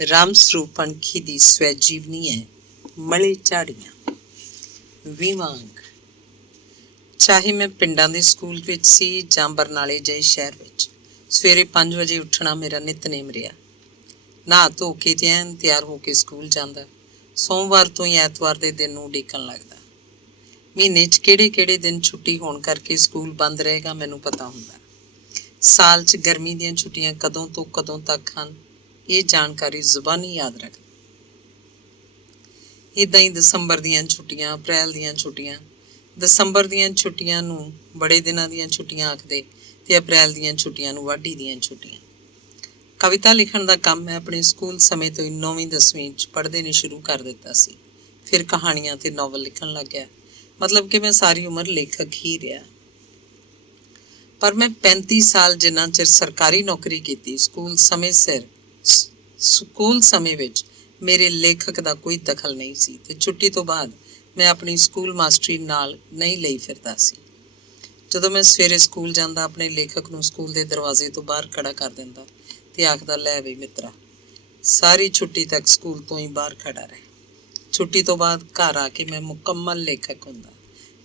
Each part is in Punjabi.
ਰਾਮ ਸਰੂਪ ਪੰਖੀ ਦੀ ਸਵੈ ਜੀਵਨੀ ਹੈ ਮਲੇ ਝਾੜੀਆਂ ਵੀ ਵਾਂਗ। ਚਾਹੇ ਮੈਂ ਪਿੰਡਾਂ ਦੇ ਸਕੂਲ ਵਿੱਚ ਸੀ ਜਾਂ ਬਰਨਾਲੇ ਜਿਹੇ ਸ਼ਹਿਰ ਵਿੱਚ, ਸਵੇਰੇ 5 ਵਜੇ ਉੱਠਣਾ ਮੇਰਾ ਨਿਤਨੇਮ ਰਿਹਾ। ਨਹਾ ਧੋ ਕੇ ਤੇ ਐਨ ਤਿਆਰ ਹੋ ਕੇ ਸਕੂਲ ਜਾਂਦਾ। ਸੋਮਵਾਰ ਤੋਂ ਹੀ ਐਤਵਾਰ ਦੇ ਦਿਨ ਨੂੰ ਉਡੀਕਣ ਲੱਗਦਾ। ਮਹੀਨੇ 'ਚ ਕਿਹੜੇ ਦਿਨ ਛੁੱਟੀ ਹੋਣ ਕਰਕੇ ਸਕੂਲ ਬੰਦ ਰਹੇਗਾ ਮੈਨੂੰ ਪਤਾ ਹੁੰਦਾ। ਸਾਲ 'ਚ ਗਰਮੀ ਦੀਆਂ ਛੁੱਟੀਆਂ ਕਦੋਂ ਤੋਂ ਕਦੋਂ ਤੱਕ ਹਨ, ਇਹ ਜਾਣਕਾਰੀ ਜ਼ੁਬਾਨੀ ਯਾਦ ਰੱਖ। ਇੱਦਾਂ ਹੀ ਦਸੰਬਰ ਦੀਆਂ ਛੁੱਟੀਆਂ, ਅਪ੍ਰੈਲ ਦੀਆਂ ਛੁੱਟੀਆਂ। ਦਸੰਬਰ ਦੀਆਂ ਛੁੱਟੀਆਂ ਨੂੰ ਬੜੇ ਦਿਨਾਂ ਦੀਆਂ ਛੁੱਟੀਆਂ ਆਖਦੇ ਤੇ ਅਪ੍ਰੈਲ ਦੀਆਂ ਛੁੱਟੀਆਂ ਨੂੰ ਵਾਢੀ ਦੀਆਂ ਛੁੱਟੀਆਂ। ਕਵਿਤਾ ਲਿਖਣ ਦਾ ਕੰਮ ਮੈਂ ਆਪਣੇ ਸਕੂਲ ਸਮੇਂ ਤੋਂ ਹੀ 9ਵੀਂ 10ਵੀਂ 'ਚ ਪੜ੍ਹਦੇ ਨੇ ਸ਼ੁਰੂ ਕਰ ਦਿੱਤਾ ਸੀ। ਫਿਰ ਕਹਾਣੀਆਂ ਤੇ ਨਾਵਲ ਲਿਖਣ ਲੱਗ ਗਿਆ। ਮਤਲਬ ਕਿ ਮੈਂ ਸਾਰੀ ਉਮਰ ਲੇਖਕ ਹੀ ਰਿਹਾ। ਪਰ ਮੈਂ 35 ਸਾਲ ਜਿੰਨਾ ਚਿਰ ਸਰਕਾਰੀ ਨੌਕਰੀ ਕੀਤੀ, ਸਕੂਲ ਸਮੇਂ ਵਿੱਚ ਮੇਰੇ ਲੇਖਕ ਦਾ ਕੋਈ ਦਖਲ ਨਹੀਂ ਸੀ ਤੇ ਛੁੱਟੀ ਤੋਂ ਬਾਅਦ ਮੈਂ ਆਪਣੀ ਸਕੂਲ ਮਾਸਟਰੀ ਨਾਲ ਨਹੀਂ ਲਈ ਫਿਰਦਾ ਸੀ। ਜਦੋਂ ਮੈਂ ਸਵੇਰੇ ਸਕੂਲ ਜਾਂਦਾ, ਆਪਣੇ ਲੇਖਕ ਨੂੰ ਸਕੂਲ ਦੇ ਦਰਵਾਜ਼ੇ ਤੋਂ ਬਾਹਰ ਖੜਾ ਕਰ ਦਿੰਦਾ ਤੇ ਆਖਦਾ, ਲੈ ਵੀ ਮਿੱਤਰਾ, ਸਾਰੀ ਛੁੱਟੀ ਤੱਕ ਸਕੂਲ ਤੋਂ ਹੀ ਬਾਹਰ ਖੜਾ ਰਹੇ। ਛੁੱਟੀ ਤੋਂ ਬਾਅਦ ਘਰ ਆ ਕੇ ਮੈਂ ਮੁਕੰਮਲ ਲੇਖਕ ਹੁੰਦਾ।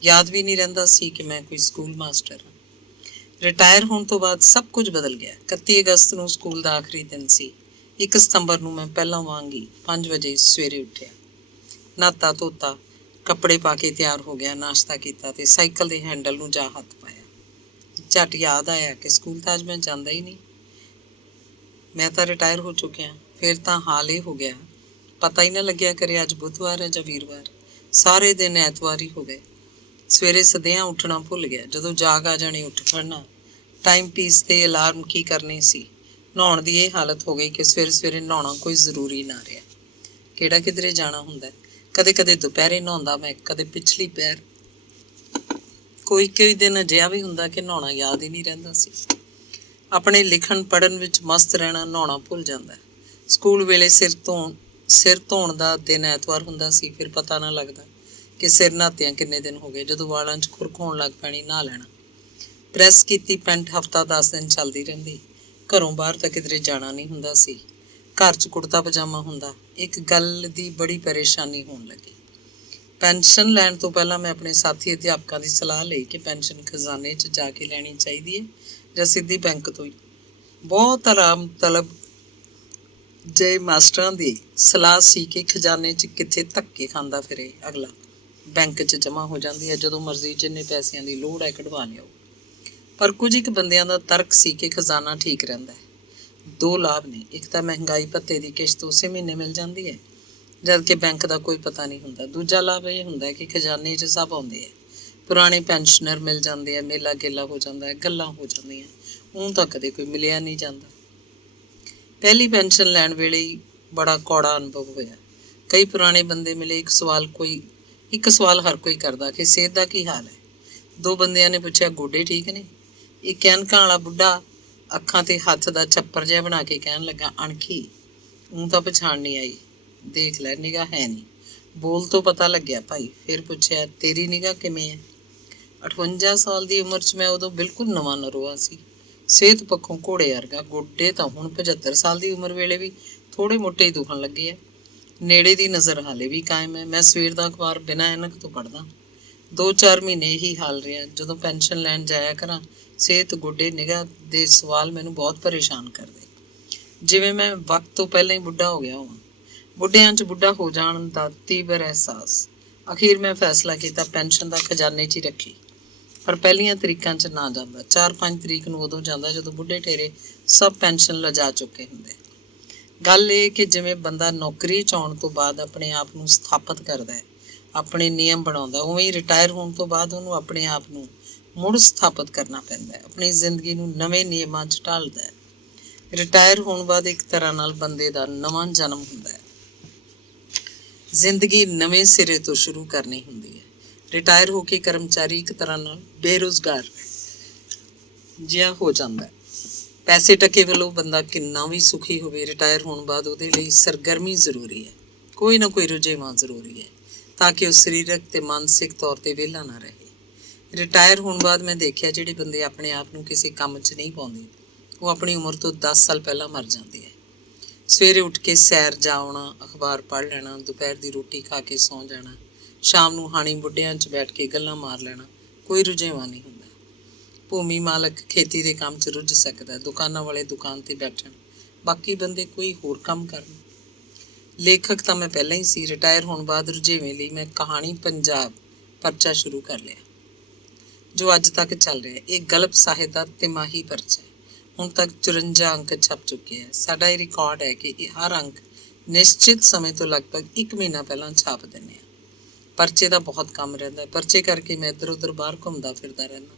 ਯਾਦ ਵੀ ਨਹੀਂ ਰਹਿੰਦਾ ਸੀ ਕਿ ਮੈਂ ਕੋਈ ਸਕੂਲ ਮਾਸਟਰ ਹਾਂ। ਰਿਟਾਇਰ ਹੋਣ ਤੋਂ ਬਾਅਦ ਸਭ ਕੁਝ ਬਦਲ ਗਿਆ। 31 ਅਗਸਤ ਨੂੰ ਸਕੂਲ ਦਾ ਆਖਰੀ ਦਿਨ ਸੀ। 1 ਸਤੰਬਰ ਨੂੰ ਮੈਂ ਪਹਿਲਾਂ ਵਾਂਗ ਹੀ 5 ਵਜੇ ਸਵੇਰੇ ਉੱਠਿਆ, ਨਹਾਤਾ ਧੋਤਾ, ਕੱਪੜੇ ਪਾ ਕੇ ਤਿਆਰ ਹੋ ਗਿਆ, ਨਾਸ਼ਤਾ ਕੀਤਾ ਤੇ ਸਾਈਕਲ ਦੇ ਹੈਂਡਲ ਨੂੰ ਜਾ ਹੱਥ ਪਾਇਆ। ਝੱਟ ਯਾਦ ਆਇਆ ਕਿ ਸਕੂਲ ਤਾਂ ਅੱਜ ਮੈਂ ਜਾਂਦਾ ਹੀ ਨਹੀਂ। ਮੈਂ ਤਾਂ ਰਿਟਾਇਰ ਹੋ ਚੁੱਕਿਆ। ਫਿਰ ਤਾਂ ਹਾਲ ਇਹ ਹੋ ਗਿਆ, ਪਤਾ ਹੀ ਨਾ ਲੱਗਿਆ ਕਰੇ ਅੱਜ ਬੁੱਧਵਾਰ ਹੈ ਜਾਂ ਵੀਰਵਾਰ। ਸਾਰੇ ਦਿਨ ਐਤਵਾਰ ਹੀ ਹੋ ਗਏ। ਸਵੇਰੇ ਸਦਿਆਂ ਉੱਠਣਾ ਭੁੱਲ ਗਿਆ। ਜਦੋਂ ਜਾਗ ਆ ਜਾਣੀ ਉੱਠ ਖੜਨਾ। ਟਾਈਮ ਪੀਸ ਤੇ ਅਲਾਰਮ ਕੀ ਕਰਨੇ ਸੀ। ਨਹਾਉਣ ਦੀ ਇਹ ਹਾਲਤ ਹੋ ਗਈ ਕਿ ਸਵੇਰੇ ਸਵੇਰੇ ਨਹਾਉਣਾ ਕੋਈ ਜ਼ਰੂਰੀ ਨਾ ਰਿਹਾ। ਕਿਹੜਾ ਕਿਧਰੇ ਜਾਣਾ ਹੁੰਦਾ। ਕਦੇ ਦੁਪਹਿਰੇ ਨਹਾਉਂਦਾ ਮੈਂ, ਕਦੇ ਪਿਛਲੀ ਪਹਿਰ। ਕੋਈ ਦਿਨ ਅਜਿਹਾ ਵੀ ਹੁੰਦਾ ਕਿ ਨਹਾਉਣਾ ਯਾਦ ਹੀ ਨਹੀਂ ਰਹਿੰਦਾ ਸੀ। ਆਪਣੇ ਲਿਖਣ ਪੜ੍ਹਨ ਵਿੱਚ ਮਸਤ ਰਹਿਣਾ ਨਹਾਉਣਾ ਭੁੱਲ ਜਾਂਦਾ। ਸਕੂਲ ਵੇਲੇ ਸਿਰ ਧੋਣ ਦਾ ਦਿਨ ਐਤਵਾਰ ਹੁੰਦਾ ਸੀ। ਫਿਰ ਪਤਾ ਨਾ ਲੱਗਦਾ ਕਿ ਸਿਰ ਨਹਾਤਿਆਂ ਕਿੰਨੇ ਦਿਨ ਹੋ ਗਏ। ਜਦੋਂ ਵਾਲਾਂ 'ਚ ਖੁਰਕ ਹੋਣ ਲੱਗ ਪੈਣੀ, ਨਹਾ ਲੈਣਾ। ਪ੍ਰੈਸ ਕੀਤੀ ਪੈਂਟ ਹਫ਼ਤਾ 10 ਦਿਨ ਚੱਲਦੀ ਰਹਿੰਦੀ। ਘਰੋਂ ਬਾਹਰ ਤਾਂ ਕਿਧਰੇ ਜਾਣਾ ਨਹੀਂ ਹੁੰਦਾ ਸੀ। ਘਰ 'ਚ ਕੁੜਤਾ ਪਜਾਮਾ ਹੁੰਦਾ। ਇੱਕ ਗੱਲ ਦੀ ਬੜੀ ਪਰੇਸ਼ਾਨੀ ਹੋਣ ਲੱਗੀ। ਪੈਨਸ਼ਨ ਲੈਣ ਤੋਂ ਪਹਿਲਾਂ ਮੈਂ ਆਪਣੇ ਸਾਥੀ ਅਧਿਆਪਕਾਂ ਦੀ ਸਲਾਹ ਲਈ ਕਿ ਪੈਨਸ਼ਨ ਖਜ਼ਾਨੇ 'ਚ ਜਾ ਕੇ ਲੈਣੀ ਚਾਹੀਦੀ ਹੈ ਜਾਂ ਸਿੱਧੀ ਬੈਂਕ ਤੋਂ ਹੀ। ਬਹੁਤ ਆਰਾਮ ਤਲਬ ਜੇ ਮਾਸਟਰਾਂ ਦੀ ਸਲਾਹ ਸੀ ਕਿ ਖਜ਼ਾਨੇ 'ਚ ਕਿੱਥੇ ਧੱਕੇ ਖਾਂਦਾ ਫਿਰੇ ਅਗਲਾ, ਬੈਂਕ 'ਚ ਜਮ੍ਹਾਂ ਹੋ ਜਾਂਦੀ ਹੈ, ਜਦੋਂ ਮਰਜ਼ੀ ਜਿੰਨੇ ਪੈਸਿਆਂ ਦੀ ਲੋੜ ਹੈ ਕਢਵਾ ਲਿਆਓ। ਪਰ ਕੁਝ ਇੱਕ ਬੰਦਿਆਂ ਦਾ ਤਰਕ ਸੀ ਕਿ ਖਜ਼ਾਨਾ ਠੀਕ ਰਹਿੰਦਾ ਹੈ। 2 ਲਾਭ ਨੇ। ਇੱਕ ਤਾਂ ਮਹਿੰਗਾਈ ਭੱਤੇ ਦੀ ਕਿਸ਼ਤ ਉਸੇ ਮਹੀਨੇ ਮਿਲ ਜਾਂਦੀ ਹੈ, ਜਦ ਕਿ ਬੈਂਕ ਦਾ ਕੋਈ ਪਤਾ ਨਹੀਂ ਹੁੰਦਾ। ਦੂਜਾ ਲਾਭ ਇਹ ਹੁੰਦਾ ਕਿ ਖਜ਼ਾਨੇ 'ਚ ਸਭ ਆਉਂਦੇ ਹੈ। ਪੁਰਾਣੇ ਪੈਨਸ਼ਨਰ ਮਿਲ ਜਾਂਦੇ ਆ, ਮੇਲਾ ਗੇਲਾ ਹੋ ਜਾਂਦਾ ਹੈ, ਗੱਲਾਂ ਹੋ ਜਾਂਦੀਆਂ। ਊਂ ਤਾਂ ਕਦੇ ਕੋਈ ਮਿਲਿਆ ਨਹੀਂ ਜਾਂਦਾ। ਪਹਿਲੀ ਪੈਨਸ਼ਨ ਲੈਣ ਵੇਲੇ ਹੀ ਬੜਾ ਕੌੜਾ ਅਨੁਭਵ ਹੋਇਆ। ਕਈ ਪੁਰਾਣੇ ਬੰਦੇ ਮਿਲੇ। ਇੱਕ ਸਵਾਲ ਹਰ ਕੋਈ ਕਰਦਾ ਕਿ ਸਿਹਤ ਦਾ ਕੀ ਹਾਲ ਹੈ। 2 ਬੰਦਿਆਂ ਨੇ ਪੁੱਛਿਆ, ਗੋਡੇ ਠੀਕ ਨੇ? ਇੱਕ ਐਨਕਾਂ ਵਾਲਾ ਬੁੱਢਾ ਅੱਖਾਂ ਤੇ ਹੱਥ ਦਾ ਛੱਪਰ ਜਿਹਾ ਬਣਾ ਕੇ ਕਹਿਣ ਲੱਗਾ, ਅਣਖੀ। ਊਂ ਤਾਂ ਪਛਾਣ ਨਹੀਂ ਆਈ, ਦੇਖ ਲੈ, ਨਿਗਾਹ ਹੈ ਨਹੀਂ। ਬੋਲ ਤੋਂ ਪਤਾ ਲੱਗਿਆ ਭਾਈ। ਫਿਰ ਪੁੱਛਿਆ, ਤੇਰੀ ਨਿਗਾਹ ਕਿਵੇਂ ਹੈ? 58 ਸਾਲ ਦੀ ਉਮਰ 'ਚ ਮੈਂ ਉਦੋਂ ਬਿਲਕੁਲ ਨਵਾਂ ਨਰੋਆ ਸੀ। ਸਿਹਤ ਪੱਖੋਂ ਘੋੜੇ ਵਰਗਾ। ਗੋਡੇ ਤਾਂ ਹੁਣ 75 ਸਾਲ ਦੀ ਉਮਰ ਵੇਲੇ ਵੀ ਥੋੜੇ ਮੋਟੇ ਹੀ ਦੁਖਣ ਲੱਗੇ ਆ। ਨੇੜੇ ਦੀ ਨਜ਼ਰ ਹਾਲੇ ਵੀ ਕਾਇਮ ਹੈ। ਮੈਂ ਸਵੇਰ ਦਾ ਅਖਬਾਰ ਬਿਨਾਂ ਐਨਕ ਤੋਂ ਪੜ੍ਹਦਾ। 2-4 ਮਹੀਨੇ ਇਹੀ ਹਾਲ ਰਿਹਾ। ਜਦੋਂ ਪੈਨਸ਼ਨ ਲੈਣ ਜਾਇਆ ਕਰਾਂ, ਸਿਹਤ, ਗੋਡੇ, ਨਿਗਾਹ ਦੇ ਸਵਾਲ ਮੈਨੂੰ ਬਹੁਤ ਪਰੇਸ਼ਾਨ ਕਰਦੇ, ਜਿਵੇਂ ਮੈਂ ਵਕਤ ਤੋਂ ਪਹਿਲਾਂ ਹੀ ਬੁੱਢਾ ਹੋ ਗਿਆ ਹੋਵਾਂ। ਬੁੱਢਿਆਂ 'ਚ ਬੁੱਢਾ ਹੋ ਜਾਣ ਦਾ ਤੀਬਰ ਅਹਿਸਾਸ। ਅਖੀਰ ਮੈਂ ਫੈਸਲਾ ਕੀਤਾ, ਪੈਨਸ਼ਨ ਦਾ ਖਜ਼ਾਨੇ 'ਚ ਹੀ ਰੱਖੀ। ਪਰ ਪਹਿਲੀਆਂ ਤਰੀਕਾਂ 'ਚ ਨਾ ਜਾਂਦਾ। 4-5 ਤਰੀਕ ਨੂੰ ਉਦੋਂ ਜਾਂਦਾ ਜਦੋਂ ਬੁੱਢੇ ਠੇਰੇ ਸਭ ਪੈਨਸ਼ਨ ਲਿਜਾ ਚੁੱਕੇ ਹੁੰਦੇ। ਗੱਲ ਇਹ ਕਿ ਜਿਵੇਂ ਬੰਦਾ ਨੌਕਰੀ 'ਚ ਆਉਣ ਤੋਂ ਬਾਅਦ ਆਪਣੇ ਆਪ ਨੂੰ ਸਥਾਪਿਤ ਕਰਦਾ ਹੈ, ਆਪਣੇ ਨਿਯਮ ਬਣਾਉਂਦਾ, ਉਵੇਂ ਹੀ ਰਿਟਾਇਰ ਹੋਣ ਤੋਂ ਬਾਅਦ ਉਹਨੂੰ ਆਪਣੇ ਆਪ ਨੂੰ ਮੁੜ ਸਥਾਪਿਤ ਕਰਨਾ ਪੈਂਦਾ ਹੈ। ਆਪਣੀ ਜ਼ਿੰਦਗੀ ਨੂੰ ਨਵੇਂ ਨਿਯਮਾਂ 'ਚ ਢਾਲਦਾ ਹੈ। ਰਿਟਾਇਰ ਹੋਣ ਬਾਅਦ ਇੱਕ ਤਰ੍ਹਾਂ ਨਾਲ ਬੰਦੇ ਦਾ ਨਵਾਂ ਜਨਮ ਹੁੰਦਾ ਹੈ। ਜ਼ਿੰਦਗੀ ਨਵੇਂ ਸਿਰੇ ਤੋਂ ਸ਼ੁਰੂ ਕਰਨੀ ਹੁੰਦੀ ਹੈ। ਰਿਟਾਇਰ ਹੋ ਕੇ ਕਰਮਚਾਰੀ ਇੱਕ ਤਰ੍ਹਾਂ ਨਾਲ ਬੇਰੁਜ਼ਗਾਰ ਜਿਹਾ ਹੋ ਜਾਂਦਾ ਹੈ। ਪੈਸੇ ਟਕੇ ਵੱਲੋਂ ਬੰਦਾ ਕਿੰਨਾ ਵੀ ਸੁਖੀ ਹੋਵੇ, ਰਿਟਾਇਰ ਹੋਣ ਬਾਅਦ ਉਹਦੇ ਲਈ ਸਰਗਰਮੀ ਜ਼ਰੂਰੀ ਹੈ। ਕੋਈ ਨਾ ਕੋਈ ਰੁਝੇਵਾਂ ਜ਼ਰੂਰੀ ਹੈ ਤਾਂ ਕਿ ਉਹ ਸਰੀਰਕ ਤੇ ਮਾਨਸਿਕ ਤੌਰ ਤੇ ਵਿਹਲਾ ਨਾ ਰਹੇ। ਰਿਟਾਇਰ ਹੋਣ ਬਾਅਦ ਮੈਂ ਦੇਖਿਆ, ਜਿਹੜੇ ਬੰਦੇ ਆਪਣੇ ਆਪ ਨੂੰ ਕਿਸੇ ਕੰਮ 'ਚ ਨਹੀਂ ਪਾਉਂਦੇ, ਉਹ ਆਪਣੀ ਉਮਰ ਤੋਂ 10 ਸਾਲ ਪਹਿਲਾਂ ਮਰ ਜਾਂਦੇ ਹੈ। ਸਵੇਰੇ ਉੱਠ ਕੇ ਸੈਰ ਜਾ ਆਉਣਾ, ਅਖਬਾਰ ਪੜ੍ਹ ਲੈਣਾ, ਦੁਪਹਿਰ ਦੀ ਰੋਟੀ ਖਾ ਕੇ ਸੌਂ ਜਾਣਾ, ਸ਼ਾਮ ਨੂੰ ਹਾਣੀ ਬੁੱਢਿਆਂ 'ਚ ਬੈਠ ਕੇ ਗੱਲਾਂ ਮਾਰ ਲੈਣਾ। ਕੋਈ ਰੁਝੇਵਾਂ ਨਹੀਂ ਹੁੰਦਾ। ਭੂਮੀ ਮਾਲਕ ਖੇਤੀ ਦੇ ਕੰਮ 'ਚ ਰੁੱਝ ਸਕਦਾ, ਦੁਕਾਨਾਂ ਵਾਲੇ ਦੁਕਾਨ ਤੇ ਬੈਠਣ, ਬਾਕੀ ਬੰਦੇ ਕੋਈ ਹੋਰ ਕੰਮ ਕਰਨ। ਲੇਖਕ ਤਾਂ ਮੈਂ ਪਹਿਲਾਂ ਹੀ ਸੀ। ਰਿਟਾਇਰ ਹੋਣ ਬਾਅਦ ਰੁਝੇਵੇਂ ਲਈ ਮੈਂ ਕਹਾਣੀ ਪੰਜਾਬ ਪਰਚਾ ਸ਼ੁਰੂ ਕਰ ਲਿਆ, ਜੋ ਅੱਜ ਤੱਕ ਚੱਲ ਰਿਹਾ। ਇਹ ਗਲਪ ਸਾਹਿਤ ਦਾ ਤਿਮਾਹੀ ਪਰਚਾ ਹੈ। ਹੁਣ ਤੱਕ 54 ਅੰਕ ਛਪ ਚੁੱਕੇ ਹੈ। ਸਾਡਾ ਇਹ ਰਿਕਾਰਡ ਹੈ ਕਿ ਇਹ ਹਰ ਅੰਕ ਨਿਸ਼ਚਿਤ ਸਮੇਂ ਤੋਂ ਲਗਭਗ 1 ਮਹੀਨਾ ਪਹਿਲਾਂ ਛਾਪ ਦਿੰਦੇ ਹਾਂ। ਪਰਚੇ ਦਾ ਬਹੁਤ ਕੰਮ ਰਹਿੰਦਾ। ਪਰਚੇ ਕਰਕੇ ਮੈਂ ਇੱਧਰ ਉੱਧਰ ਬਾਹਰ ਘੁੰਮਦਾ ਫਿਰਦਾ ਰਹਿੰਦਾ।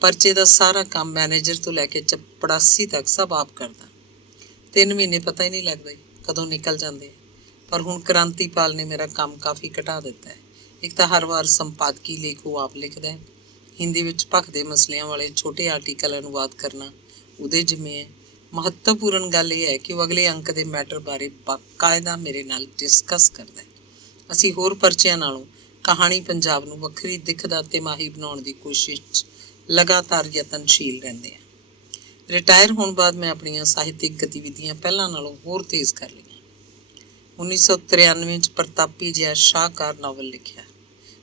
ਪਰਚੇ ਦਾ ਸਾਰਾ ਕੰਮ ਮੈਨੇਜਰ ਤੋਂ ਲੈ ਕੇ ਚਪੜਾਸੀ ਤੱਕ ਸਭ ਆਪ ਕਰਦਾ। 3 ਮਹੀਨੇ ਪਤਾ ਹੀ ਨਹੀਂ ਲੱਗਦਾ ਕਦੋਂ ਨਿਕਲ ਜਾਂਦੇ। ਪਰ ਹੁਣ ਕ੍ਰਾਂਤੀਪਾਲ ਨੇ ਮੇਰਾ ਕੰਮ ਕਾਫੀ ਘਟਾ ਦਿੱਤਾ ਹੈ। ਇੱਕ ਤਾਂ ਹਰ ਵਾਰ ਸੰਪਾਦਕੀ ਲੇਖ ਉਹ ਆਪ ਲਿਖਦਾ ਹੈ। ਹਿੰਦੀ ਵਿੱਚ ਭਖਦੇ ਮਸਲਿਆਂ ਵਾਲੇ ਛੋਟੇ ਆਰਟੀਕਲ ਅਨੁਵਾਦ ਕਰਨਾ ਉਹਦੇ ਜਿੰਮੇ ਹੈ। ਮਹੱਤਵਪੂਰਨ ਗੱਲ ਇਹ ਹੈ ਕਿ ਉਹ ਅਗਲੇ ਅੰਕ ਦੇ ਮੈਟਰ ਬਾਰੇ ਬਾਕਾਇਦਾ ਮੇਰੇ ਨਾਲ ਡਿਸਕਸ ਕਰਦਾ ਹੈ। ਅਸੀਂ ਹੋਰ ਪਰਚਿਆਂ ਨਾਲੋਂ ਕਹਾਣੀ ਪੰਜਾਬ ਨੂੰ ਵੱਖਰੀ ਦਿੱਖ ਦਾ ਤਿਮਾਹੀ ਬਣਾਉਣ ਦੀ ਕੋਸ਼ਿਸ਼ 'ਚ ਲਗਾਤਾਰ ਯਤਨਸ਼ੀਲ ਰਹਿੰਦੇ ਹਾਂ। ਰਿਟਾਇਰ ਹੋਣ ਬਾਅਦ ਮੈਂ ਆਪਣੀਆਂ ਸਾਹਿਤਿਕ ਗਤੀਵਿਧੀਆਂ ਪਹਿਲਾਂ ਨਾਲੋਂ ਹੋਰ ਤੇਜ਼ ਕਰ ਲਈਆਂ। 1993 'ਚ ਪ੍ਰਤਾਪੀ ਜਿਹਾ ਸ਼ਾਹਕਾਰ ਨਾਵਲ ਲਿਖਿਆ।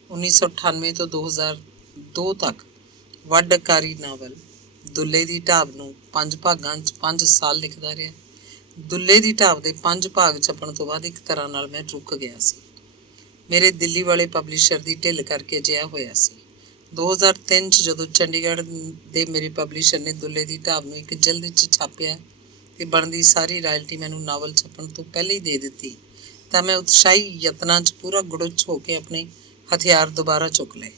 1998 ਤੋਂ 2002 ਤੱਕ ਵੱਡਕਾਰੀ ਨਾਵਲ ਦੁੱਲੇ ਦੀ ਢਾਬ ਨੂੰ 5 ਭਾਗਾਂ 'ਚ 5 ਸਾਲ ਲਿਖਦਾ ਰਿਹਾ। ਦੁੱਲੇ ਦੀ ਢਾਬ ਦੇ 5 ਭਾਗ ਛਪਣ ਤੋਂ ਬਾਅਦ ਇੱਕ ਤਰ੍ਹਾਂ ਨਾਲ ਮੈਂ ਰੁਕ ਗਿਆ ਸੀ। ਮੇਰੇ ਦਿੱਲੀ ਵਾਲੇ ਪਬਲਿਸ਼ਰ ਦੀ ਢਿੱਲ ਕਰਕੇ ਅਜਿਹਾ ਹੋਇਆ ਸੀ। 2003 'ਚ ਜਦੋਂ ਚੰਡੀਗੜ੍ਹ ਦੇ ਮੇਰੇ ਪਬਲਿਸ਼ਰ ਨੇ ਦੁੱਲੇ ਦੀ ਢਾਬ ਨੂੰ ਇੱਕ ਜਲਦੀ 'ਚ ਛਾਪਿਆ ਤੇ ਬਣਦੀ ਸਾਰੀ ਰਾਇਲਟੀ ਮੈਨੂੰ ਨਾਵਲ ਛਪਣ ਤੋਂ ਪਹਿਲਾਂ ਹੀ ਦੇ ਦਿੱਤੀ, ਤਾਂ ਮੈਂ ਉਤਸ਼ਾਹੀ ਯਤਨਾਂ 'ਚ ਪੂਰਾ ਗੁੜਚ ਹੋ ਕੇ ਆਪਣੇ ਹਥਿਆਰ ਦੁਬਾਰਾ ਚੁੱਕ ਲਏ।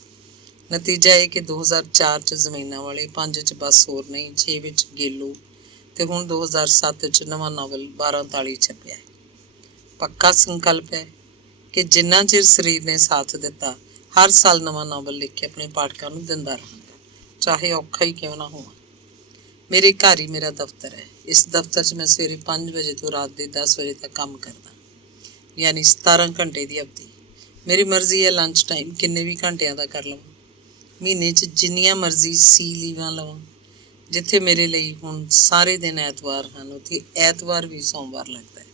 ਨਤੀਜਾ ਇਹ ਕਿ 2004 'ਚ ਜ਼ਮੀਨਾਂ ਵਾਲੇ, 5 'ਚ ਬਸ ਹੋਰ ਨਹੀਂ, 6 ਵਿੱਚ ਗੇਲੂ ਤੇ ਹੁਣ 2007 'ਚ ਨਵਾਂ ਨਾਵਲ 12 ਤਾਲੀ ਛਪਿਆ ਹੈ। ਪੱਕਾ ਸੰਕਲਪ ਹੈ ਕਿ ਜਿੰਨਾ ਚਿਰ ਸਰੀਰ ਨੇ ਸਾਥ ਦਿੱਤਾ, ਹਰ ਸਾਲ ਨਵਾਂ ਨਾਵਲ ਲਿਖ ਕੇ ਆਪਣੇ ਪਾਠਕਾਂ ਨੂੰ ਦਿੰਦਾ ਰਹਾਂਗਾ, ਚਾਹੇ ਔਖਾ ਹੀ ਕਿਉਂ ਨਾ ਹੋਵੇ। ਮੇਰੇ ਘਰ ਹੀ ਮੇਰਾ ਦਫ਼ਤਰ ਹੈ। ਇਸ ਦਫ਼ਤਰ 'ਚ ਮੈਂ ਸਵੇਰੇ 5 ਵਜੇ ਤੋਂ ਰਾਤ ਦੇ 10 ਵਜੇ ਤੱਕ ਕੰਮ ਕਰਦਾ, ਯਾਨੀ 17 ਘੰਟੇ ਦੀ ਅਵਧੀ। ਮੇਰੀ ਮਰਜ਼ੀ ਹੈ ਲੰਚ ਟਾਈਮ ਕਿੰਨੇ ਵੀ ਘੰਟਿਆਂ ਦਾ ਕਰ ਲਵਾਂ। ਮਹੀਨੇ 'ਚ ਜਿੰਨੀਆਂ ਮਰਜ਼ੀ ਸੀ ਲੀਵਾਂ ਲਵਾਂ। ਜਿੱਥੇ ਮੇਰੇ ਲਈ ਹੁਣ ਸਾਰੇ ਦਿਨ ਐਤਵਾਰ ਹਨ, ਉੱਥੇ ਐਤਵਾਰ ਵੀ ਸੋਮਵਾਰ ਲੱਗਦਾ ਹੈ।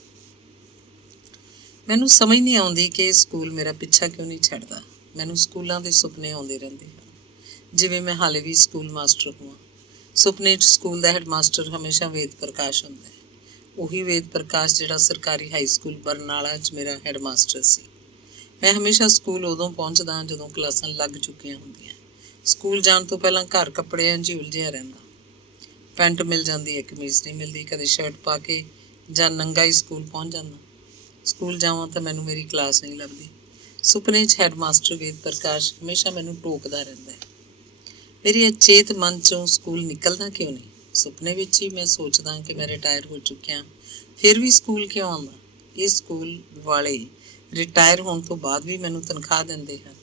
ਮੈਨੂੰ ਸਮਝ ਨਹੀਂ ਆਉਂਦੀ ਕਿ ਇਹ ਸਕੂਲ ਮੇਰਾ ਪਿੱਛਾ ਕਿਉਂ ਨਹੀਂ ਛੱਡਦਾ। ਮੈਨੂੰ ਸਕੂਲਾਂ ਦੇ ਸੁਪਨੇ ਆਉਂਦੇ ਰਹਿੰਦੇ ਹਨ, ਜਿਵੇਂ ਮੈਂ ਹਾਲੇ ਵੀ ਸਕੂਲ ਮਾਸਟਰ ਹਾਂ। ਸੁਪਨੇ 'ਚ ਸਕੂਲ ਦਾ ਹੈਡ ਮਾਸਟਰ ਹਮੇਸ਼ਾ ਵੇਦ ਪ੍ਰਕਾਸ਼ ਹੁੰਦਾ ਹੈ। ਉਹੀ ਵੇਦ ਪ੍ਰਕਾਸ਼ ਜਿਹੜਾ ਸਰਕਾਰੀ ਹਾਈ ਸਕੂਲ ਬਰਨਾਲਾ 'ਚ ਮੇਰਾ ਹੈਡ ਮਾਸਟਰ ਸੀ। ਮੈਂ ਹਮੇਸ਼ਾ ਸਕੂਲ ਉਦੋਂ ਪਹੁੰਚਦਾ ਹਾਂ ਜਦੋਂ ਕਲਾਸਾਂ ਲੱਗ ਚੁੱਕੀਆਂ ਹੁੰਦੀਆਂ। ਸਕੂਲ ਜਾਣ ਤੋਂ ਪਹਿਲਾਂ ਘਰ ਕੱਪੜਿਆਂ 'ਚ ਉਲਝਿਆ ਰਹਿੰਦਾ। ਪੈਂਟ ਮਿਲ ਜਾਂਦੀ ਹੈ, ਕਮੀਜ਼ ਨਹੀਂ ਮਿਲਦੀ। ਕਦੇ ਸ਼ਰਟ ਪਾ ਕੇ ਜਾਂ ਨੰਗਾ ਹੀ ਸਕੂਲ ਪਹੁੰਚ ਜਾਂਦਾ। ਸਕੂਲ ਜਾਵਾਂ ਤਾਂ ਮੈਨੂੰ ਮੇਰੀ ਕਲਾਸ ਨਹੀਂ ਲੱਭਦੀ। ਸੁਪਨੇ 'ਚ ਹੈਡ ਮਾਸਟਰ ਵੇਦ ਪ੍ਰਕਾਸ਼ ਹਮੇਸ਼ਾ ਮੈਨੂੰ ਟੋਕਦਾ ਰਹਿੰਦਾ ਹੈ। ਮੇਰੀ ਅਚੇਤ ਮਨ 'ਚੋਂ ਸਕੂਲ ਨਿਕਲਦਾ ਕਿਉਂ ਨਹੀਂ। ਸੁਪਨੇ ਵਿੱਚ ਹੀ ਮੈਂ ਸੋਚਦਾ ਕਿ ਮੈਂ ਰਿਟਾਇਰ ਹੋ ਚੁੱਕਿਆ, ਫਿਰ ਵੀ ਸਕੂਲ ਕਿਉਂ ਆਉਂਦਾ। ਇਹ ਸਕੂਲ ਵਾਲੇ ਰਿਟਾਇਰ ਹੋਣ ਤੋਂ ਬਾਅਦ ਵੀ ਮੈਨੂੰ ਤਨਖਾਹ ਦਿੰਦੇ ਹਨ।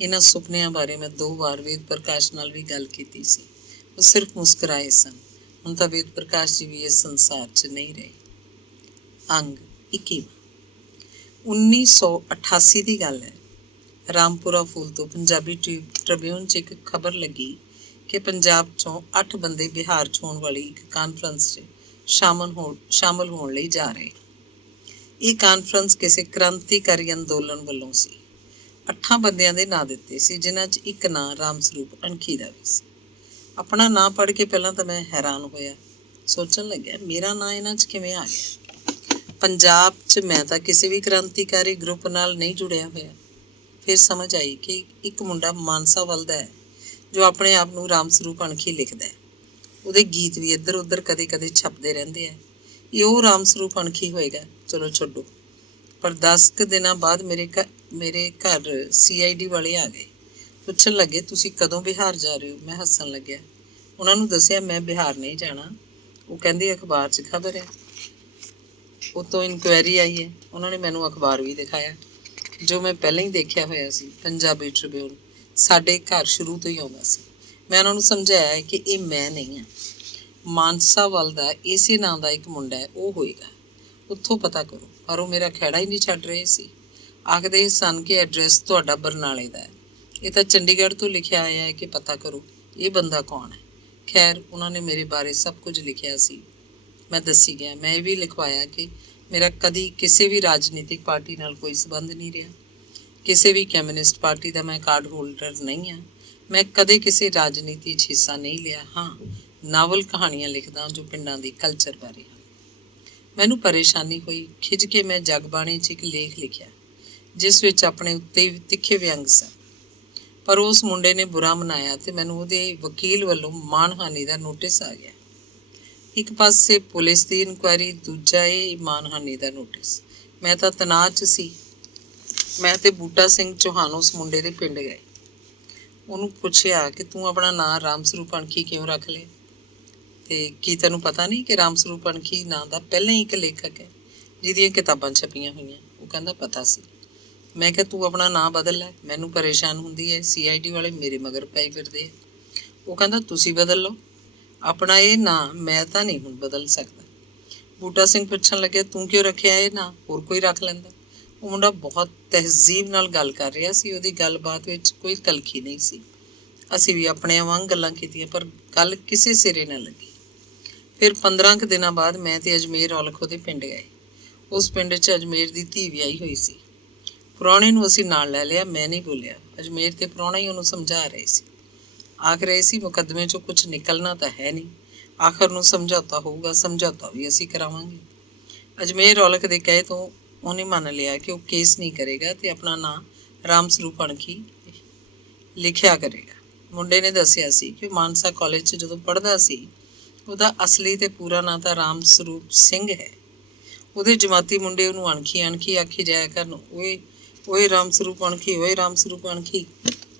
ਇਹਨਾਂ ਸੁਪਨਿਆਂ ਬਾਰੇ ਮੈਂ 2 ਵਾਰ ਵੇਦ ਪ੍ਰਕਾਸ਼ ਨਾਲ ਵੀ ਗੱਲ ਕੀਤੀ ਸੀ। ਉਹ ਸਿਰਫ ਮੁਸਕਰਾਏ ਸਨ। ਹੁਣ ਤਾਂ ਵੇਦ ਪ੍ਰਕਾਸ਼ ਜੀ ਵੀ ਇਸ ਸੰਸਾਰ 'ਚ ਨਹੀਂ ਰਹੇ। ਅੰਗ 21 1988 ਦੀ ਗੱਲ ਹੈ। ਰਾਮਪੁਰਾ ਫੂਲ ਤੋਂ ਪੰਜਾਬੀ ਟ੍ਰਿਬਿਊਨ 'ਚ ਇੱਕ ਖਬਰ ਲੱਗੀ ਕਿ ਪੰਜਾਬ 'ਚੋਂ 8 ਬੰਦੇ ਬਿਹਾਰ 'ਚ ਹੋਣ ਵਾਲੀ ਇੱਕ ਕਾਨਫਰੰਸ 'ਚ ਸ਼ਾਮਲ ਹੋਣ ਲਈ ਜਾ ਰਹੇ। ਇਹ ਕਾਨਫਰੰਸ ਕਿਸੇ ਕ੍ਰਾਂਤੀਕਾਰੀ ਅੰਦੋਲਨ ਵੱਲੋਂ ਸੀ। 8 ਬੰਦਿਆਂ ਦੇ ਨਾਂ ਦਿੱਤੇ ਸੀ, ਜਿਨ੍ਹਾਂ 'ਚ ਇੱਕ ਨਾਂ ਰਾਮ ਸਰੂਪ ਅਣਖੀ ਦਾ ਵੀ ਸੀ। ਆਪਣਾ ਨਾਂ ਪੜ੍ਹ ਕੇ ਪਹਿਲਾਂ ਤਾਂ ਮੈਂ ਹੈਰਾਨ ਹੋਇਆ। ਸੋਚਣ ਲੱਗਿਆ, ਮੇਰਾ ਨਾਂ ਇਹਨਾਂ 'ਚ ਕਿਵੇਂ ਆ ਗਿਆ। ਪੰਜਾਬ 'ਚ ਮੈਂ ਤਾਂ ਕਿਸੇ ਵੀ ਕ੍ਰਾਂਤੀਕਾਰੀ ਗਰੁੱਪ ਨਾਲ ਨਹੀਂ ਜੁੜਿਆ ਹੋਇਆ। ਫਿਰ ਸਮਝ ਆਈ ਕਿ ਇੱਕ ਮੁੰਡਾ ਮਾਨਸਾ ਵੱਲ ਦਾ ਹੈ, ਜੋ ਆਪਣੇ ਆਪ ਨੂੰ ਰਾਮ ਸਰੂਪ ਅਣਖੀ ਲਿਖਦਾ ਹੈ। ਉਹਦੇ ਗੀਤ ਵੀ ਇੱਧਰ ਉੱਧਰ ਕਦੇ ਕਦੇ ਛਪਦੇ ਰਹਿੰਦੇ ਆ। ਇਹ ਉਹ ਰਾਮ ਸਰੂਪ ਅਣਖੀ ਹੋਏਗਾ। ਚਲੋ ਛੱਡੋ। ਪਰ 10 ਕੁ ਦਿਨਾਂ ਬਾਅਦ ਮੇਰੇ ਘਰ CID ਵਾਲੇ ਆ ਗਏ। ਪੁੱਛਣ ਲੱਗੇ, ਤੁਸੀਂ ਕਦੋਂ ਬਿਹਾਰ ਜਾ ਰਹੇ ਹੋ। ਮੈਂ ਹੱਸਣ ਲੱਗਿਆ। ਉਹਨਾਂ ਨੂੰ ਦੱਸਿਆ ਮੈਂ ਬਿਹਾਰ ਨਹੀਂ ਜਾਣਾ। ਉਹ ਕਹਿੰਦੇ ਅਖਬਾਰ 'ਚ ਖਬਰ ਹੈ। ਉਤੋਂ ਇਨਕੁਆਇਰੀ ਆਈ ਹੈ। ਉਹਨਾਂ ਨੇ ਮੈਨੂੰ ਅਖਬਾਰ ਵੀ ਦਿਖਾਇਆ, ਜੋ ਮੈਂ ਪਹਿਲਾਂ ਹੀ ਦੇਖਿਆ ਹੋਇਆ ਸੀ। ਪੰਜਾਬੀ ਟ੍ਰਿਬਿਊਨ ਸਾਡੇ ਘਰ ਸ਼ੁਰੂ ਤੋਂ ਹੀ ਆਉਂਦਾ ਸੀ। ਮੈਂ ਉਹਨਾਂ ਨੂੰ ਸਮਝਾਇਆ ਕਿ ਇਹ ਮੈਂ ਨਹੀਂ ਹਾਂ। ਮਾਨਸਾ ਵੱਲ ਦਾ ਇਸੇ ਨਾਂ ਦਾ ਇੱਕ ਮੁੰਡਾ ਹੈ, ਉਹ ਹੋਏਗਾ। ਉੱਥੋਂ ਪਤਾ ਕਰੋ। ਪਰ ਉਹ ਮੇਰਾ ਖਹਿੜਾ ਹੀ ਨਹੀਂ ਛੱਡ ਰਹੇ ਸੀ। ਆਖਦੇ ਸਨ ਕਿ ਐਡਰੈਸ ਤੁਹਾਡਾ ਬਰਨਾਲੇ ਦਾ ਹੈ, ਇਹ ਤਾਂ ਚੰਡੀਗੜ੍ਹ ਤੋਂ ਲਿਖਿਆ ਆਇਆ ਹੈ ਕਿ ਪਤਾ ਕਰੋ ਇਹ ਬੰਦਾ ਕੌਣ ਹੈ। ਖੈਰ, ਉਹਨਾਂ ਨੇ ਮੇਰੇ ਬਾਰੇ ਸਭ ਕੁਝ ਲਿਖਿਆ ਸੀ। ਮੈਂ ਦੱਸੀ ਗਿਆ। ਮੈਂ ਇਹ ਵੀ ਲਿਖਵਾਇਆ ਕਿ ਮੇਰਾ ਕਦੀ ਕਿਸੇ ਵੀ ਰਾਜਨੀਤਿਕ ਪਾਰਟੀ ਨਾਲ ਕੋਈ ਸੰਬੰਧ ਨਹੀਂ ਰਿਹਾ। ਕਿਸੇ ਵੀ ਕਮਿਊਨਿਸਟ ਪਾਰਟੀ ਦਾ ਮੈਂ ਕਾਰਡ ਹੋਲਡਰ ਨਹੀਂ ਹਾਂ। ਮੈਂ ਕਦੇ ਕਿਸੇ ਰਾਜਨੀਤੀ 'ਚ ਹਿੱਸਾ ਨਹੀਂ ਲਿਆ। ਹਾਂ, ਨਾਵਲ ਕਹਾਣੀਆਂ ਲਿਖਦਾ ਜੋ ਪਿੰਡਾਂ ਦੀ ਕਲਚਰ ਬਾਰੇ ਹਨ। ਮੈਨੂੰ ਪਰੇਸ਼ਾਨੀ ਹੋਈ। ਖਿਝ ਕੇ ਮੈਂ ਜਗਬਾਣੀ 'ਚ ਇੱਕ ਲੇਖ ਲਿਖਿਆ ਜਿਸ ਵਿੱਚ ਆਪਣੇ ਉੱਤੇ ਤਿੱਖੇ ਵਿਅੰਗ ਸਨ। ਪਰ ਉਸ ਮੁੰਡੇ ਨੇ ਬੁਰਾ ਮਨਾਇਆ ਤੇ ਮੈਨੂੰ ਉਹਦੇ ਵਕੀਲ ਵੱਲੋਂ ਮਾਣਹਾਨੀ ਦਾ ਨੋਟਿਸ ਆ ਗਿਆ। ਇੱਕ ਪਾਸੇ ਪੁਲਿਸ ਦੀ ਇਨਕੁਆਇਰੀ, ਦੂਜਾ ਇਹ ਮਾਣਹਾਨੀ ਦਾ ਨੋਟਿਸ। ਮੈਂ ਤਾਂ ਤਣਾਅ 'ਚ ਸੀ। ਮੈਂ ਤੇ ਬੂਟਾ ਸਿੰਘ ਚੌਹਾਨ ਉਸ ਮੁੰਡੇ ਦੇ ਪਿੰਡ ਗਏ। ਉਹਨੂੰ ਪੁੱਛਿਆ ਕਿ ਤੂੰ ਆਪਣਾ ਨਾਂ ਰਾਮ ਸਰੂਪ ਅਣਖੀ ਕਿਉਂ ਰੱਖ ਲਿਆ, ਤੇ ਕੀ ਤੈਨੂੰ ਪਤਾ ਨਹੀਂ ਕਿ ਰਾਮ ਸਰੂਪ ਅਣਖੀ ਨਾਂ ਦਾ ਪਹਿਲਾਂ ਹੀ ਇੱਕ ਲੇਖਕ ਹੈ ਜਿਹਦੀਆਂ ਕਿਤਾਬਾਂ ਛਪੀਆਂ ਹੋਈਆਂ। ਉਹ ਕਹਿੰਦਾ ਪਤਾ ਸੀ। ਮੈਂ ਕਿਹਾ ਤੂੰ ਆਪਣਾ ਨਾਂ ਬਦਲ ਲੈ, ਮੈਨੂੰ ਪਰੇਸ਼ਾਨ ਹੁੰਦੀ ਹੈ, CID ਵਾਲੇ ਮੇਰੇ ਮਗਰ ਪਏ ਫਿਰਦੇ ਆ। ਉਹ ਕਹਿੰਦਾ ਤੁਸੀਂ ਬਦਲ ਲਓ ਆਪਣਾ ਇਹ ਨਾਂ, ਮੈਂ ਤਾਂ ਨਹੀਂ ਹੁਣ ਬਦਲ ਸਕਦਾ। ਬੂਟਾ ਸਿੰਘ ਪੁੱਛਣ ਲੱਗਿਆ ਤੂੰ ਕਿਉਂ ਰੱਖਿਆ ਇਹ ਨਾਂ, ਹੋਰ ਕੋਈ ਰੱਖ ਲੈਂਦਾ। ਉਹ ਮੁੰਡਾ ਬਹੁਤ ਤਹਿਜ਼ੀਬ ਨਾਲ ਗੱਲ ਕਰ ਰਿਹਾ ਸੀ। ਉਹਦੀ ਗੱਲਬਾਤ ਵਿੱਚ ਕੋਈ ਤਲਖੀ ਨਹੀਂ ਸੀ। ਅਸੀਂ ਵੀ ਆਪਣੇ ਵਾਂਗ ਗੱਲਾਂ ਕੀਤੀਆਂ ਪਰ ਗੱਲ ਕਿਸੇ ਸਿਰੇ ਨਾ ਲੱਗੀ। ਫਿਰ 15 ਕੁ ਦਿਨਾਂ ਬਾਅਦ ਮੈਂ ਤੇ ਅਜਮੇਰ ਔਲਖ ਉਹਦੇ ਪਿੰਡ ਗਏ। ਉਸ ਪਿੰਡ 'ਚ ਅਜਮੇਰ ਦੀ ਧੀ ਵਿਆਹੀ ਹੋਈ ਸੀ। ਪ੍ਰਾਹੁਣੇ ਨੂੰ ਅਸੀਂ ਨਾਲ ਲੈ ਲਿਆ। ਮੈਂ ਨਹੀਂ ਬੋਲਿਆ। ਅਜਮੇਰ ਤੇ ਪ੍ਰਾਹੁਣਾ ਹੀ ਉਹਨੂੰ ਸਮਝਾ ਰਹੇ ਸੀ। ਆਖ ਰਹੇ ਸੀ ਮੁਕੱਦਮੇ 'ਚੋਂ ਕੁਝ ਨਿਕਲਣਾ ਤਾਂ ਹੈ ਨਹੀਂ, ਆਖਰ ਨੂੰ ਸਮਝੌਤਾ ਹੋਊਗਾ, ਸਮਝੌਤਾ ਵੀ ਅਸੀਂ ਕਰਾਵਾਂਗੇ। ਅਜਮੇਰ ਔਲਖ ਦੇ ਕਹੇ ਤੋਂ ਉਹਨੇ ਮੰਨ ਲਿਆ ਕਿ ਉਹ ਕੇਸ ਨਹੀਂ ਕਰੇਗਾ ਤੇ ਆਪਣਾ ਨਾਂ ਰਾਮ ਸਰੂਪ ਅਣਖੀ ਲਿਖਿਆ ਕਰੇਗਾ। ਮੁੰਡੇ ਨੇ ਦੱਸਿਆ ਸੀ ਕਿ ਮਾਨਸਾ ਕਾਲਜ 'ਚ ਜਦੋਂ ਪੜ੍ਹਦਾ ਸੀ ਉਹਦਾ ਅਸਲੀ ਤੇ ਪੂਰਾ ਨਾਂ ਤਾਂ ਰਾਮ ਸਰੂਪ ਸਿੰਘ ਹੈ। ਉਹਦੇ ਜਮਾਤੀ ਮੁੰਡੇ ਉਹਨੂੰ ਅਣਖੀ ਅਣਖੀ ਆਖੀ ਜਾਇਆ ਕਰਨ, ਓਏ ਓਏ ਰਾਮ ਸਰੂਪ ਅਣਖੀ, ਓਏ ਰਾਮ ਸਰੂਪ ਅਣਖੀ।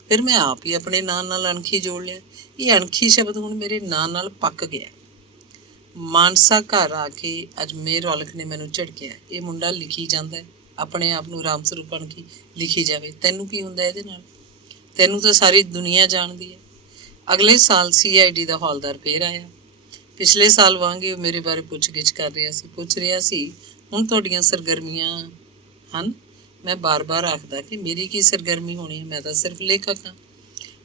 ਫਿਰ ਮੈਂ ਆਪ ਹੀ ਆਪਣੇ ਨਾਂ ਨਾਲ ਅਣਖੀ ਜੋੜ ਲਿਆ। ਇਹ ਅਣਖੀ ਸ਼ਬਦ ਹੁਣ ਮੇਰੇ ਨਾਂ ਨਾਲ ਪੱਕ ਗਿਆ। ਮਾਨਸਾ ਘਰ ਆ ਕੇ ਅਜਮੇਰ ਔਲਖ ਨੇ ਮੈਨੂੰ ਝਿੜਕਿਆ, ਇਹ ਮੁੰਡਾ ਲਿਖੀ ਜਾਂਦਾ, ਆਪਣੇ ਆਪ ਨੂੰ ਰਾਮ ਸਰੂਪ ਅਣਖੀ ਲਿਖੀ ਜਾਵੇ, ਤੈਨੂੰ ਕੀ ਹੁੰਦਾ ਇਹਦੇ ਨਾਲ, ਤੈਨੂੰ ਤਾਂ ਸਾਰੀ ਦੁਨੀਆ ਜਾਣਦੀ ਹੈ। ਅਗਲੇ ਸਾਲ CID ਦਾ ਹੌਲਦਾਰ ਫੇਰ ਆਇਆ। ਪਿਛਲੇ ਸਾਲ ਵਾਂਗ ਉਹ ਮੇਰੇ ਬਾਰੇ ਪੁੱਛ-ਗਿੱਛ ਕਰ ਰਿਹਾ ਸੀ। ਪੁੱਛ ਰਿਹਾ ਸੀ ਹੁਣ ਤੁਹਾਡੀਆਂ ਸਰਗਰਮੀਆਂ ਹਨ। ਮੈਂ ਬਾਰ-ਬਾਰ ਆਖਦਾ ਕਿ ਮੇਰੀ ਕੀ ਸਰਗਰਮੀ ਹੋਣੀ ਹੈ, ਮੈਂ ਤਾਂ ਸਿਰਫ ਲੇਖਕ ਹਾਂ।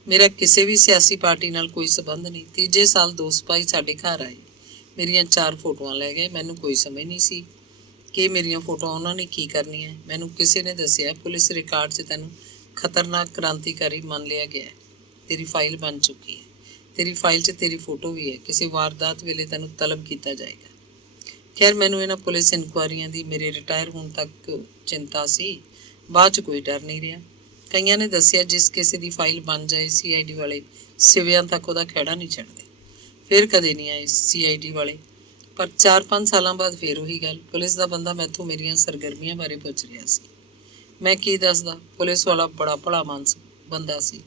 ਮੇਰਾ ਕਿਸੇ ਵੀ ਸਿਆਸੀ ਪਾਰਟੀ ਨਾਲ ਕੋਈ ਸੰਬੰਧ ਨਹੀਂ। ਤੀਜੇ ਸਾਲ 2 ਸਿਪਾਹੀ ਸਾਡੇ ਘਰ ਆਏ। ਮੇਰੀਆਂ 4 ਫੋਟੋਆਂ ਲੈ ਗਏ। ਮੈਨੂੰ ਕੋਈ ਸਮਝ ਨਹੀਂ ਸੀ ਕਿ ਮੇਰੀਆਂ ਫੋਟੋਆਂ ਉਹਨਾਂ ਨੇ ਕੀ ਕਰਨੀਆਂ। ਮੈਨੂੰ ਕਿਸੇ ਨੇ ਦੱਸਿਆ ਪੁਲਿਸ ਰਿਕਾਰਡ 'ਚ ਤੈਨੂੰ ਖਤਰਨਾਕ ਕ੍ਰਾਂਤੀਕਾਰੀ ਮੰਨ ਲਿਆ ਗਿਆ, ਤੇਰੀ ਫਾਈਲ ਬਣ ਚੁੱਕੀ ਹੈ, ਤੇਰੀ ਫਾਈਲ 'ਚ ਤੇਰੀ ਫੋਟੋ ਵੀ ਹੈ, ਕਿਸੇ ਵਾਰਦਾਤ ਵੇਲੇ ਤੈਨੂੰ ਤਲਬ ਕੀਤਾ ਜਾਏਗਾ। ਖੈਰ ਮੈਨੂੰ ਇਹਨਾਂ ਪੁਲਿਸ ਇਨਕੁਆਇਰੀਆਂ ਦੀ ਮੇਰੇ ਰਿਟਾਇਰ ਹੋਣ ਤੱਕ ਚਿੰਤਾ ਸੀ, ਬਾਅਦ 'ਚ ਕੋਈ ਡਰ ਨਹੀਂ ਰਿਹਾ। ਕਈਆਂ ਨੇ ਦੱਸਿਆ ਜਿਸ ਕਿਸੇ ਦੀ ਫਾਈਲ ਬਣ ਜਾਏ CID ਵਾਲੇ ਸਿਵਿਆਂ ਤੱਕ ਉਹਦਾ ਖਹਿੜਾ ਨਹੀਂ ਛੱਡਦੇ। ਫਿਰ ਕਦੇ ਨਹੀਂ ਆਏ CID ਵਾਲੇ। ਪਰ 4-5 ਸਾਲਾਂ ਬਾਅਦ ਫਿਰ ਉਹੀ ਗੱਲ। ਪੁਲਿਸ ਦਾ ਬੰਦਾ ਮੈਥੋਂ ਮੇਰੀਆਂ ਸਰਗਰਮੀਆਂ ਬਾਰੇ ਪੁੱਛ ਰਿਹਾ ਸੀ। ਮੈਂ ਕੀ ਦੱਸਦਾ। ਪੁਲਿਸ ਵਾਲਾ ਬੜਾ ਭਲਾ ਮਾਨਸ ਬੰਦਾ ਸੀ।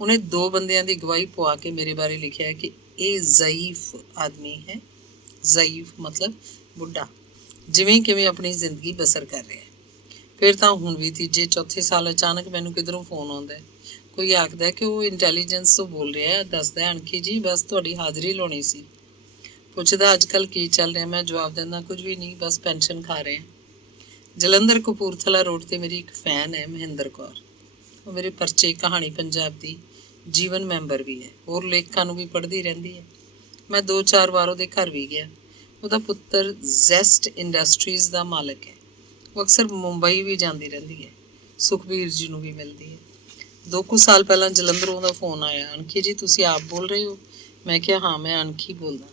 ਉਹਨੇ 2 ਬੰਦਿਆਂ ਦੀ ਗਵਾਹੀ ਪਵਾ ਕੇ ਮੇਰੇ ਬਾਰੇ ਲਿਖਿਆ ਕਿ ਇਹ ਜ਼ਈਫ ਆਦਮੀ ਹੈ। ਜ਼ਈਫ ਮਤਲਬ ਬੁੱਢਾ, ਜਿਵੇਂ ਕਿਵੇਂ ਆਪਣੀ ਜ਼ਿੰਦਗੀ ਬਸਰ ਕਰ ਰਿਹਾ। ਫਿਰ ਤਾਂ ਹੁਣ ਵੀ ਤੀਜੇ ਚੌਥੇ ਸਾਲ ਅਚਾਨਕ ਮੈਨੂੰ ਕਿਧਰੋਂ ਫੋਨ ਆਉਂਦਾ। ਕੋਈ ਆਖਦਾ ਕਿ ਉਹ ਇੰਟੈਲੀਜੈਂਸ ਤੋਂ ਬੋਲ ਰਿਹਾ, ਦੱਸਦਾ ਅਣਖੀ ਜੀ ਬਸ ਤੁਹਾਡੀ ਹਾਜ਼ਰੀ ਲਾਉਣੀ ਸੀ। ਪੁੱਛਦਾ ਅੱਜ ਕੱਲ੍ਹ ਕੀ ਚੱਲ ਰਿਹਾ। ਮੈਂ ਜਵਾਬ ਦਿੰਦਾ ਕੁਝ ਵੀ ਨਹੀਂ, ਬਸ ਪੈਨਸ਼ਨ ਖਾ ਰਹੇ। ਜਲੰਧਰ ਕਪੂਰਥਲਾ ਰੋਡ ਤੇ ਮੇਰੀ ਇੱਕ ਫੈਨ ਹੈ ਮਹਿੰਦਰ ਕੌਰ। ਉਹ ਮੇਰੇ ਪਰਚੇ ਕਹਾਣੀ ਪੰਜਾਬ ਦੀ ਜੀਵਨ ਮੈਂਬਰ ਵੀ ਹੈ, ਹੋਰ ਲੇਖਕਾਂ ਨੂੰ ਵੀ ਪੜ੍ਹਦੀ ਰਹਿੰਦੀ ਹੈ। ਮੈਂ 2-4 ਵਾਰ ਉਹਦੇ ਘਰ ਵੀ ਗਿਆ। ਉਹਦਾ ਪੁੱਤਰ ਜ਼ੈਸਟ ਇੰਡਸਟਰੀਜ਼ ਦਾ ਮਾਲਕ ਹੈ। ਉਹ ਅਕਸਰ ਮੁੰਬਈ ਵੀ ਜਾਂਦੀ ਰਹਿੰਦੀ ਹੈ, ਸੁਖਬੀਰ ਜੀ ਨੂੰ ਵੀ ਮਿਲਦੀ ਹੈ। 2 ਕੁ ਸਾਲ ਪਹਿਲਾਂ ਜਲੰਧਰੋਂ ਉਹਦਾ ਫੋਨ ਆਇਆ, ਅਣਖੀ ਜੀ ਤੁਸੀਂ ਆਪ ਬੋਲ ਰਹੇ ਹੋ? ਮੈਂ ਕਿਹਾ ਹਾਂ ਮੈਂ ਅਣਖੀ ਬੋਲਦਾ।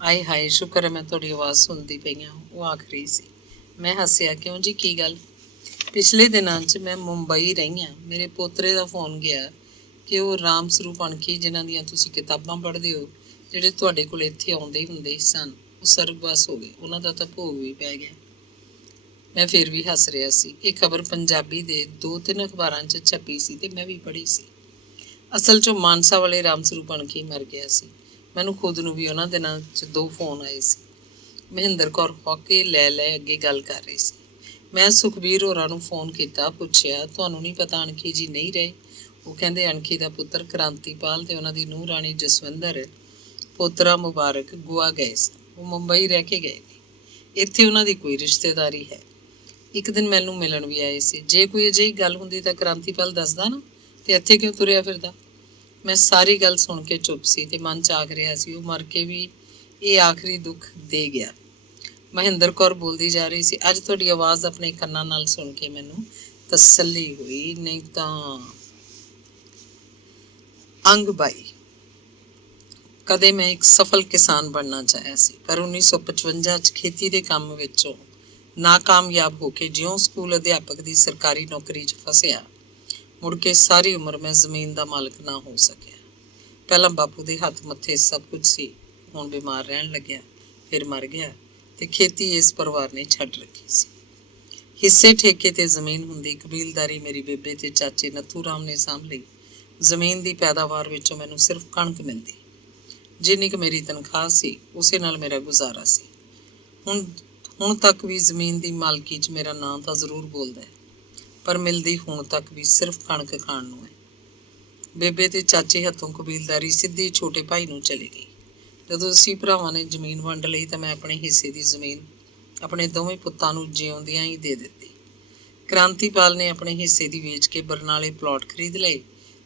ਆਏ ਹਾਏ ਸ਼ੁਕਰ ਹੈ ਮੈਂ ਤੁਹਾਡੀ ਆਵਾਜ਼ ਸੁਣਦੀ ਪਈ ਹਾਂ, ਉਹ ਆਖ ਰਹੀ ਸੀ। ਮੈਂ ਹੱਸਿਆ, ਕਿਉਂ ਜੀ ਕੀ ਗੱਲ? ਪਿਛਲੇ ਦਿਨਾਂ 'ਚ ਮੈਂ ਮੁੰਬਈ ਰਹੀ ਹਾਂ। ਮੇਰੇ ਪੋਤਰੇ ਦਾ ਫੋਨ ਗਿਆ ਕਿ ਉਹ ਰਾਮ ਸਰੂਪ ਅਣਖੀ ਜਿਨ੍ਹਾਂ ਦੀਆਂ ਤੁਸੀਂ ਕਿਤਾਬਾਂ ਪੜ੍ਹਦੇ ਹੋ, ਜਿਹੜੇ ਤੁਹਾਡੇ ਕੋਲ ਇੱਥੇ ਆਉਂਦੇ ਹੁੰਦੇ ਸਨ, ਉਹ ਸਰਗਵਾਸ ਹੋ ਗਏ। ਉਹਨਾਂ ਦਾ ਤਾਂ ਭੋਗ ਵੀ ਪੈ ਗਿਆ। ਮੈਂ ਫਿਰ ਵੀ ਹੱਸ ਰਿਹਾ ਸੀ। ਇਹ ਖਬਰ ਪੰਜਾਬੀ ਦੇ 2-3 ਅਖਬਾਰਾਂ 'ਚ ਛਪੀ ਸੀ ਤੇ ਮੈਂ ਵੀ ਪੜ੍ਹੀ ਸੀ। ਅਸਲ 'ਚੋਂ ਮਾਨਸਾ ਵਾਲੇ ਰਾਮ ਸਰੂਪ ਅਣਖੀ ਮਰ ਗਿਆ ਸੀ। ਮੈਨੂੰ ਖੁਦ ਨੂੰ ਵੀ ਉਹਨਾਂ ਦਿਨਾਂ 'ਚ 2 ਫੋਨ ਆਏ ਸੀ। ਮਹਿੰਦਰ ਕੌਰ ਹੌਕੇ ਲੈ ਅੱਗੇ ਗੱਲ ਕਰ ਰਹੀ ਸੀ। ਮੈਂ ਸੁਖਬੀਰ ਹੋਰਾਂ ਨੂੰ ਫੋਨ ਕੀਤਾ, ਪੁੱਛਿਆ ਤੁਹਾਨੂੰ ਨਹੀਂ ਪਤਾ ਅਣਖੀ ਜੀ ਨਹੀਂ ਰਹੇ? ਉਹ ਕਹਿੰਦੇ ਅਣਖੀ ਦਾ ਪੁੱਤਰ ਕ੍ਰਾਂਤੀਪਾਲ ਤੇ ਉਹਨਾਂ ਦੀ ਨੂੰਹ ਰਾਣੀ ਜਸਵਿੰਦਰ, ਪੋਤਰਾ ਮੁਬਾਰਕ ਗੋਆ ਗਏ ਸਨ। ਉਹ ਮੁੰਬਈ ਰਹਿ ਕੇ ਗਏ ਨੇ। ਇੱਥੇ ਉਹਨਾਂ ਦੀ ਕੋਈ ਰਿਸ਼ਤੇਦਾਰੀ ਹੈ। ਇੱਕ ਦਿਨ ਮੈਨੂੰ ਮਿਲਣ ਵੀ ਆਏ ਸੀ। ਜੇ ਕੋਈ ਅਜਿਹੀ ਗੱਲ ਹੁੰਦੀ ਤਾਂ ਕ੍ਰਾਂਤੀਪਾਲ ਦੱਸਦਾ ਨਾ, ਤੇ ਇੱਥੇ ਕਿਉਂ ਤੁਰਿਆ ਫਿਰਦਾ? ਮੈਂ ਸਾਰੀ ਗੱਲ ਸੁਣ ਕੇ ਚੁੱਪ ਸੀ ਤੇ ਮਨ 'ਚ ਆਖ ਰਿਹਾ ਸੀ ਉਹ ਮਰ ਕੇ ਵੀ ਇਹ ਆਖਰੀ ਦੁੱਖ ਦੇ ਗਿਆ। ਮਹਿੰਦਰ ਕੌਰ ਬੋਲਦੀ ਜਾ ਰਹੀ ਸੀ। ਅੱਜ ਤੁਹਾਡੀ ਆਵਾਜ਼ ਆਪਣੇ ਕੰਨਾਂ ਨਾਲ ਸੁਣ ਕੇ ਮੈਨੂੰ ਤਸੱਲੀ ਹੋਈ, ਨਹੀਂ ਤਾਂ ਅੰਗ ਬਾਈ। ਕਦੇ ਮੈਂ ਇੱਕ ਸਫਲ ਕਿਸਾਨ ਬਣਨਾ ਚਾਹਿਆ ਸੀ, ਪਰ 1955 ਚ ਖੇਤੀ ਦੇ ਕੰਮ ਵਿੱਚੋਂ ਨਾਕਾਮਯਾਬ ਹੋ ਕੇ ਜਿਉਂ ਸਕੂਲ ਅਧਿਆਪਕ ਦੀ ਸਰਕਾਰੀ ਨੌਕਰੀ 'ਚ ਫਸਿਆ, ਮੁੜ ਕੇ ਸਾਰੀ ਉਮਰ ਮੈਂ ਜ਼ਮੀਨ ਦਾ ਮਾਲਕ ਨਾ ਹੋ ਸਕਿਆ। ਪਹਿਲਾਂ ਬਾਪੂ ਦੇ ਹੱਥ ਮੱਥੇ ਸਭ ਕੁਝ ਸੀ, ਹੁਣ ਬਿਮਾਰ ਰਹਿਣ ਲੱਗਿਆ, ਫਿਰ ਮਰ ਗਿਆ ਤੇ ਖੇਤੀ ਇਸ ਪਰਿਵਾਰ ਨੇ ਛੱਡ ਰੱਖੀ ਸੀ। ਹਿੱਸੇ ਠੇਕੇ ਤੇ ਜ਼ਮੀਨ ਹੁੰਦੀ, ਕਬੀਲਦਾਰੀ ਮੇਰੀ ਬੇਬੇ ਤੇ ਚਾਚੇ ਨੱਥੂ ਰਾਮ ਨੇ ਸਾਂਭ ਲਈ। ਜ਼ਮੀਨ ਦੀ ਪੈਦਾਵਾਰ ਵਿੱਚੋਂ ਮੈਨੂੰ ਸਿਰਫ ਕਣਕ ਮਿਲਦੀ। ਜਿੰਨੀ ਕੁ ਮੇਰੀ ਤਨਖਾਹ ਸੀ, ਉਸੇ ਨਾਲ ਮੇਰਾ ਗੁਜ਼ਾਰਾ ਸੀ। ਹੁਣ ਤੱਕ ਵੀ ਜ਼ਮੀਨ ਦੀ ਮਾਲਕੀ 'ਚ ਮੇਰਾ ਨਾਂ ਤਾਂ ਜ਼ਰੂਰ ਬੋਲਦਾ ਹੈ, ਪਰ ਮਿਲਦੀ ਹੁਣ ਤੱਕ ਵੀ ਸਿਰਫ ਕਣਕ ਖਾਣ ਨੂੰ ਹੈ। ਬੇਬੇ ਤੇ ਚਾਚੇ ਹੱਥੋਂ ਕਬੀਲਦਾਰੀ ਸਿੱਧੀ ਛੋਟੇ ਭਾਈ ਨੂੰ ਚਲੀ ਗਈ। ਜਦੋਂ ਅਸੀਂ ਭਰਾਵਾਂ ਨੇ ਜ਼ਮੀਨ ਵੰਡ ਲਈ ਤਾਂ ਮੈਂ ਆਪਣੇ ਹਿੱਸੇ ਦੀ ਜ਼ਮੀਨ ਆਪਣੇ ਦੋਵੇਂ ਪੁੱਤਾਂ ਨੂੰ ਜਿਉਂਦਿਆਂ ਹੀ ਦੇ ਦਿੱਤੀ। ਕ੍ਰਾਂਤੀਪਾਲ ਨੇ ਆਪਣੇ ਹਿੱਸੇ ਦੀ ਵੇਚ ਕੇ ਬਰਨਾਲੇ ਪਲਾਟ ਖਰੀਦ ਲਏ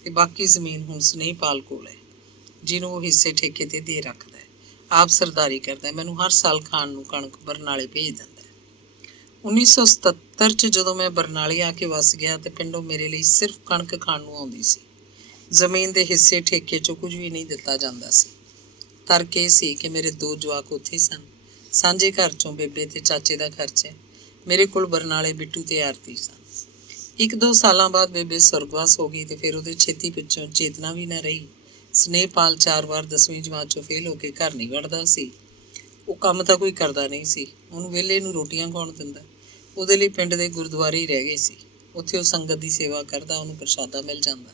ਤੇ ਬਾਕੀ ਜ਼ਮੀਨ ਹੁਣ ਸਨੇਹਪਾਲ ਕੋਲ ਹੈ, ਜਿਹਨੂੰ ਉਹ ਹਿੱਸੇ ਠੇਕੇ ਤੇ ਦੇ ਰੱਖਦਾ ਹੈ। ਆਪ ਸਰਦਾਰੀ ਕਰਦਾ ਹੈ, ਮੈਨੂੰ ਹਰ ਸਾਲ ਖਾਣ ਨੂੰ ਕਣਕ ਬਰਨਾਲੇ ਭੇਜ ਦਿੰਦਾ ਹੈ। 1977 ਚ ਜਦੋਂ ਮੈਂ ਬਰਨਾਲੇ ਆ ਕੇ ਵਸ ਗਿਆ ਤੇ ਪਿੰਡੋਂ ਮੇਰੇ ਲਈ ਸਿਰਫ ਕਣਕ ਖਾਣ ਨੂੰ ਆਉਂਦੀ ਸੀ। ਜ਼ਮੀਨ ਦੇ ਹਿੱਸੇ ਠੇਕੇ ਚੋਂ ਕੁਝ ਵੀ ਨਹੀਂ ਦਿੱਤਾ ਜਾਂਦਾ ਸੀ। ਤਰਕ ਇਹ ਸੀ ਕਿ ਮੇਰੇ 2 ਜਵਾਕ ਉੱਥੇ ਸਨ। ਸਾਂਝੇ ਘਰ ਚੋਂ ਬੇਬੇ ਤੇ ਚਾਚੇ ਦਾ ਖਰਚਾ। ਮੇਰੇ ਕੋਲ ਬਰਨਾਲੇ ਬਿੱਟੂ ਤੇ ਆਰਤੀ ਸਨ। 1-2 ਸਾਲਾਂ ਬਾਅਦ ਬੇਬੇ ਸੁਰਗਵਾਸ ਹੋ ਗਈ ਤੇ ਫਿਰ ਉਹਦੇ ਛੇਤੀ ਪਿੱਛੋਂ ਚੇਤਨਾ ਵੀ ਨਾ ਰਹੀ। ਸਨੇਹਪਾਲ 4 ਵਾਰ 10ਵੀਂ ਜਮਾਤ ਚੋਂ ਫੇਲ ਹੋ ਕੇ ਘਰ ਨਹੀਂ ਵੜਦਾ ਸੀ। ਉਹ ਕੰਮ ਤਾਂ ਕੋਈ ਕਰਦਾ ਨਹੀਂ ਸੀ, ਉਹਨੂੰ ਵਿਹਲੇ ਨੂੰ ਰੋਟੀਆਂ ਕੌਣ ਦਿੰਦਾ। ਉਹਦੇ ਲਈ ਪਿੰਡ ਦੇ ਗੁਰਦੁਆਰੇ ਹੀ ਰਹਿ ਗਏ ਸੀ। ਉੱਥੇ ਉਹ ਸੰਗਤ ਦੀ ਸੇਵਾ ਕਰਦਾ, ਉਹਨੂੰ ਪ੍ਰਸ਼ਾਦਾ ਮਿਲ ਜਾਂਦਾ।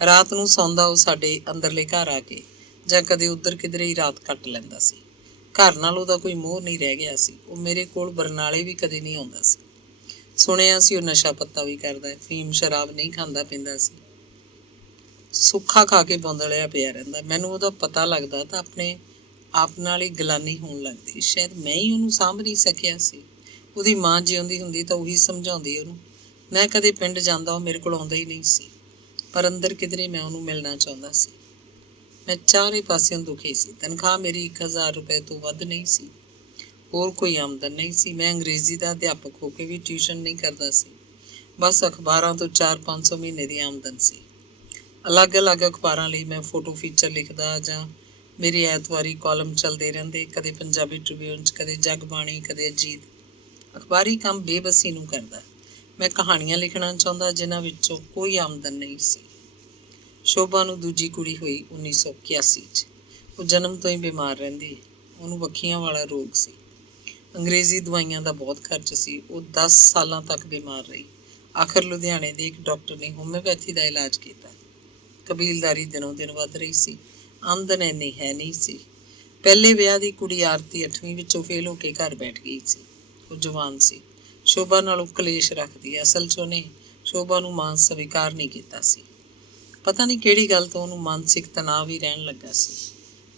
ਰਾਤ ਨੂੰ ਸੌਂਦਾ ਉਹ ਸਾਡੇ ਅੰਦਰਲੇ ਘਰ ਆ ਕੇ, ਜਾਂ ਕਦੇ ਉੱਧਰ ਕਿਧਰੇ ਹੀ ਰਾਤ ਕੱਟ ਲੈਂਦਾ ਸੀ। ਘਰ ਨਾਲ ਉਹਦਾ ਕੋਈ ਮੋਹ ਨਹੀਂ ਰਹਿ ਗਿਆ ਸੀ। ਉਹ ਮੇਰੇ ਕੋਲ ਬਰਨਾਲੇ ਵੀ ਕਦੇ ਨਹੀਂ ਆਉਂਦਾ ਸੀ। ਸੁਣਿਆ ਸੀ ਉਹ ਨਸ਼ਾ ਪੱਤਾ ਵੀ ਕਰਦਾ ਹੈ, ਫੀਮ ਸ਼ਰਾਬ ਨਹੀਂ ਖਾਂਦਾ ਪੀਂਦਾ ਸੀ, ਸੁੱਖਾ ਖਾ ਕੇ ਬੌਂਦਲਿਆ ਪਿਆ ਰਹਿੰਦਾ। ਮੈਨੂੰ ਉਹਦਾ ਪਤਾ ਲੱਗਦਾ ਤਾਂ ਆਪਣੇ ਆਪ ਨਾਲ ਹੀ ਗਲਾਨੀ ਹੋਣ ਲੱਗਦੀ। ਸ਼ਾਇਦ ਮੈਂ ਹੀ ਉਹਨੂੰ ਸਾਂਭ ਨਹੀਂ ਸਕਿਆ ਸੀ। ਉਹਦੀ ਮਾਂ ਜਿਉਂਦੀ ਹੁੰਦੀ ਤਾਂ ਉਹੀ ਸਮਝਾਉਂਦੀ ਉਹਨੂੰ। ਮੈਂ ਕਦੇ ਪਿੰਡ ਜਾਂਦਾ, ਉਹ ਮੇਰੇ ਕੋਲ ਆਉਂਦਾ ਹੀ ਨਹੀਂ ਸੀ, ਪਰ ਅੰਦਰ ਕਿਧਰੇ ਮੈਂ ਉਹਨੂੰ ਮਿਲਣਾ ਚਾਹੁੰਦਾ ਸੀ। ਮੈਂ ਚਾਰੇ ਪਾਸਿਓਂ ਦੁਖੀ ਸੀ। ਤਨਖਾਹ ਮੇਰੀ 1000 ਰੁਪਏ ਤੋਂ ਵੱਧ ਨਹੀਂ ਸੀ। ਹੋਰ ਕੋਈ ਆਮਦਨ ਨਹੀਂ ਸੀ। ਮੈਂ ਅੰਗਰੇਜ਼ੀ ਦਾ ਅਧਿਆਪਕ ਹੋ ਕੇ ਵੀ ਟਿਊਸ਼ਨ ਨਹੀਂ ਕਰਦਾ ਸੀ। ਬਸ ਅਖਬਾਰਾਂ ਤੋਂ 400-500 ਮਹੀਨੇ ਦੀ ਆਮਦਨ ਸੀ। ਅਲੱਗ-ਅਲੱਗ ਅਖਬਾਰਾਂ ਲਈ ਮੈਂ ਫੋਟੋ ਫੀਚਰ ਲਿਖਦਾ ਜਾਂ ਮੇਰੇ ਐਤਵਾਰੀ ਕਾਲਮ ਚੱਲਦੇ ਰਹਿੰਦੇ, ਕਦੇ ਪੰਜਾਬੀ ਟ੍ਰਿਬਿਊਨ 'ਚ, ਕਦੇ ਜਗਬਾਣੀ, ਕਦੇ ਅਜੀਤ। ਅਖਬਾਰੀ ਕੰਮ ਬੇਬਸੀ ਨੂੰ ਕਰਦਾ। ਮੈਂ ਕਹਾਣੀਆਂ ਲਿਖਣਾ ਚਾਹੁੰਦਾ ਜਿਨ੍ਹਾਂ ਵਿੱਚੋਂ ਕੋਈ ਆਮਦਨ ਨਹੀਂ ਸੀ। ਸ਼ੋਭਾ ਨੂੰ ਦੂਜੀ ਕੁੜੀ ਹੋਈ 1981 ਚ। ਉਹ ਜਨਮ ਤੋਂ ਹੀ ਬਿਮਾਰ ਰਹਿੰਦੀ। ਉਹਨੂੰ ਵੱਖੀਆਂ ਵਾਲਾ ਰੋਗ ਸੀ। ਅੰਗਰੇਜ਼ੀ ਦਵਾਈਆਂ ਦਾ ਬਹੁਤ ਖਰਚ ਸੀ। ਉਹ 10 ਸਾਲਾਂ ਤੱਕ ਬਿਮਾਰ ਰਹੀ। ਆਖਰ ਲੁਧਿਆਣੇ ਦੇ ਇੱਕ ਡਾਕਟਰ ਨੇ ਹੋਮਿਓਪੈਥੀ ਦਾ ਇਲਾਜ ਕੀਤਾ। ਕਬੀਲਦਾਰੀ ਦਿਨੋਂ ਦਿਨ ਵੱਧ ਰਹੀ ਸੀ। ਆਮਦਨ ਇੰਨੀ ਹੈ ਨਹੀਂ ਸੀ। ਪਹਿਲੇ ਵਿਆਹ ਦੀ ਕੁੜੀ ਆਰਤੀ 8ਵੀਂ ਵਿੱਚੋਂ ਫੇਲ ਹੋ ਕੇ ਘਰ ਬੈਠ ਗਈ ਸੀ। ਉਹ ਜਵਾਨ ਸੀ। ਸ਼ੋਭਾ ਨਾਲੋਂ ਕਲੇਸ਼ ਰੱਖਦੀ। ਅਸਲ 'ਚ ਉਹਨੇ ਸ਼ੋਭਾ ਨੂੰ ਮਾਂ ਸਵੀਕਾਰ ਨਹੀਂ ਕੀਤਾ ਸੀ। ਪਤਾ ਨਹੀਂ ਕਿਹੜੀ ਗੱਲ ਤੋਂ ਉਹਨੂੰ ਮਾਨਸਿਕ ਤਣਾਅ ਵੀ ਰਹਿਣ ਲੱਗਾ ਸੀ।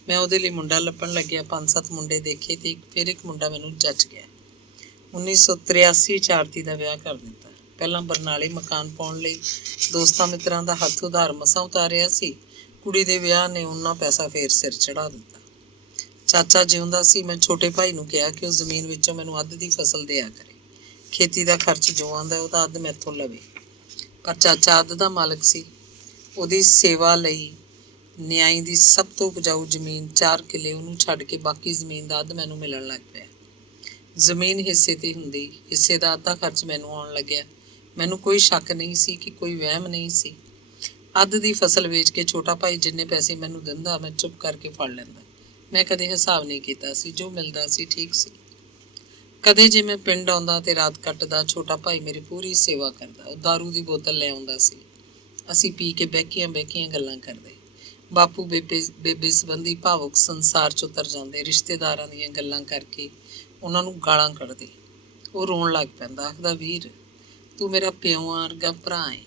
ਮੈਂ ਉਹਦੇ ਲਈ ਮੁੰਡਾ ਲੱਭਣ ਲੱਗਿਆ। 5-7 ਮੁੰਡੇ ਦੇਖੇ ਤੇ ਫਿਰ ਇੱਕ ਮੁੰਡਾ ਮੈਨੂੰ ਜੱਚ ਗਿਆ। 1983 ਚ ਆਰਤੀ ਦਾ ਵਿਆਹ ਕਰ ਦਿੱਤਾ। ਪਹਿਲਾਂ ਬਰਨਾਲੇ ਮਕਾਨ ਪਾਉਣ ਲਈ ਦੋਸਤਾਂ ਮਿੱਤਰਾਂ ਦਾ ਹੱਥ ਉਧਾਰ ਮਸਾਂ ਉਤਾਰਿਆ ਸੀ। ਕੁੜੀ ਦੇ ਵਿਆਹ ਨੇ ਉਹਨਾਂ ਪੈਸਾ ਫੇਰ ਸਿਰ ਚੜਾ ਦਿੱਤਾ। ਚਾਚਾ ਜਿਉਂਦਾ ਸੀ। ਮੈਂ ਛੋਟੇ ਭਾਈ ਨੂੰ ਕਿਹਾ ਕਿ ਉਹ ਜ਼ਮੀਨ ਵਿੱਚੋਂ ਮੈਨੂੰ ਅੱਧ ਦੀ ਫਸਲ ਦਿਆ ਕਰੇ। ਖੇਤੀ ਦਾ ਖਰਚ ਜੋ ਆਉਂਦਾ ਉਹਦਾ ਅੱਧ ਮੈਥੋਂ ਲਵੇ। ਪਰ ਚਾਚਾ ਅੱਧ ਦਾ ਮਾਲਕ ਸੀ। ਉਹਦੀ ਸੇਵਾ ਲਈ ਨਿਆਈ ਦੀ ਸਭ ਤੋਂ ਉਪਜਾਊ ਜ਼ਮੀਨ 4 ਕਿੱਲੇ ਉਹਨੂੰ ਛੱਡ ਕੇ ਬਾਕੀ ਜ਼ਮੀਨ ਦਾ ਅੱਧ ਮੈਨੂੰ ਮਿਲਣ ਲੱਗ ਪਿਆ। ਜ਼ਮੀਨ ਹਿੱਸੇ ਤੇ ਹੁੰਦੀ, ਹਿੱਸੇ ਦਾ ਅੱਧਾ ਖਰਚ ਮੈਨੂੰ ਆਉਣ ਲੱਗਿਆ। ਮੈਨੂੰ ਕੋਈ ਸ਼ੱਕ ਨਹੀਂ ਸੀ ਕਿ ਕੋਈ ਵਹਿਮ ਨਹੀਂ ਸੀ। ਅੱਧ ਦੀ ਫਸਲ ਵੇਚ ਕੇ ਛੋਟਾ ਭਾਈ ਜਿੰਨੇ ਪੈਸੇ ਮੈਨੂੰ ਦਿੰਦਾ, ਮੈਂ ਚੁੱਪ ਕਰਕੇ ਫੜ ਲੈਂਦਾ। ਮੈਂ ਕਦੇ ਹਿਸਾਬ ਨਹੀਂ ਕੀਤਾ ਸੀ। ਜੋ ਮਿਲਦਾ ਸੀ ਠੀਕ ਸੀ। ਕਦੇ ਜੇ ਮੈਂ ਪਿੰਡ ਆਉਂਦਾ ਤੇ ਰਾਤ ਕੱਟਦਾ, ਛੋਟਾ ਭਾਈ ਮੇਰੀ ਪੂਰੀ ਸੇਵਾ ਕਰਦਾ। ਉਹ ਦਾਰੂ ਦੀ ਬੋਤਲ ਲੈ ਆਉਂਦਾ ਸੀ। ਅਸੀਂ ਪੀ ਕੇ ਬਹਿਕੀਆਂ ਗੱਲਾਂ ਕਰਦੇ। ਬਾਪੂ ਬੇਬੇ ਸੰਬੰਧੀ ਭਾਵੁਕ ਸੰਸਾਰ 'ਚ ਉਤਰ ਜਾਂਦੇ। ਰਿਸ਼ਤੇਦਾਰਾਂ ਦੀਆਂ ਗੱਲਾਂ ਕਰਕੇ ਉਹਨਾਂ ਨੂੰ ਗਾਲਾਂ ਕੱਢਦੇ। ਉਹ ਰੋਣ ਲੱਗ ਪੈਂਦਾ, ਆਖਦਾ, ਵੀਰ ਤੂੰ ਮੇਰਾ ਪਿਓਾਂ ਵਰਗਾ ਭਰਾ ਏ।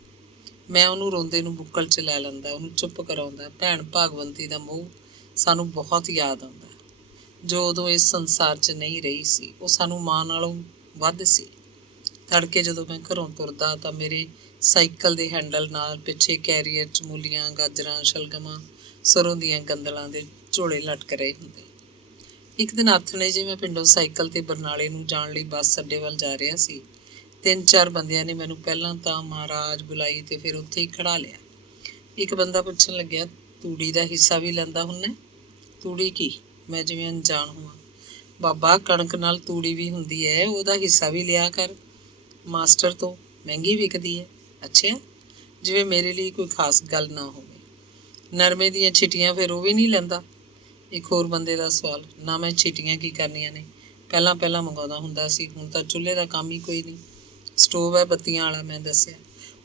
ਮੈਂ ਉਹਨੂੰ ਰੋਂਦੇ ਨੂੰ ਬੁੱਕਲ 'ਚ ਲੈ ਲੈਂਦਾ, ਉਹਨੂੰ ਚੁੱਪ ਕਰਾਉਂਦਾ। ਭੈਣ ਭਾਗਵੰਤੀ ਦਾ ਮੋਹ ਸਾਨੂੰ ਬਹੁਤ ਯਾਦ ਆਉਂਦਾ, ਜੋ ਉਦੋਂ ਇਸ ਸੰਸਾਰ 'ਚ ਨਹੀਂ ਰਹੀ ਸੀ। ਉਹ ਸਾਨੂੰ ਮਾਂ ਨਾਲੋਂ ਵੱਧ ਸੀ। ਤੜਕੇ ਜਦੋਂ ਮੈਂ ਘਰੋਂ ਤੁਰਦਾ ਤਾਂ ਮੇਰੇ ਸਾਈਕਲ ਦੇ ਹੈਂਡਲ ਨਾਲ ਪਿੱਛੇ ਕੈਰੀਅਰ 'ਚ ਮੂਲੀਆਂ, ਗਾਜਰਾਂ, ਸ਼ਲਗਮਾਂ, ਸਰੋਂ ਦੀਆਂ ਗੰਦਲਾਂ ਦੇ ਝੋਲੇ ਲਟਕ ਰਹੇ ਹੁੰਦੇ। ਇੱਕ ਦਿਨ ਆਥਣੇ ਜੇ ਮੈਂ ਪਿੰਡੋਂ ਸਾਈਕਲ ਤੇ ਬਰਨਾਲੇ ਨੂੰ ਜਾਣ ਲਈ ਬੱਸ ਅੱਡੇ ਵੱਲ ਜਾ ਰਿਹਾ ਸੀ। 3-4 ਬੰਦਿਆਂ ਨੇ ਮੈਨੂੰ ਪਹਿਲਾਂ ਤਾਂ ਮਹਾਰਾਜ ਬੁਲਾਈ ਤੇ ਫਿਰ ਉੱਥੇ ਹੀ ਖੜਾ ਲਿਆ। ਇੱਕ ਬੰਦਾ ਪੁੱਛਣ ਲੱਗਿਆ, ਤੂੜੀ ਦਾ ਹਿੱਸਾ ਵੀ ਲੈਂਦਾ ਹੁੰਨਾ? ਤੂੜੀ ਕੀ? ਮੈਂ ਜਿਵੇਂ ਅਣਜਾਣ ਹੋਵਾਂ। ਬਾਬਾ, ਕਣਕ ਨਾਲ ਤੂੜੀ ਵੀ ਹੁੰਦੀ ਹੈ, ਉਹਦਾ ਹਿੱਸਾ ਵੀ ਲਿਆ ਕਰ, ਮਾਸਟਰ ਤੋਂ ਮਹਿੰਗੀ ਵਿਕਦੀ ਹੈ। ਅੱਛਾ, ਜਿਵੇਂ ਮੇਰੇ ਲਈ ਕੋਈ ਖਾਸ ਗੱਲ ਨਾ ਹੋਵੇ। ਨਰਮੇ ਦੀਆਂ ਛਿਟੀਆਂ ਫਿਰ ਉਹ ਵੀ ਨਹੀਂ ਲੈਂਦਾ? ਇੱਕ ਹੋਰ ਬੰਦੇ ਦਾ ਸਵਾਲ। ਨਾ, ਮੈਂ ਛਿਟੀਆਂ ਕੀ ਕਰਨੀਆਂ ਨੇ, ਪਹਿਲਾਂ ਮੰਗਵਾਉਂਦਾ ਹੁੰਦਾ ਸੀ, ਹੁਣ ਤਾਂ ਚੁੱਲ੍ਹੇ ਦਾ ਕੰਮ ਹੀ ਕੋਈ ਨਹੀਂ, ਸਟੋਵ ਹੈ ਬੱਤੀਆਂ ਵਾਲਾ, ਮੈਂ ਦੱਸਿਆ।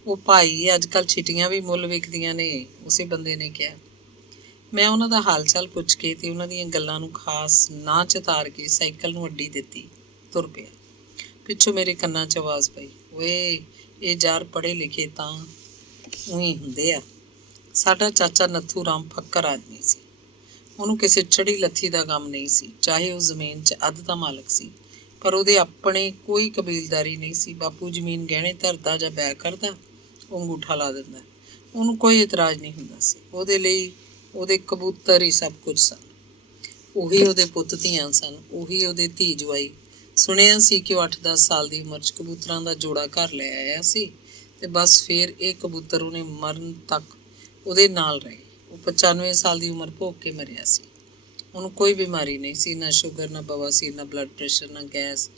ਉਹ ਭਾਈ, ਅੱਜ ਕੱਲ੍ਹ ਛਿਟੀਆਂ ਵੀ ਮੁੱਲ ਵਿਕਦੀਆਂ ਨੇ, ਉਸੇ ਬੰਦੇ ਨੇ ਕਿਹਾ। ਮੈਂ ਉਹਨਾਂ ਦਾ ਹਾਲ ਚਾਲ ਪੁੱਛ ਕੇ ਤੇ ਉਹਨਾਂ ਦੀਆਂ ਗੱਲਾਂ ਨੂੰ ਖਾਸ ਨਾ ਚਤਾਰ ਕੇ ਸਾਈਕਲ ਨੂੰ ਅੱਡੀ ਦਿੱਤੀ, ਤੁਰ ਪਿਆ। ਪਿੱਛੋਂ ਮੇਰੇ ਕੰਨਾਂ 'ਚ ਆਵਾਜ਼ ਪਈ, ਓਏ, ਇਹ ਯਾਰ ਪੜ੍ਹੇ ਲਿਖੇ ਤਾਂ ਉਹੀ ਹੁੰਦੇ ਆ। ਸਾਡਾ ਚਾਚਾ ਨੱਥੂ ਰਾਮ ਫੱਕਰ ਆਦਮੀ ਸੀ। ਉਹਨੂੰ ਕਿਸੇ ਚੜ੍ਹੀ ਲੱਥੀ ਦਾ ਗਮ ਨਹੀਂ ਸੀ, ਚਾਹੇ ਉਹ ਜ਼ਮੀਨ 'ਚ ਅੱਧ ਦਾ ਮਾਲਕ ਸੀ, ਪਰ ਉਹਦੇ ਆਪਣੇ ਕੋਈ ਕਬੀਲਦਾਰੀ ਨਹੀਂ ਸੀ। ਬਾਪੂ ਜ਼ਮੀਨ ਗਹਿਣੇ ਧਰਦਾ ਜਾਂ ਬੈਅ ਕਰਦਾ, ਉਹ ਅੰਗੂਠਾ ਲਾ ਦਿੰਦਾ, ਉਹਨੂੰ ਕੋਈ ਇਤਰਾਜ਼ ਨਹੀਂ ਹੁੰਦਾ ਸੀ। ਉਹਦੇ ਲਈ ਉਹਦੇ ਕਬੂਤਰ ਹੀ ਸਭ ਕੁਝ ਸਨ। ਉਹੀ ਉਹਦੇ ਪੁੱਤ ਧੀਆਂ ਸਨ, ਉਹੀ ਉਹਦੇ ਧੀ ਜਵਾਈ। ਸੁਣਿਆ ਸੀ ਕਿ ਉਹ 8-10 ਸਾਲ ਦੀ ਉਮਰ 'ਚ ਕਬੂਤਰਾਂ ਦਾ ਜੋੜਾ ਘਰ ਲੈ ਆਇਆ ਸੀ ਤੇ ਬਸ ਫਿਰ ਇਹ ਕਬੂਤਰ ਉਹਨੇ ਮਰਨ ਤੱਕ ਉਹਦੇ ਨਾਲ ਰਹੇ। ਉਹ 95 ਸਾਲ ਦੀ ਉਮਰ ਭੋਗ ਕੇ ਮਰਿਆ ਸੀ। ਉਹਨੂੰ ਕੋਈ ਬਿਮਾਰੀ ਨਹੀਂ ਸੀ, ਨਾ ਸ਼ੂਗਰ, ਨਾ ਬਵਾਸੀਰ, ਨਾ ਬਲੱਡ ਪ੍ਰੈਸ਼ਰ, ਨਾ ਗੈਸ,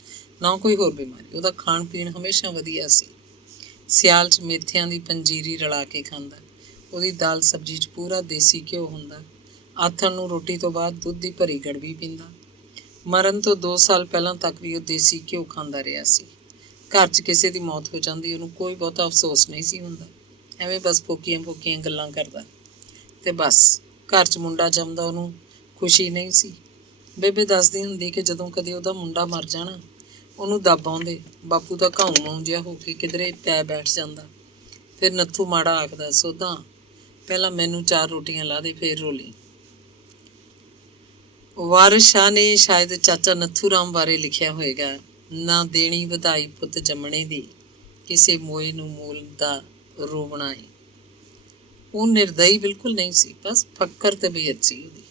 ਨਾ ਕੋਈ ਹੋਰ ਬਿਮਾਰੀ। ਉਹਦਾ ਖਾਣ ਪੀਣ ਹਮੇਸ਼ਾ ਵਧੀਆ ਸੀ। ਸਿਆਲ 'ਚ ਮੇਥਿਆਂ ਦੀ ਪੰਜੀਰੀ ਰਲਾ ਕੇ ਖਾਂਦਾ। ਉਹਦੀ ਦਾਲ ਸਬਜ਼ੀ 'ਚ ਪੂਰਾ ਦੇਸੀ ਘਿਓ ਹੁੰਦਾ। ਆਥਣ ਨੂੰ ਰੋਟੀ ਤੋਂ ਬਾਅਦ ਦੁੱਧ ਦੀ ਭਰੀ ਗੜਵੀ ਪੀਂਦਾ। ਮਰਨ ਤੋਂ 2 ਸਾਲ ਪਹਿਲਾਂ ਤੱਕ ਵੀ ਉਹ ਦੇਸੀ ਘਿਓ ਖਾਂਦਾ ਰਿਹਾ ਸੀ। ਘਰ 'ਚ ਕਿਸੇ ਦੀ ਮੌਤ ਹੋ ਜਾਂਦੀ, ਉਹਨੂੰ ਕੋਈ ਬਹੁਤਾ ਅਫਸੋਸ ਨਹੀਂ ਸੀ ਹੁੰਦਾ। ਐਵੇਂ ਬਸ ਫੋਕੀਆਂ ਗੱਲਾਂ ਕਰਦਾ ਤੇ ਬਸ। ਘਰ 'ਚ ਮੁੰਡਾ ਜੰਮਦਾ, ਉਹਨੂੰ ਖੁਸ਼ੀ ਨਹੀਂ ਸੀ। ਬੇਬੇ ਦੱਸਦੀ ਹੁੰਦੀ ਕਿ ਜਦੋਂ ਕਦੇ ਉਹਦਾ ਮੁੰਡਾ ਮਰ ਜਾਣਾ, ਉਹਨੂੰ ਦੱਬ ਆਉਂਦੇ। ਬਾਪੂ ਦਾ ਘਾਉ ਜਿਹਾ ਹੋ ਕੇ ਕਿਧਰੇ ਪੈ ਬੈਠ ਜਾਂਦਾ। ਫਿਰ ਨੱਥੂ ਮਾੜਾ ਆਖਦਾ, ਸੋਧਾ, ਪਹਿਲਾਂ ਮੈਨੂੰ 4 ਰੋਟੀਆਂ ਲਾ ਦੇ, ਫਿਰ ਰੋਲੀ। ਵਾਰਿਸ ਸ਼ਾਹ ਨੇ ਸ਼ਾਇਦ ਚਾਚਾ ਨੱਥੂ ਰਾਮ ਬਾਰੇ ਲਿਖਿਆ ਹੋਏਗਾ, ਨਾ ਦੇਣੀ ਵਧਾਈ ਪੁੱਤ ਜੰਮਣੇ ਦੀ, ਕਿਸੇ ਮੋਏ ਨੂੰ ਮੂਲ ਦਾ ਰੋਵਣਾ ਏ। ਉਹ ਨਿਰਦਈ ਬਿਲਕੁਲ ਨਹੀਂ ਸੀ, ਬਸ ਫੱਕਰ ਤਬੀਅਤ ਸੀ ਉਹਦੀ।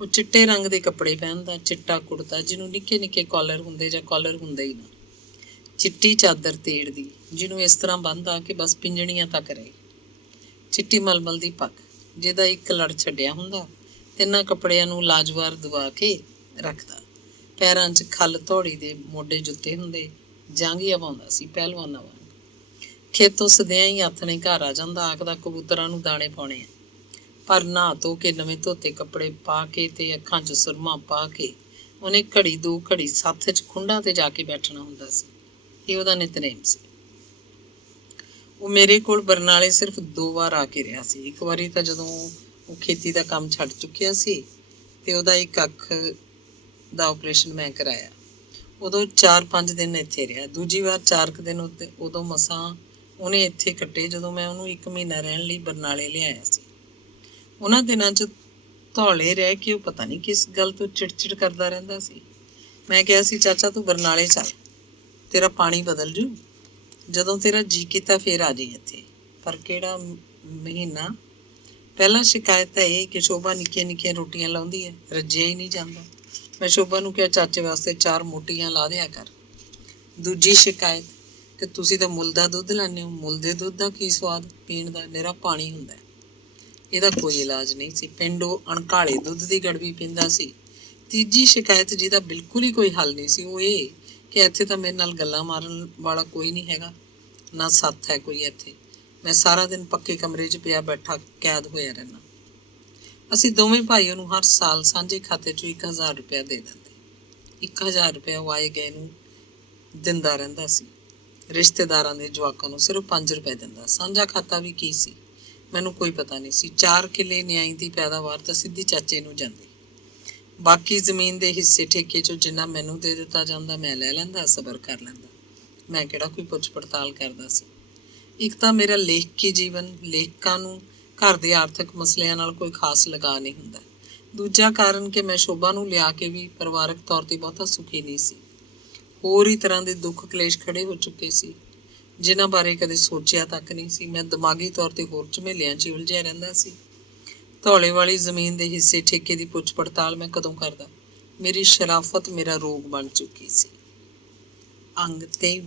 ਉਹ ਚਿੱਟੇ ਰੰਗ ਦੇ ਕੱਪੜੇ ਪਹਿਨਦਾ, ਚਿੱਟਾ ਕੁੜਤਾ ਜਿਹਨੂੰ ਨਿੱਕੇ ਕਾਲਰ ਹੁੰਦੇ ਜਾਂ ਕਾਲਰ ਹੁੰਦਾ ਹੀ ਨਾ, ਚਿੱਟੀ ਚਾਦਰ ਤੇੜਦੀ ਜਿਹਨੂੰ ਇਸ ਤਰ੍ਹਾਂ ਬੰਨ੍ਹਦਾ ਕਿ ਬਸ ਪਿੰਜਣੀਆਂ ਤੱਕ ਰਹੇ, ਚਿੱਟੀ ਮਲਮਲ ਦੀ ਪੱਗ ਜਿਹਦਾ ਇੱਕ ਲੜ ਛੱਡਿਆ ਹੁੰਦਾ, ਤਿੰਨਾਂ ਕੱਪੜਿਆਂ ਨੂੰ ਲਾਜਵਾਰ ਦਵਾ ਕੇ ਰੱਖਦਾ। ਪੈਰਾਂ 'ਚ ਖੱਲ ਧੌੜੀ ਦੇ ਮੋਢੇ ਜੁੱਤੇ ਹੁੰਦੇ, ਜਾਂਘੀਆਂ ਪਾਉਂਦਾ ਸੀ ਪਹਿਲਵਾਨਾਂ ਵਾਂਗ। ਖੇਤੋਂ ਸਦਿਆਂ ਹੀ ਆਥਣੇ ਘਰ ਆ ਜਾਂਦਾ, ਆਖਦਾ ਕਬੂਤਰਾਂ ਨੂੰ ਦਾਣੇ ਪਾਉਣੇ ਆ। ਪਰ ਨਹਾ ਧੋ ਕੇ ਨਵੇਂ ਧੋਤੇ ਕੱਪੜੇ ਪਾ ਕੇ ਤੇ ਅੱਖਾਂ 'ਚ ਸੁਰਮਾ ਪਾ ਕੇ ਉਹਨੇ ਘੜੀ 2 ਘੜੀ ਸੱਥ 'ਚ ਖੁੰਡਾਂ ਤੇ ਜਾ ਕੇ ਬੈਠਣਾ ਹੁੰਦਾ ਸੀ। ਇਹ ਉਹਦਾ ਨਿਤਨੇਮ ਸੀ। ਉਹ ਮੇਰੇ ਕੋਲ ਬਰਨਾਲੇ ਸਿਰਫ 2 ਵਾਰ ਆ ਕੇ ਰਿਹਾ ਸੀ। ਇੱਕ ਵਾਰੀ ਤਾਂ ਜਦੋਂ ਉਹ ਖੇਤੀ ਦਾ ਕੰਮ ਛੱਡ ਚੁੱਕਿਆ ਸੀ ਤੇ ਉਹਦਾ ਇੱਕ ਅੱਖ ਦਾ ਆਪਰੇਸ਼ਨ ਮੈਂ ਕਰਾਇਆ। ਉਦੋਂ 4-5 ਦਿਨ ਇੱਥੇ ਰਿਹਾ। ਦੂਜੀ ਵਾਰ 4 ਦਿਨ ਉਦੋਂ ਮਸਾਂ ਉਹਨੇ ਇੱਥੇ ਕੱਟੇ ਜਦੋਂ ਮੈਂ ਉਹਨੂੰ 1 ਮਹੀਨਾ ਰਹਿਣ ਲਈ ਬਰਨਾਲੇ ਲਿਆਇਆ ਸੀ। ਉਹਨਾਂ ਦਿਨਾਂ 'ਚ ਧੌਲੇ ਰਹਿ ਕੇ ਉਹ ਪਤਾ ਨਹੀਂ ਕਿਸ ਗੱਲ ਤੋਂ ਚਿੜਚਿੜ ਕਰਦਾ ਰਹਿੰਦਾ ਸੀ। ਮੈਂ ਕਿਹਾ ਸੀ, ਚਾਚਾ ਤੂੰ ਬਰਨਾਲੇ ਚੱਲ, ਤੇਰਾ ਪਾਣੀ ਬਦਲ ਜੂ, ਜਦੋਂ ਤੇਰਾ ਜੀ ਕੀਤਾ ਫਿਰ ਆ ਜਾਈਂ ਇੱਥੇ। ਪਰ ਕਿਹੜਾ ਮਹੀਨਾ? ਪਹਿਲਾਂ ਸ਼ਿਕਾਇਤ ਤਾਂ ਇਹ ਕਿ ਸ਼ੋਭਾ ਨਿੱਕੀਆਂ ਰੋਟੀਆਂ ਲਾਉਂਦੀ ਹੈ, ਰੱਜਿਆ ਹੀ ਨਹੀਂ ਜਾਂਦਾ। ਮੈਂ ਸ਼ੋਭਾ ਨੂੰ ਕਿਹਾ, ਚਾਚੇ ਵਾਸਤੇ 4 ਮੋਟੀਆਂ ਲਾ ਦਿਆ ਕਰ। ਦੂਜੀ ਸ਼ਿਕਾਇਤ ਕਿ ਤੁਸੀਂ ਤਾਂ ਮੁੱਲ ਦਾ ਦੁੱਧ ਲੈਂਦੇ ਹੋ, ਮੁੱਲ ਦੇ ਦੁੱਧ ਦਾ ਕੀ ਸਵਾਦ, ਪੀਣ ਦਾ ਨਿਰਾ ਪਾਣੀ ਹੁੰਦਾ, ਇਹਦਾ ਕੋਈ ਇਲਾਜ ਨਹੀਂ ਸੀ। ਪਿੰਡ ਉਹ ਅਣਘਾਲੇ ਦੁੱਧ ਦੀ ਗੜਵੀ ਪੀਂਦਾ ਸੀ। ਤੀਜੀ ਸ਼ਿਕਾਇਤ ਜਿਹਦਾ ਬਿਲਕੁਲ ਹੀ ਕੋਈ ਹੱਲ ਨਹੀਂ ਸੀ, ਉਹ ਇਹ ਕਿ ਇੱਥੇ ਤਾਂ ਮੇਰੇ ਨਾਲ ਗੱਲਾਂ ਮਾਰਨ ਵਾਲਾ ਕੋਈ ਨਹੀਂ ਹੈਗਾ, ਨਾ ਸੱਥ ਹੈ ਕੋਈ ਇੱਥੇ। ਮੈਂ ਸਾਰਾ ਦਿਨ ਪੱਕੇ ਕਮਰੇ 'ਚ ਪਿਆ ਬੈਠਾ ਕੈਦ ਹੋਇਆ ਰਹਿਣਾ। ਅਸੀਂ ਦੋਵੇਂ ਭਾਈ ਉਹਨੂੰ ਹਰ ਸਾਲ ਸਾਂਝੇ ਖਾਤੇ 'ਚੋਂ 1000 ਰੁਪਇਆ ਦੇ ਦਿੰਦੇ। 1000 ਰੁਪਇਆ ਉਹ ਆਏ ਗਏ ਨੂੰ ਦਿੰਦਾ ਰਹਿੰਦਾ ਸੀ। ਰਿਸ਼ਤੇਦਾਰਾਂ ਦੇ ਜਵਾਕਾਂ ਨੂੰ ਸਿਰਫ 5 ਰੁਪਏ ਦਿੰਦਾ। ਸਾਂਝਾ ਖਾਤਾ ਵੀ ਕੀ ਸੀ ਮੈਨੂੰ ਕੋਈ ਪਤਾ ਨਹੀਂ ਸੀ। 4 ਕਿੱਲੇ ਨਿਆਈ ਦੀ ਪੈਦਾਵਾਰ ਤਾਂ ਸਿੱਧੀ ਚਾਚੇ ਨੂੰ ਜਾਂਦੀ। ਬਾਕੀ ਜ਼ਮੀਨ ਦੇ ਹਿੱਸੇ ਠੇਕੇ 'ਚੋਂ ਜਿੰਨਾ ਮੈਨੂੰ ਦੇ ਦਿੱਤਾ ਜਾਂਦਾ ਮੈਂ ਲੈ ਲੈਂਦਾ, ਸਬਰ ਕਰ ਲੈਂਦਾ। ਮੈਂ ਕਿਹੜਾ ਕੋਈ ਪੁੱਛ ਪੜਤਾਲ ਕਰਦਾ ਸੀ। ਇੱਕ ਤਾਂ ਮੇਰਾ ਲੇਖਕੀ ਜੀਵਨ, ਲੇਖਕਾਂ ਨੂੰ ਘਰ ਦੇ ਆਰਥਿਕ ਮਸਲਿਆਂ ਨਾਲ ਕੋਈ ਖਾਸ ਲਗਾਅ ਨਹੀਂ ਹੁੰਦਾ। ਦੂਜਾ ਕਾਰਨ ਕਿ ਮੈਂ ਸ਼ੋਭਾ ਨੂੰ ਲਿਆ ਕੇ ਵੀ ਪਰਿਵਾਰਕ ਤੌਰ 'ਤੇ ਬਹੁਤਾ ਸੁਖੀ ਨਹੀਂ ਸੀ। ਹੋਰ ਹੀ ਤਰ੍ਹਾਂ ਦੇ ਦੁੱਖ ਕਲੇਸ਼ ਖੜੇ ਹੋ ਚੁੱਕੇ ਸੀ ਜਿਨ੍ਹਾਂ ਬਾਰੇ ਕਦੇ ਸੋਚਿਆ ਤੱਕ ਨਹੀਂ ਸੀ। ਮੈਂ ਦਿਮਾਗੀ ਤੌਰ 'ਤੇ ਹੋਰ ਝਮੇਲਿਆਂ 'ਚ ਉਲਝਿਆ ਰਹਿੰਦਾ ਸੀ। ਧੌਲੇ ਵਾਲੀ ਜ਼ਮੀਨ ਦੇ ਹਿੱਸੇ ਠੇਕੇ ਦੀ ਪੁੱਛ ਪੜਤਾਲ ਮੈਂ ਕਦੋਂ ਕਰਦਾ? ਮੇਰੀ ਸ਼ਰਾਫਤ ਮੇਰਾ ਰੋਗ ਬਣ ਚੁੱਕੀ ਸੀ। ਅੰਗ 23।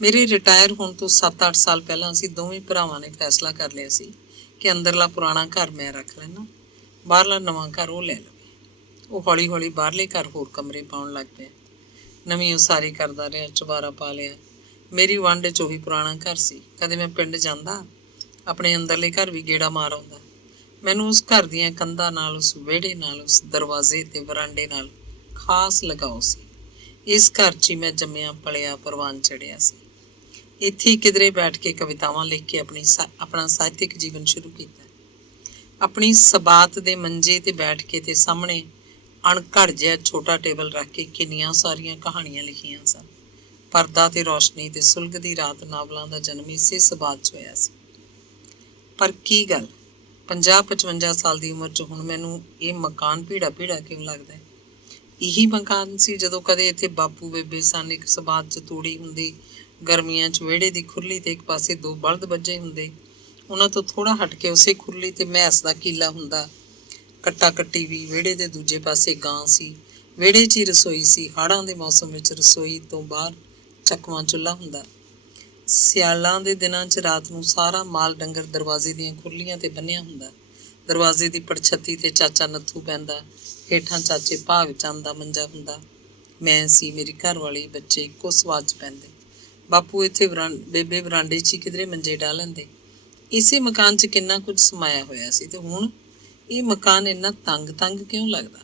ਮੇਰੇ ਰਿਟਾਇਰ ਹੋਣ ਤੋਂ 7-8 ਸਾਲ ਪਹਿਲਾਂ ਅਸੀਂ ਦੋਵੇਂ ਭਰਾਵਾਂ ਨੇ ਫੈਸਲਾ ਕਰ ਲਿਆ ਸੀ ਕਿ ਅੰਦਰਲਾ ਪੁਰਾਣਾ ਘਰ ਮੈਂ ਰੱਖ ਲੈਣਾ, ਬਾਹਰਲਾ ਨਵਾਂ ਘਰ ਉਹ ਲੈ ਲਵੇ। ਉਹ ਹੌਲੀ ਹੌਲੀ ਬਾਹਰਲੇ ਘਰ ਹੋਰ ਕਮਰੇ ਪਾਉਣ ਲੱਗ ਪਿਆ। ਨਵੀਂ ਉਸਾਰੀ ਕਰਦਾ ਰਿਹਾ, ਚੁਬਾਰਾ ਪਾ ਲਿਆ। ਮੇਰੀ ਵੰਡ 'ਚ ਉਹੀ ਪੁਰਾਣਾ ਘਰ ਸੀ। ਕਦੇ ਮੈਂ ਪਿੰਡ ਜਾਂਦਾ, ਆਪਣੇ ਅੰਦਰਲੇ ਘਰ ਵੀ ਗੇੜਾ ਮਾਰ ਆਉਂਦਾ। ਮੈਨੂੰ ਉਸ ਘਰ ਦੀਆਂ ਕੰਧਾਂ ਨਾਲ, ਉਸ ਵਿਹੜੇ ਨਾਲ, ਉਸ ਦਰਵਾਜ਼ੇ ਤੇ ਵਰਾਂਡੇ ਨਾਲ ਖਾਸ ਲਗਾਓ ਸੀ। ਇਸ ਘਰ 'ਚ ਹੀ ਮੈਂ ਜੰਮਿਆ ਪਲਿਆ, ਪ੍ਰਵਾਨ ਚੜ੍ਹਿਆ ਸੀ। ਇੱਥੇ ਹੀ ਕਿਧਰੇ ਬੈਠ ਕੇ ਕਵਿਤਾਵਾਂ ਲਿਖ ਕੇ ਆਪਣਾ ਸਾਹਿਤਕ ਜੀਵਨ ਸ਼ੁਰੂ ਕੀਤਾ। ਆਪਣੀ ਸਬਾਤ ਦੇ ਮੰਜੇ ਤੇ ਬੈਠ ਕੇ ਤੇ ਸਾਹਮਣੇ ਅਣਘੜ ਜਿਹਾ ਛੋਟਾ ਟੇਬਲ ਰੱਖ ਕੇ ਕਿੰਨੀਆਂ ਸਾਰੀਆਂ ਕਹਾਣੀਆਂ ਲਿਖੀਆਂ ਸਨ। ਪਰਦਾ ਤੇ ਰੌਸ਼ਨੀ ਤੇ ਸੁਲਗਦੀ ਰਾਤ ਨਾਵਲਾਂ ਦਾ ਜਨਮ ਇਸੇ ਸਬਾਤ 'ਚ ਹੋਇਆ ਸੀ। ਪਰ ਕੀ ਗੱਲ, 50-55 ਸਾਲ ਦੀ ਉਮਰ 'ਚ ਹੁਣ ਮੈਨੂੰ ਇਹ ਮਕਾਨ ਭੀੜਾ ਭੀੜਾ ਕਿਉਂ ਲੱਗਦਾ? ਇਹੀ ਮਕਾਨ ਸੀ ਜਦੋਂ ਕਦੇ ਇੱਥੇ ਬਾਪੂ ਬੇਬੇ ਸਨ। ਇੱਕ ਸਬਾਤ 'ਚ ਤੂੜੀ ਹੁੰਦੀ, ਗਰਮੀਆਂ 'ਚ ਵਿਹੜੇ ਦੀ ਖੁਰਲੀ ਤੇ ਇੱਕ ਪਾਸੇ 2 ਬਲਦ ਬੱਝੇ ਹੁੰਦੇ। ਉਹਨਾਂ ਤੋਂ ਥੋੜ੍ਹਾ ਹਟ ਕੇ ਉਸੇ ਖੁਰਲੀ ਤੇ ਮੈਸ ਦਾ ਕੀਲਾ ਹੁੰਦਾ। ਕੱਟਾ ਕੱਟੀ ਵੀ। ਵਿਹੜੇ ਦੇ ਦੂਜੇ ਪਾਸੇ ਗਾਂ ਸੀ। ਵਿਹੜੇ 'ਚ ਹੀ ਰਸੋਈ ਸੀ। ਹਾੜਾਂ ਦੇ ਮੌਸਮ ਵਿੱਚ ਰਸੋਈ ਤੋਂ ਬਾਹਰ ਚੱਕਵਾਂ ਚੁੱਲ੍ਹਾ ਹੁੰਦਾ। ਸਿਆਲਾਂ ਦੇ ਦਿਨਾਂ 'ਚ ਰਾਤ ਨੂੰ ਸਾਰਾ ਮਾਲ ਡੰਗਰ ਦਰਵਾਜ਼ੇ ਦੀਆਂ ਖੁਰਲੀਆਂ ਤੇ ਬੰਨ੍ਹਿਆ ਹੁੰਦਾ। ਦਰਵਾਜ਼ੇ ਦੀ ਪੜਛੱਤੀ ਤੇ ਚਾਚਾ ਨੱਥੂ ਬਹਿੰਦਾ, ਹੇਠਾਂ ਚਾਚੇ ਭਾਗ ਚੰਦ ਦਾ ਮੰਜਾ ਹੁੰਦਾ। ਮੈਂ ਸੀ, ਮੇਰੀ ਘਰਵਾਲੀ, ਬੱਚੇ ਇੱਕੋ ਸਵਾਦ 'ਚ ਪੈਂਦੇ। ਬਾਪੂ ਇੱਥੇ ਬੇਬੇ ਵਰਾਂਡੇ 'ਚ ਹੀ ਕਿਧਰੇ ਮੰਜੇ ਡਾਹ ਲੈਂਦੇ। ਇਸੇ ਮਕਾਨ 'ਚ ਕਿੰਨਾ ਕੁਝ ਸਮਾਇਆ ਹੋਇਆ ਸੀ ਤੇ ਹੁਣ ਇਹ ਮਕਾਨ ਇੰਨਾ ਤੰਗ ਕਿਉਂ ਲੱਗਦਾ?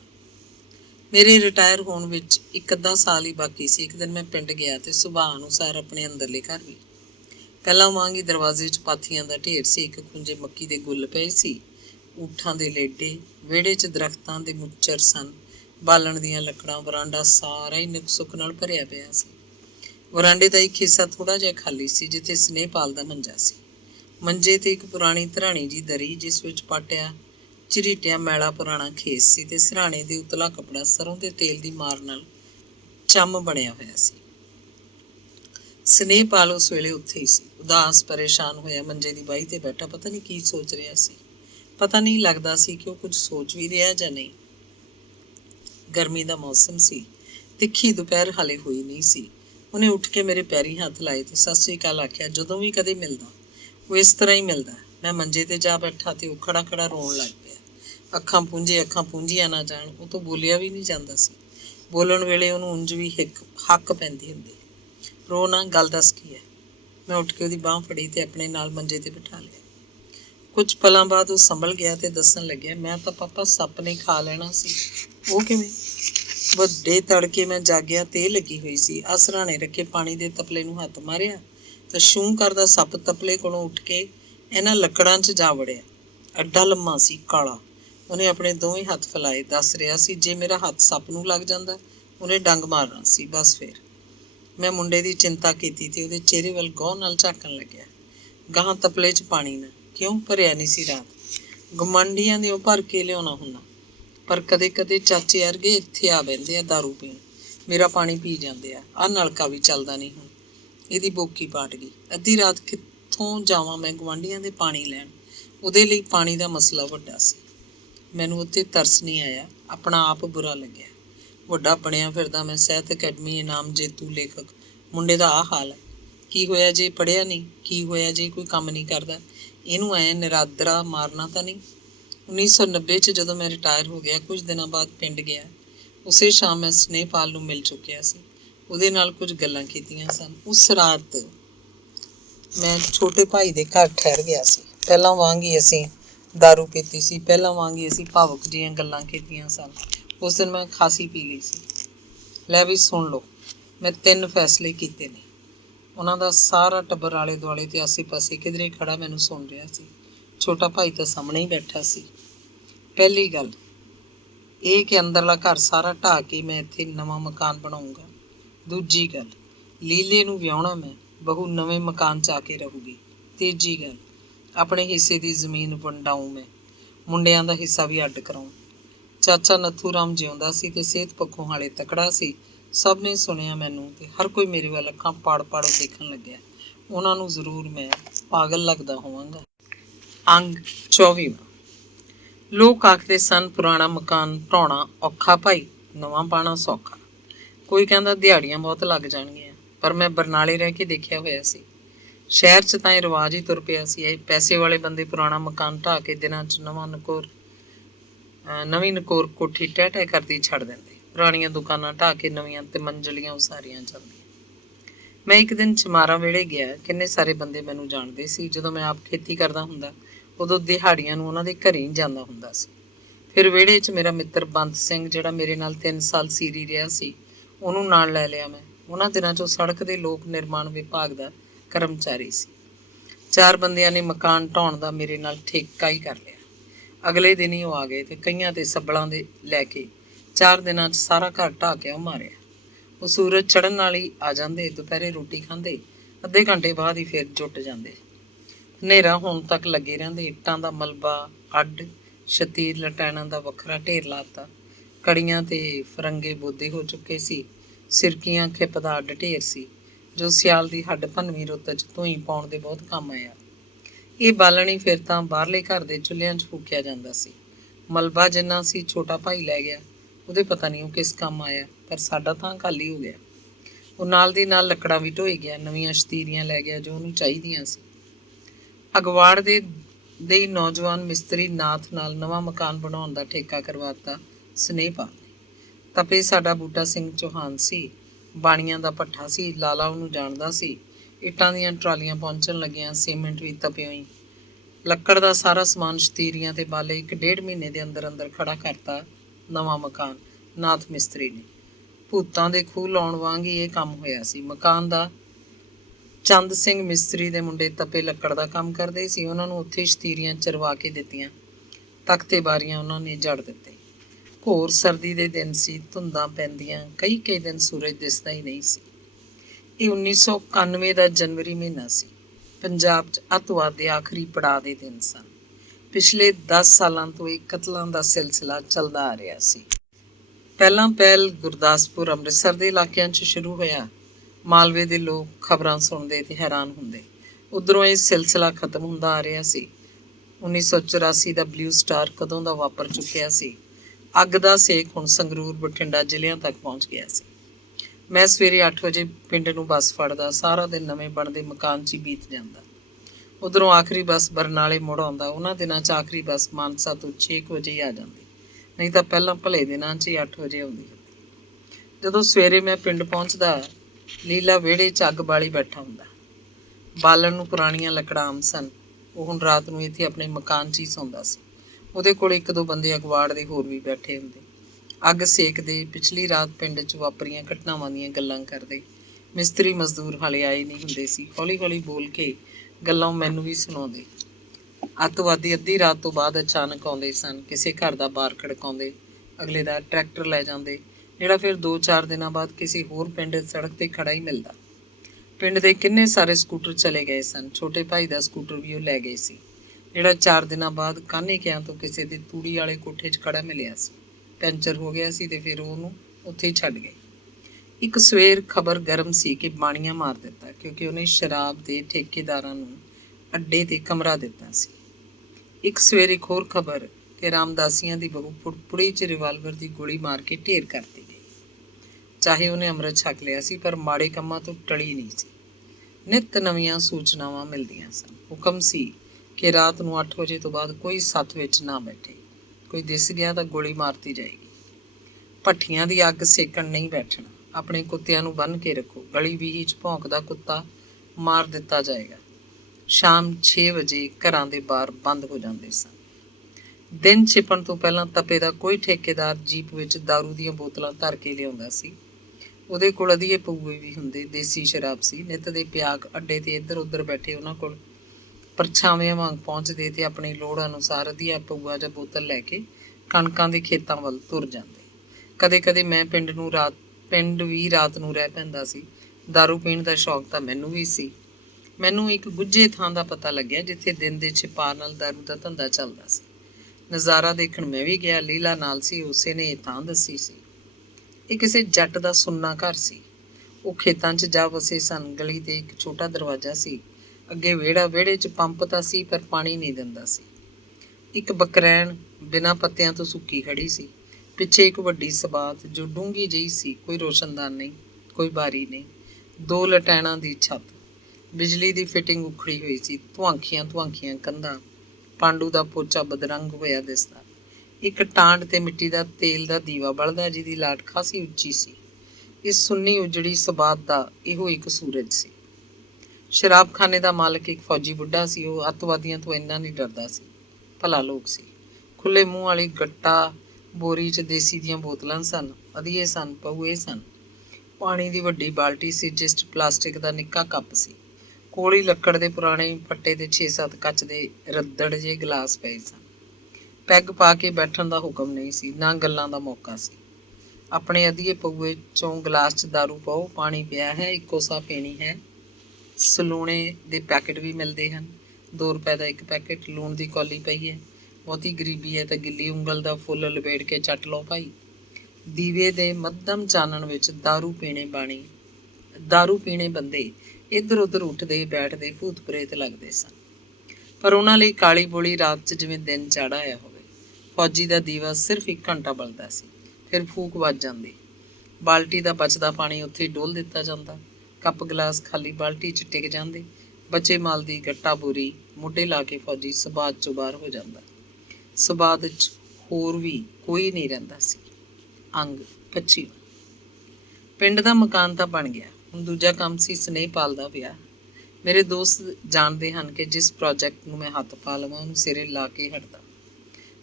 ਮੇਰੇ ਰਿਟਾਇਰ ਹੋਣ ਵਿੱਚ 1-ਅੱਧਾ ਸਾਲ ਹੀ ਬਾਕੀ ਸੀ। ਇੱਕ ਦਿਨ ਮੈਂ ਪਿੰਡ ਗਿਆ ਤੇ ਸੁਭਾਅ ਅਨੁਸਾਰ ਆਪਣੇ ਅੰਦਰਲੇ ਘਰ ਵੀ ਪਹਿਲਾਂ ਵਾਂਗ ਹੀ ਦਰਵਾਜ਼ੇ 'ਚ ਪਾਥੀਆਂ ਦਾ ਢੇਰ ਸੀ। ਇੱਕ ਖੁੰਝੇ ਮੱਕੀ ਦੇ ਗੁੱਲ ਪਏ ਸੀ, ਊਠਾਂ ਦੇ ਲੇਡੇ, ਵਿਹੜੇ 'ਚ ਦਰਖਤਾਂ ਦੇ ਮੁੱਚਰ ਸਨ, ਬਾਲਣ ਦੀਆਂ ਲੱਕੜਾਂ। ਵਰਾਂਡਾ ਸਾਰਾ ਹੀ ਨੁਕ ਸੁੱਕ ਨਾਲ ਭਰਿਆ ਪਿਆ ਸੀ। ਵਰਾਂਡੇ ਦਾ ਇੱਕ ਹਿੱਸਾ ਥੋੜ੍ਹਾ ਜਿਹਾ ਖਾਲੀ ਸੀ, ਜਿੱਥੇ ਸਨੇਹਪਾਲ ਦਾ ਮੰਜਾ ਸੀ। ਮੰਜੇ ਤੇ ਇੱਕ ਪੁਰਾਣੀ ਧਰਾਣੀ ਜੀ ਦਰੀ, ਜਿਸ ਵਿੱਚ ਪਾਟਿਆ ਝਰੀਟਿਆ ਮੈਲਾ ਪੁਰਾਣਾ ਖੇਸ ਸੀ ਤੇ ਸਿਰਹਾਣੇ ਦੇ ਉਤਲਾ ਕੱਪੜਾ ਸਰੋਂ ਦੇ ਤੇਲ ਦੀ ਮਾਰ ਨਾਲ ਚੰਮ ਬਣਿਆ ਹੋਇਆ ਸੀ। ਸਨੇਹਪਾਲ ਉਸ ਵੇਲੇ ਉੱਥੇ ਹੀ ਸੀ, ਉਦਾਸ ਪਰੇਸ਼ਾਨ ਹੋਇਆ ਮੰਜੇ ਦੀ ਬਾਹੀ ਤੇ ਬੈਠਾ। ਪਤਾ ਨਹੀਂ ਕੀ ਸੋਚ ਰਿਹਾ ਸੀ। ਪਤਾ ਨਹੀਂ ਲੱਗਦਾ ਸੀ ਕਿ ਉਹ ਕੁਝ ਸੋਚ ਵੀ ਰਿਹਾ ਜਾਂ ਨਹੀਂ। ਗਰਮੀ ਦਾ ਮੌਸਮ ਸੀ। ਤਿੱਖੀ ਦੁਪਹਿਰ ਹਾਲੇ ਹੋਈ ਨਹੀਂ ਸੀ। ਉਹਨੇ ਉੱਠ ਕੇ ਮੇਰੇ ਪੈਰੀਂ ਹੱਥ ਲਾਏ ਤੇ ਸਤਿ ਸ੍ਰੀ ਅਕਾਲ ਆਖਿਆ। ਜਦੋਂ ਵੀ ਕਦੇ ਮਿਲਦਾ ਉਹ ਇਸ ਤਰ੍ਹਾਂ ਹੀ ਮਿਲਦਾ। ਮੈਂ ਮੰਜੇ ਤੇ ਜਾ ਬੈਠਾ ਤੇ ਉਹ ਖੜਾ ਖੜਾ ਰੋਣ ਲੱਗ ਪਿਆ। ਅੱਖਾਂ ਪੂੰਝੀਆਂ ਨਾ ਜਾਣ। ਉਹ ਤੋਂ ਬੋਲਿਆ ਵੀ ਨਹੀਂ ਜਾਂਦਾ ਸੀ। ਬੋਲਣ ਵੇਲੇ ਉਹਨੂੰ ਉਂਝ ਵੀ ਹੱਕ ਪੈਂਦੀ ਹੁੰਦੀ। ਰੋ ਨਾ, ਗੱਲ ਦੱਸ ਕੀ ਹੈ? ਮੈਂ ਉੱਠ ਕੇ ਉਹਦੀ ਬਾਂਹ ਫੜੀ ਤੇ ਆਪਣੇ ਨਾਲ ਮੰਜੇ ਤੇ ਬਿਠਾ ਲਿਆ। ਕੁਝ ਪਲਾਂ ਬਾਅਦ ਉਹ ਸੰਭਲ ਗਿਆ ਤੇ ਦੱਸਣ ਲੱਗਿਆ, ਮੈਂ ਤਾਂ ਪਾਪਾ ਸੱਪ ਨੇ ਖਾ ਲੈਣਾ ਸੀ। ਉਹ ਕਿਵੇਂ? ਵੱਡੇ ਤੜਕੇ ਮੈਂ ਜਾਗਿਆ ਤੇ ਲੱਗੀ ਹੋਈ ਸੀ। ਸਿਰਹਾਣੇ ਰੱਖੇ ਪਾਣੀ ਦੇ ਤਪਲੇ ਨੂੰ ਹੱਥ ਮਾਰਿਆ ਤਾਂ ਛੂੰ ਕਰਦਾ ਸੱਪ ਤਪਲੇ ਕੋਲੋਂ ਉੱਠ ਕੇ ਇਹਨਾਂ ਲੱਕੜਾਂ 'ਚ ਜਾ ਵੜਿਆ। ਅੱਡਾ ਲੰਮਾ ਸੀ, ਕਾਲਾ। ਉਹਨੇ ਆਪਣੇ ਦੋਵੇਂ ਹੱਥ ਫੈਲਾਏ। ਦੱਸ ਰਿਹਾ ਸੀ, ਜੇ ਮੇਰਾ ਹੱਥ ਸੱਪ ਨੂੰ ਲੱਗ ਜਾਂਦਾ ਉਹਨੇ ਡੰਗ ਮਾਰਨਾ ਸੀ, ਬਸ ਫਿਰ। ਮੈਂ ਮੁੰਡੇ ਦੀ ਚਿੰਤਾ ਕੀਤੀ ਤੇ ਉਹਦੇ ਚਿਹਰੇ ਵੱਲ ਗੌਰ ਨਾਲ ਝਾਕਣ ਲੱਗਿਆ। ਗਾਹਾਂ ਤਪਲੇ 'ਚ ਪਾਣੀ ਨਾ ਕਿਉਂ ਭਰਿਆ ਨਹੀਂ ਸੀ ਰਾਤ? ਗੁਆਂਢੀਆਂ ਦੇ ਉਹ ਭਰ ਕੇ ਲਿਆਉਣਾ ਹੁੰਦਾ, ਪਰ ਕਦੇ ਕਦੇ ਚਾਚੇ ਅਰਗੇ ਇੱਥੇ ਆ ਬਹਿੰਦੇ ਆ ਦਾਰੂ ਪੀਣ, ਮੇਰਾ ਪਾਣੀ ਪੀ ਜਾਂਦੇ ਆ। ਆਹ ਨਲਕਾ ਵੀ ਚੱਲਦਾ ਨਹੀਂ ਹੁਣ। ਇਹਦੀ ਬੋਕੀ ਪਾਟ ਗਈ। ਅੱਧੀ ਰਾਤ ਕਿੱਥੋਂ ਜਾਵਾਂ ਮੈਂ ਗੁਆਂਢੀਆਂ ਦੇ ਪਾਣੀ ਲੈਣ? ਉਹਦੇ ਲਈ ਪਾਣੀ ਦਾ ਮਸਲਾ ਵੱਡਾ ਸੀ। ਮੈਨੂੰ ਉੱਤੇ ਤਰਸ ਨਹੀਂ ਆਇਆ, ਆਪਣਾ ਆਪ ਬੁਰਾ ਲੱਗਿਆ। ਵੱਡਾ ਬਣਿਆ ਫਿਰਦਾ ਮੈਂ, ਸਾਹਿਤ ਅਕੈਡਮੀ ਇਨਾਮ ਜੇਤੂ ਲੇਖਕ। ਮੁੰਡੇ ਦਾ ਆਹ ਹਾਲ ਹੈ। ਕੀ ਹੋਇਆ ਜੇ ਪੜ੍ਹਿਆ ਨਹੀਂ? ਕੀ ਹੋਇਆ ਜੇ ਕੋਈ ਕੰਮ ਨਹੀਂ ਕਰਦਾ? ਇਹਨੂੰ ਐਂ ਨਿਰਾਦਰਾ ਮਾਰਨਾ ਤਾਂ ਨਹੀਂ? 1990 'ਚ ਜਦੋਂ ਮੈਂ ਰਿਟਾਇਰ ਹੋ ਗਿਆ, ਕੁਝ ਦਿਨਾਂ ਬਾਅਦ ਪਿੰਡ ਗਿਆ। ਉਸੇ ਸ਼ਾਮ ਮੈਂ ਸਨੇਹਪਾਲ ਨੂੰ ਮਿਲ ਚੁੱਕਿਆ ਸੀ। ਉਹਦੇ ਨਾਲ ਕੁਝ ਗੱਲਾਂ ਕੀਤੀਆਂ ਸਨ। ਉਸ ਰਾਤ ਮੈਂ ਛੋਟੇ ਭਾਈ ਦੇ ਘਰ ਠਹਿਰ ਗਿਆ ਸੀ। ਪਹਿਲਾਂ ਵਾਂਗ ਹੀ ਅਸੀਂ ਦਾਰੂ ਪੀਤੀ ਸੀ, ਪਹਿਲਾਂ ਵਾਂਗ ਹੀ ਅਸੀਂ ਭਾਵੁਕ ਜਿਹੀਆਂ ਗੱਲਾਂ ਕੀਤੀਆਂ ਸਨ। ਉਸ ਦਿਨ ਮੈਂ ਖਾਸੀ ਪੀ ਲਈ ਸੀ। ਲੈ ਵੀ ਸੁਣ ਲਓ, ਮੈਂ 3 ਫੈਸਲੇ ਕੀਤੇ ਨੇ। ਉਹਨਾਂ ਦਾ ਸਾਰਾ ਟੱਬਰ ਆਲੇ ਦੁਆਲੇ ਤੇ ਆਸੇ ਪਾਸੇ ਕਿਧਰੇ ਖੜਾ ਮੈਨੂੰ ਸੁਣ ਰਿਹਾ ਸੀ। ਛੋਟਾ ਭਾਈ ਤਾਂ ਸਾਹਮਣੇ ਹੀ ਬੈਠਾ ਸੀ। ਪਹਿਲੀ ਗੱਲ ਇਹ ਕਿ ਅੰਦਰਲਾ ਘਰ ਸਾਰਾ ਢਾਹ ਕੇ ਮੈਂ ਇੱਥੇ ਨਵਾਂ ਮਕਾਨ ਬਣਾਉਂਗਾ। ਦੂਜੀ ਗੱਲ, ਲੀਲੇ ਨੂੰ ਵਿਆਹੁਣਾ ਮੈਂ, ਬਹੂ ਨਵੇਂ ਮਕਾਨ 'ਚ ਆ ਕੇ ਰਹੂਗੀ। ਤੀਜੀ ਗੱਲ, ਆਪਣੇ ਹਿੱਸੇ ਦੀ ਜ਼ਮੀਨ ਵੰਡਾਊਂ ਮੈਂ, ਮੁੰਡਿਆਂ ਦਾ ਹਿੱਸਾ ਵੀ ਅੱਡ ਕਰਾਊਂ। ਚਾਚਾ ਨੱਥੂ ਰਾਮ ਜਿਉਂਦਾ ਸੀ ਤੇ ਸਿਹਤ ਪੱਖੋਂ ਹਾਲੇ ਤਕੜਾ ਸੀ। ਸਭ ਨੇ ਸੁਣਿਆ ਮੈਨੂੰ ਤੇ ਹਰ ਕੋਈ ਮੇਰੇ ਵੱਲ ਅੱਖਾਂ ਪਾੜ ਦੇਖਣ ਲੱਗਿਆ। ਉਹਨਾਂ ਨੂੰ ਜ਼ਰੂਰ ਮੈਂ ਪਾਗਲ ਲੱਗਦਾ ਹੋਵਾਂਗਾ। ਅੰਗ 24। ਲੋਕ ਆਖਦੇ ਸਨ ਪੁਰਾਣਾ ਮਕਾਨ ਢਾਉਣਾ ਔਖਾ ਭਾਈ, ਨਵਾਂ ਪਾਣਾ ਸੌਖਾ। ਕੋਈ ਕਹਿੰਦਾ ਦਿਹਾੜੀਆਂ ਬਹੁਤ ਲੱਗ ਜਾਣਗੀਆਂ, ਪਰ ਮੈਂ ਬਰਨਾਲੇ ਰਹਿ ਕੇ ਦੇਖਿਆ ਹੋਇਆ ਸੀ। ਸ਼ਹਿਰ 'ਚ ਤਾਂ ਇਹ ਰਿਵਾਜ ਹੀ ਤੁਰ ਪਿਆ ਸੀ। ਇਹ ਪੈਸੇ ਵਾਲੇ ਬੰਦੇ ਪੁਰਾਣਾ ਮਕਾਨ ਢਾਹ ਕੇ ਦਿਨਾਂ 'ਚ ਨਵੀਂ ਨਕੋਰ ਕੋਠੀ ਟਹਿ ਟਹਿ ਕਰਦੀ ਛੱਡ ਦਿੰਦੇ। ਪੁਰਾਣੀਆਂ ਦੁਕਾਨਾਂ ਢਾਹ ਕੇ ਨਵੀਆਂ ਤੇ ਮੰਜ਼ਲੀਆਂ ਉਸਾਰੀਆਂ ਜਾਂਦੀਆਂ। ਮੈਂ ਇੱਕ ਦਿਨ ਚਮਾਰਾਂ ਵੇਲੇ ਗਿਆ। ਕਿੰਨੇ ਸਾਰੇ ਬੰਦੇ ਮੈਨੂੰ ਜਾਣਦੇ ਸੀ। ਜਦੋਂ ਮੈਂ ਆਪ ਖੇਤੀ ਕਰਦਾ ਹੁੰਦਾ ਉਦੋਂ ਦਿਹਾੜੀਆਂ ਨੂੰ ਉਹਨਾਂ ਦੇ ਘਰੇ ਹੀ ਜਾਂਦਾ ਹੁੰਦਾ ਸੀ। ਫਿਰ ਵਿਹੜੇ 'ਚ ਮੇਰਾ ਮਿੱਤਰ ਬੰਤ ਸਿੰਘ, ਜਿਹੜਾ ਮੇਰੇ ਨਾਲ 3 ਸਾਲ ਸੀਰੀ ਰਿਹਾ ਸੀ, ਉਹਨੂੰ ਨਾਲ ਲੈ ਲਿਆ ਮੈਂ। ਉਹਨਾਂ ਦਿਨਾਂ 'ਚ ਉਹ ਸੜਕ ਦੇ ਲੋਕ ਨਿਰਮਾਣ ਵਿਭਾਗ ਦਾ ਕਰਮਚਾਰੀ ਸੀ। 4 ਬੰਦਿਆਂ ਨੇ ਮਕਾਨ ਢਾਉਣ ਦਾ ਮੇਰੇ ਨਾਲ ਠੇਕਾ ਹੀ ਕਰ ਲਿਆ। ਅਗਲੇ ਦਿਨ ਹੀ ਉਹ ਆ ਗਏ ਤੇ ਕਈਆਂ ਤੇ ਸੱਬਲਾਂ ਦੇ ਲੈ ਕੇ 4 ਦਿਨਾਂ 'ਚ ਸਾਰਾ ਘਰ ਢਾਹ ਕੇ ਉਹ ਮਾਰਿਆ। ਉਹ ਸੂਰਜ ਚੜ੍ਹਨ ਨਾਲ ਹੀ ਆ ਜਾਂਦੇ, ਦੁਪਹਿਰੇ ਰੋਟੀ ਖਾਂਦੇ, ਅੱਧੇ ਘੰਟੇ ਬਾਅਦ ਹੀ ਫਿਰ ਜੁੱਟ ਜਾਂਦੇ। ਹਨੇਰਾ ਹੋਣ ਤੱਕ ਲੱਗੇ ਰਹਿੰਦੇ। ਇੱਟਾਂ ਦਾ ਮਲਬਾ ਅੱਡ, ਸ਼ਤੀਰ ਲਟੈਣਾਂ ਦਾ ਵੱਖਰਾ ਢੇਰ ਲਾਤਾ। ਕੜੀਆਂ ਤੇ ਫਰੰਗੇ ਬੋਦੇ ਹੋ ਚੁੱਕੇ ਸੀ। ਸਿਰਕੀਆਂ ਖਿੱਪ ਦਾ ਅੱਡ ਢੇਰ ਸੀ, ਜੋ ਸਿਆਲ ਦੀ ਹੱਡ ਭੰਨਵੀਂ ਰੁੱਤ 'ਚ ਧੂੰਈ ਪਾਉਣ ਦੇ ਬਹੁਤ ਕੰਮ ਆਇਆ। ਇਹ ਬਾਲਣੀ ਫਿਰ ਤਾਂ ਬਾਹਰਲੇ ਘਰ ਦੇ ਚੁੱਲ੍ਹਿਆਂ 'ਚ ਫੂਕਿਆ ਜਾਂਦਾ ਸੀ। ਮਲਬਾ ਜਿੰਨਾ ਸੀ ਛੋਟਾ ਭਾਈ ਲੈ ਗਿਆ। ਉਹਦੇ ਪਤਾ ਨਹੀਂ ਉਹ ਕਿਸ ਕੰਮ ਆਇਆ, ਪਰ ਸਾਡਾ ਤਾਂ ਖਾਲੀ ਹੋ ਗਿਆ। ਉਹ ਨਾਲ ਦੀ ਨਾਲ ਲੱਕੜਾਂ ਵੀ ਢੋਈ ਗਿਆ, ਨਵੀਆਂ ਸ਼ਤੀਰੀਆਂ ਲੈ ਗਿਆ ਜੋ ਉਹਨੂੰ ਚਾਹੀਦੀਆਂ ਸੀ। ਅਗਵਾੜ ਦੇ ਨੌਜਵਾਨ ਮਿਸਤਰੀ ਨਾਥ ਨਾਲ ਨਵਾਂ ਮਕਾਨ ਬਣਾਉਣ ਦਾ ਠੇਕਾ ਕਰਵਾਤਾ ਸਨੇਹਪਾਲ ਨੇ। ਤਪੇ ਸਾਡਾ ਬੂਟਾ ਸਿੰਘ ਚੌਹਾਨ ਸੀ। ਬਾਣੀਆਂ ਦਾ ਭੱਠਾ ਸੀ, ਲਾਲਾ ਉਹਨੂੰ ਜਾਣਦਾ ਸੀ। ਇੱਟਾਂ ਦੀਆਂ ਟਰਾਲੀਆਂ ਪਹੁੰਚਣ ਲੱਗੀਆਂ, ਸੀਮੈਂਟ ਵੀ ਤਪਿਓ ਹੀ। ਲੱਕੜ ਦਾ ਸਾਰਾ ਸਮਾਨ ਸ਼ਤੀਰੀਆਂ ਤੇ ਬਾਲੇ 1.5 ਮਹੀਨੇ ਦੇ ਅੰਦਰ ਅੰਦਰ ਖੜਾ ਕਰਤਾ ਨਵਾਂ ਮਕਾਨ ਨਾਥ ਮਿਸਤਰੀ ਨੇ। ਭੂਤਾਂ ਦੇ ਖੂਹ ਲਾਉਣ ਵਾਂਗ ਹੀ ਇਹ ਕੰਮ ਹੋਇਆ ਸੀ। ਮਕਾਨ ਦਾ ਚੰਦ ਸਿੰਘ ਮਿਸਤਰੀ ਦੇ ਮੁੰਡੇ ਤਪੇ ਲੱਕੜ ਦਾ ਕੰਮ ਕਰਦੇ ਸੀ। ਉਹਨਾਂ ਨੂੰ ਉੱਥੇ ਸ਼ਤੀਰੀਆਂ ਚਰਵਾ ਕੇ ਦਿੱਤੀਆਂ। ਤਖਤੇ ਬਾਰੀਆਂ ਉਹਨਾਂ ਨੇ ਜੜ ਦਿੱਤੇ। ਘੋਰ ਸਰਦੀ ਦੇ ਦਿਨ ਸੀ, ਧੁੰਦਾਂ ਪੈਂਦੀਆਂ, ਕਈ ਦਿਨ ਸੂਰਜ ਦਿਸਦਾ ਹੀ ਨਹੀਂ ਸੀ। ਇਹ 1991 ਦਾ ਜਨਵਰੀ ਮਹੀਨਾ ਸੀ। ਪੰਜਾਬ 'ਚ ਅੱਤਵਾਦ ਦੇ ਆਖਰੀ ਪੜਾਅ ਦੇ ਦਿਨ ਸਨ। ਪਿਛਲੇ 10 ਸਾਲਾਂ ਤੋਂ ਇਹ ਕਤਲਾਂ ਦਾ ਸਿਲਸਿਲਾ ਚੱਲਦਾ ਆ ਰਿਹਾ ਸੀ। ਪਹਿਲਾਂ ਪਹਿਲ ਗੁਰਦਾਸਪੁਰ, ਅੰਮ੍ਰਿਤਸਰ ਦੇ ਇਲਾਕਿਆਂ 'ਚ ਸ਼ੁਰੂ ਹੋਇਆ। ਮਾਲਵੇ ਦੇ ਲੋਕ ਖਬਰਾਂ ਸੁਣਦੇ ਤੇ ਹੈਰਾਨ ਹੁੰਦੇ। ਉੱਧਰੋਂ ਇਹ ਸਿਲਸਿਲਾ ਖਤਮ ਹੁੰਦਾ ਆ ਰਿਹਾ ਸੀ। 1984 ਦਾ ਬਲੂ ਸਟਾਰ ਕਦੋਂ ਦਾ ਵਾਪਰ ਚੁੱਕਿਆ ਸੀ। ਅੱਗ ਦਾ ਸੇਕ ਹੁਣ ਸੰਗਰੂਰ, ਬਠਿੰਡਾ ਜ਼ਿਲ੍ਹਿਆਂ ਤੱਕ ਪਹੁੰਚ ਗਿਆ ਸੀ। ਮੈਂ ਸਵੇਰੇ 8 ਵਜੇ ਪਿੰਡ ਨੂੰ ਬੱਸ ਫੜਦਾ। ਸਾਰਾ ਦਿਨ ਨਵੇਂ ਬਣਦੇ ਮਕਾਨ 'ਚ ਹੀ ਬੀਤ ਜਾਂਦਾ। ਉੱਧਰੋਂ ਆਖਰੀ ਬੱਸ ਬਰਨਾਲੇ ਮੁੜ ਆਉਂਦਾ। ਉਹਨਾਂ ਦਿਨਾਂ 'ਚ ਆਖਰੀ ਬੱਸ ਮਾਨਸਾ ਤੋਂ 6 ਵਜੇ ਹੀ ਆ ਜਾਂਦੀ, ਨਹੀਂ ਤਾਂ ਪਹਿਲਾਂ ਭਲੇ ਦਿਨਾਂ 'ਚ ਹੀ 8 ਵਜੇ ਆਉਂਦੀ। ਜਦੋਂ ਸਵੇਰੇ ਮੈਂ ਪਿੰਡ ਪਹੁੰਚਦਾ, ਲੀਲਾ ਵਿਹੜੇ 'ਚ ਅੱਗ ਬਾਲੀ ਬੈਠਾ ਹੁੰਦਾ। ਬਾਲਣ ਨੂੰ ਪੁਰਾਣੀਆਂ ਲੱਕੜਾਂ ਆਮ ਸਨ। ਉਹ ਹੁਣ ਰਾਤ ਨੂੰ ਇੱਥੇ ਆਪਣੇ ਮਕਾਨ 'ਚ ਹੀ ਸੌਂਦਾ ਸੀ। ਉਹਦੇ ਕੋਲ 1-2 ਬੰਦੇ ਅਗਵਾੜ ਦੇ ਹੋਰ ਵੀ ਬੈਠੇ ਹੁੰਦੇ। ਅੱਗ ਸੇਕਦੇ, ਪਿਛਲੀ ਰਾਤ ਪਿੰਡ 'ਚ ਵਾਪਰੀਆਂ ਘਟਨਾਵਾਂ ਦੀਆਂ ਗੱਲਾਂ ਕਰਦੇ। ਮਿਸਤਰੀ ਮਜ਼ਦੂਰ ਹਾਲੇ ਆਏ ਨਹੀਂ ਹੁੰਦੇ ਸੀ। ਹੌਲੀ ਹੌਲੀ ਬੋਲ ਕੇ ਗੱਲਾਂ ਮੈਨੂੰ ਵੀ ਸੁਣਾਉਂਦੇ। ਅੱਤਵਾਦੀ ਅੱਧੀ ਰਾਤ ਤੋਂ ਬਾਅਦ ਅਚਾਨਕ ਆਉਂਦੇ ਸਨ। ਕਿਸੇ ਘਰ ਦਾ ਬਾਰ ਖੜਕਾਉਂਦੇ, ਅਗਲੇ ਦਾ ਟਰੈਕਟਰ ਲੈ ਜਾਂਦੇ, ਜਿਹੜਾ ਫਿਰ 2-4 ਦਿਨਾਂ ਬਾਅਦ ਕਿਸੇ ਹੋਰ ਪਿੰਡ ਸੜਕ 'ਤੇ ਖੜਾ ਹੀ ਮਿਲਦਾ। ਪਿੰਡ ਦੇ ਕਿੰਨੇ ਸਾਰੇ ਸਕੂਟਰ ਚਲੇ ਗਏ ਸਨ। ਛੋਟੇ ਭਾਈ ਦਾ ਸਕੂਟਰ ਵੀ ਉਹ ਲੈ ਗਏ ਸੀ, ਜਿਹੜਾ 4 ਦਿਨਾਂ ਬਾਅਦ ਕਾਹਨੇ ਕਿਆਂ ਤੋਂ ਕਿਸੇ ਦੇ ਤੂੜੀ ਵਾਲੇ ਕੋਠੇ 'ਚ ਖੜਾ ਮਿਲਿਆ ਸੀ। ਪੈਂਚਰ ਹੋ ਗਿਆ ਸੀ ਤੇ ਫਿਰ ਉਹਨੂੰ ਉੱਥੇ ਹੀ ਛੱਡ ਗਏ। ਇੱਕ ਸਵੇਰ ਖਬਰ ਗਰਮ ਸੀ ਕਿ ਬਾਣੀਆਂ ਮਾਰ ਦਿੱਤਾ, ਕਿਉਂਕਿ ਉਹਨੇ ਸ਼ਰਾਬ ਦੇ ਠੇਕੇਦਾਰਾਂ ਨੂੰ ਅੱਡੇ 'ਤੇ ਕਮਰਾ ਦਿੱਤਾ ਸੀ। ਇੱਕ ਸਵੇਰ ਇੱਕ ਹੋਰ ਖਬਰ ਕਿ ਰਾਮਦਾਸੀਆਂ ਦੀ ਬਹੂ ਪੁੜੀ 'ਚ ਰਿਵਾਲਵਰ ਦੀ ਗੋਲੀ ਮਾਰ ਕੇ ਢੇਰ ਕਰਤੀ ਗਈ। ਚਾਹੇ ਉਹਨੇ ਅੰਮ੍ਰਿਤ ਛਕ ਲਿਆ ਸੀ, ਪਰ ਮਾੜੇ ਕੰਮਾਂ ਤੋਂ ਟਲੀ ਨਹੀਂ ਸੀ। ਨਿੱਤ ਨਵੀਆਂ ਸੂਚਨਾਵਾਂ ਮਿਲਦੀਆਂ ਸਨ। ਹੁਕਮ ਸੀ ਕਿ ਰਾਤ ਨੂੰ 8 ਵਜੇ ਤੋਂ ਬਾਅਦ ਕੋਈ ਸੱਥ ਵਿੱਚ ਨਾ ਬੈਠੇ। ਕੋਈ ਦਿਸ ਗਿਆ ਤਾਂ ਗੋਲੀ ਮਾਰਤੀ ਜਾਏਗੀ। ਭੱਠੀਆਂ ਦੀ ਅੱਗ ਸੇਕਣ ਨਹੀਂ ਬੈਠਣਾ। ਆਪਣੇ ਕੁੱਤਿਆਂ ਨੂੰ ਬੰਨ੍ਹ ਕੇ ਰੱਖੋ। ਗਲੀ ਵੀਹੀ 'ਚ ਭੌਂਕਦਾ ਕੁੱਤਾ ਮਾਰ ਦਿੱਤਾ ਜਾਏਗਾ। ਸ਼ਾਮ 6 ਵਜੇ ਘਰਾਂ ਦੇ ਬਾਹਰ ਬੰਦ ਹੋ ਜਾਂਦੇ ਸਨ। ਦਿਨ ਛਿਪਣ ਤੋਂ ਪਹਿਲਾਂ ਤਪੇ ਦਾ ਕੋਈ ਠੇਕੇਦਾਰ ਜੀਪ ਵਿੱਚ ਦਾਰੂ ਦੀਆਂ ਬੋਤਲਾਂ ਧਰ ਕੇ ਲਿਆਉਂਦਾ ਸੀ। ਉਹਦੇ ਕੋਲ ਅਧੀਏ ਪਊਏ ਵੀ ਹੁੰਦੇ। ਦੇਸੀ ਸ਼ਰਾਬ ਸੀ। ਨਿੱਤ ਦੇ ਪਿਆਗ ਅੱਡੇ 'ਤੇ ਇੱਧਰ ਉੱਧਰ ਬੈਠੇ ਉਹਨਾਂ ਕੋਲ ਪਰਛਾਵਿਆਂ ਵਾਂਗ ਪਹੁੰਚਦੇ ਤੇ ਆਪਣੀ ਲੋੜ ਅਨੁਸਾਰ ਅਧੀਆ ਪਊਆ ਜਾਂ ਬੋਤਲ ਲੈ ਕੇ ਕਣਕਾਂ ਦੇ ਖੇਤਾਂ ਵੱਲ ਤੁਰ ਜਾਂਦੇ। ਕਦੇ ਕਦੇ ਮੈਂ ਪਿੰਡ ਵੀ ਰਾਤ ਨੂੰ ਰਹਿ ਪੈਂਦਾ ਸੀ। ਦਾਰੂ ਪੀਣ ਦਾ ਸ਼ੌਕ ਤਾਂ ਮੈਨੂੰ ਵੀ ਸੀ। ਮੈਨੂੰ ਇੱਕ ਗੁੱਝੇ ਥਾਂ ਦਾ ਪਤਾ ਲੱਗਿਆ ਜਿੱਥੇ ਦਿਨ ਦੇ ਛਿਪਾ ਨਾਲ ਦਾਰੂ ਦਾ ਧੰਦਾ ਚੱਲਦਾ ਸੀ। ਨਜ਼ਾਰਾ ਦੇਖਣ ਮੈਂ ਵੀ ਗਿਆ। ਲੀਲਾ ਨਾਲ ਸੀ। ਉਸੇ ਨੇ ਇਹ ਥਾਂ ਦੱਸੀ ਸੀ। ਇਹ ਕਿਸੇ ਜੱਟ ਦਾ ਸੁੰਨਾ ਘਰ ਸੀ। ਉਹ ਖੇਤਾਂ 'ਚ ਜਾ ਵਸੇ ਸਨ। ਗਲੀ 'ਤੇ ਇੱਕ ਛੋਟਾ ਦਰਵਾਜ਼ਾ ਸੀ। ਅੱਗੇ ਵਿਹੜਾ, ਵਿਹੜੇ 'ਚ ਪੰਪ ਤਾਂ ਸੀ, ਪਰ ਪਾਣੀ ਨਹੀਂ ਦਿੰਦਾ ਸੀ। ਇੱਕ ਬਕਰੈਣ ਬਿਨਾਂ ਪੱਤਿਆਂ ਤੋਂ ਸੁੱਕੀ ਖੜੀ ਸੀ। ਪਿੱਛੇ ਇੱਕ ਵੱਡੀ ਸਬਾਤ ਜੋ ਡੂੰਘੀ ਜਿਹੀ ਸੀ, ਕੋਈ ਰੋਸ਼ਨਦਾਨ ਨਹੀਂ, ਕੋਈ ਬਾਰੀ ਨਹੀਂ। 2 ਲਟੈਣਾਂ ਦੀ ਛੱਤ, ਬਿਜਲੀ ਦੀ ਫਿਟਿੰਗ ਉਖੜੀ ਹੋਈ ਸੀ। ਧੁਆਂਖੀਆਂ ਕੰਧਾਂ, ਪਾਂਡੂ ਦਾ ਪੋਚਾ ਬਦਰੰਗ ਹੋਇਆ ਦਿਸਦਾ। ਇੱਕ ਟਾਂਡ ਤੇ ਮਿੱਟੀ ਦਾ ਤੇਲ ਦਾ ਦੀਵਾ ਬਲਦਾ, ਜਿਹਦੀ ਲਾਟ ਖਾਸੀ ਉੱਚੀ ਸੀ। ਇਸ ਸੁੰਨੀ ਉਜੜੀ ਸਬਾਤ ਦਾ ਇਹੋ ਇੱਕ ਸੂਰਜ ਸੀ। ਸ਼ਰਾਬਖਾਨੇ ਦਾ ਮਾਲਕ ਇੱਕ ਫੌਜੀ ਬੁੱਢਾ ਸੀ। ਉਹ ਅੱਤਵਾਦੀਆਂ ਤੋਂ ਇੰਨਾ ਨਹੀਂ ਡਰਦਾ ਸੀ। ਭਲਾ ਲੋਕ ਸੀ। ਖੁੱਲੇ ਮੂੰਹ ਵਾਲੀ ਗੱਟਾ ਬੋਰੀ 'ਚ ਦੇਸੀ ਦੀਆਂ ਬੋਤਲਾਂ ਸਨ, ਅਧੀਏ ਸਨ, ਪਊਏ ਸਨ। ਪਾਣੀ ਦੀ ਵੱਡੀ ਬਾਲਟੀ ਸੀ, ਜਿਸ 'ਚ ਪਲਾਸਟਿਕ ਦਾ ਨਿੱਕਾ ਕੱਪ ਸੀ। ਕੋਲ ਹੀ ਲੱਕੜ ਦੇ ਪੁਰਾਣੇ ਫੱਟੇ ਦੇ 6-7 ਕੱਚ ਦੇ ਰੱਦੜ ਜਿਹੇ ਗਲਾਸ ਪਏ ਸਨ। ਪੈਗ ਪਾ ਕੇ ਬੈਠਣ ਦਾ ਹੁਕਮ ਨਹੀਂ ਸੀ, ਨਾ ਗੱਲਾਂ ਦਾ ਮੌਕਾ ਸੀ। ਆਪਣੇ ਅਧੀਏ ਪਊਏ 'ਚੋਂ ਗਲਾਸ 'ਚ ਦਾਰੂ ਪਾਓ, ਪਾਣੀ ਪਿਆ ਹੈ, ਇੱਕੋ ਸਾਹ ਪੀਣੀ ਹੈ। ਸਲੂਣੇ ਦੇ ਪੈਕਟ ਵੀ ਮਿਲਦੇ ਹਨ। 2 ਰੁਪਏ ਦਾ ਇੱਕ ਪੈਕਟ। ਲੂਣ ਦੀ ਕੌਲੀ ਪਈ ਹੈ। ਬਹੁਤੀ ਗਰੀਬੀ ਹੈ ਤਾਂ ਗਿੱਲੀ ਉਂਗਲ ਦਾ ਫੁੱਲ ਲਪੇਟ ਕੇ ਚੱਟ ਲਓ ਭਾਈ। ਦੀਵੇ ਦੇ ਮੱਧਮ ਚਾਨਣ ਵਿੱਚ ਦਾਰੂ ਪੀਣੇ ਬੰਦੇ ਇੱਧਰ ਉੱਧਰ ਉੱਠਦੇ ਬੈਠਦੇ ਭੂਤ ਪ੍ਰੇਤ ਲੱਗਦੇ ਸਨ। ਪਰ ਉਹਨਾਂ ਲਈ ਕਾਲੀ ਬੋਲੀ ਰਾਤ 'ਚ ਜਿਵੇਂ ਦਿਨ ਚੜ੍ਹ ਆਇਆ ਹੋਵੇ। ਫੌਜੀ ਦਾ ਦੀਵਾ ਸਿਰਫ 1 ਘੰਟਾ ਬਲਦਾ ਸੀ, ਫਿਰ ਫੂਕ ਵੱਜ ਜਾਂਦੀ। ਬਾਲਟੀ ਦਾ ਬਚਦਾ ਪਾਣੀ ਉੱਥੇ ਡੋਲ ਦਿੱਤਾ ਜਾਂਦਾ। ਕੱਪ ਗਲਾਸ ਖਾਲੀ ਬਾਲਟੀ 'ਚ ਟਿਕ ਜਾਂਦੇ। ਬਚੇ ਮਾਲ ਦੀ ਗੱਟਾ ਬੋਰੀ ਮੋਢੇ ਲਾ ਕੇ ਫੌਜੀ ਸਬਾਤ 'ਚੋਂ ਬਾਹਰ ਹੋ ਜਾਂਦਾ। ਸਬਾਤ 'ਚ ਹੋਰ ਵੀ ਕੋਈ ਨਹੀਂ ਰਹਿੰਦਾ ਸੀ। ਅੰਗ 25। ਪਿੰਡ ਦਾ ਮਕਾਨ ਤਾਂ ਬਣ ਗਿਆ। ਹੁਣ ਦੂਜਾ ਕੰਮ ਸੀ ਸਨੇਹਪਾਲ ਦਾ ਵਿਆਹ। ਮੇਰੇ ਦੋਸਤ ਜਾਣਦੇ ਹਨ ਕਿ ਜਿਸ ਪ੍ਰੋਜੈਕਟ ਨੂੰ ਮੈਂ ਹੱਥ ਪਾ ਲਵਾਂ ਉਹਨੂੰ ਸਿਰੇ ਲਾ ਕੇ ਹਟਦਾ।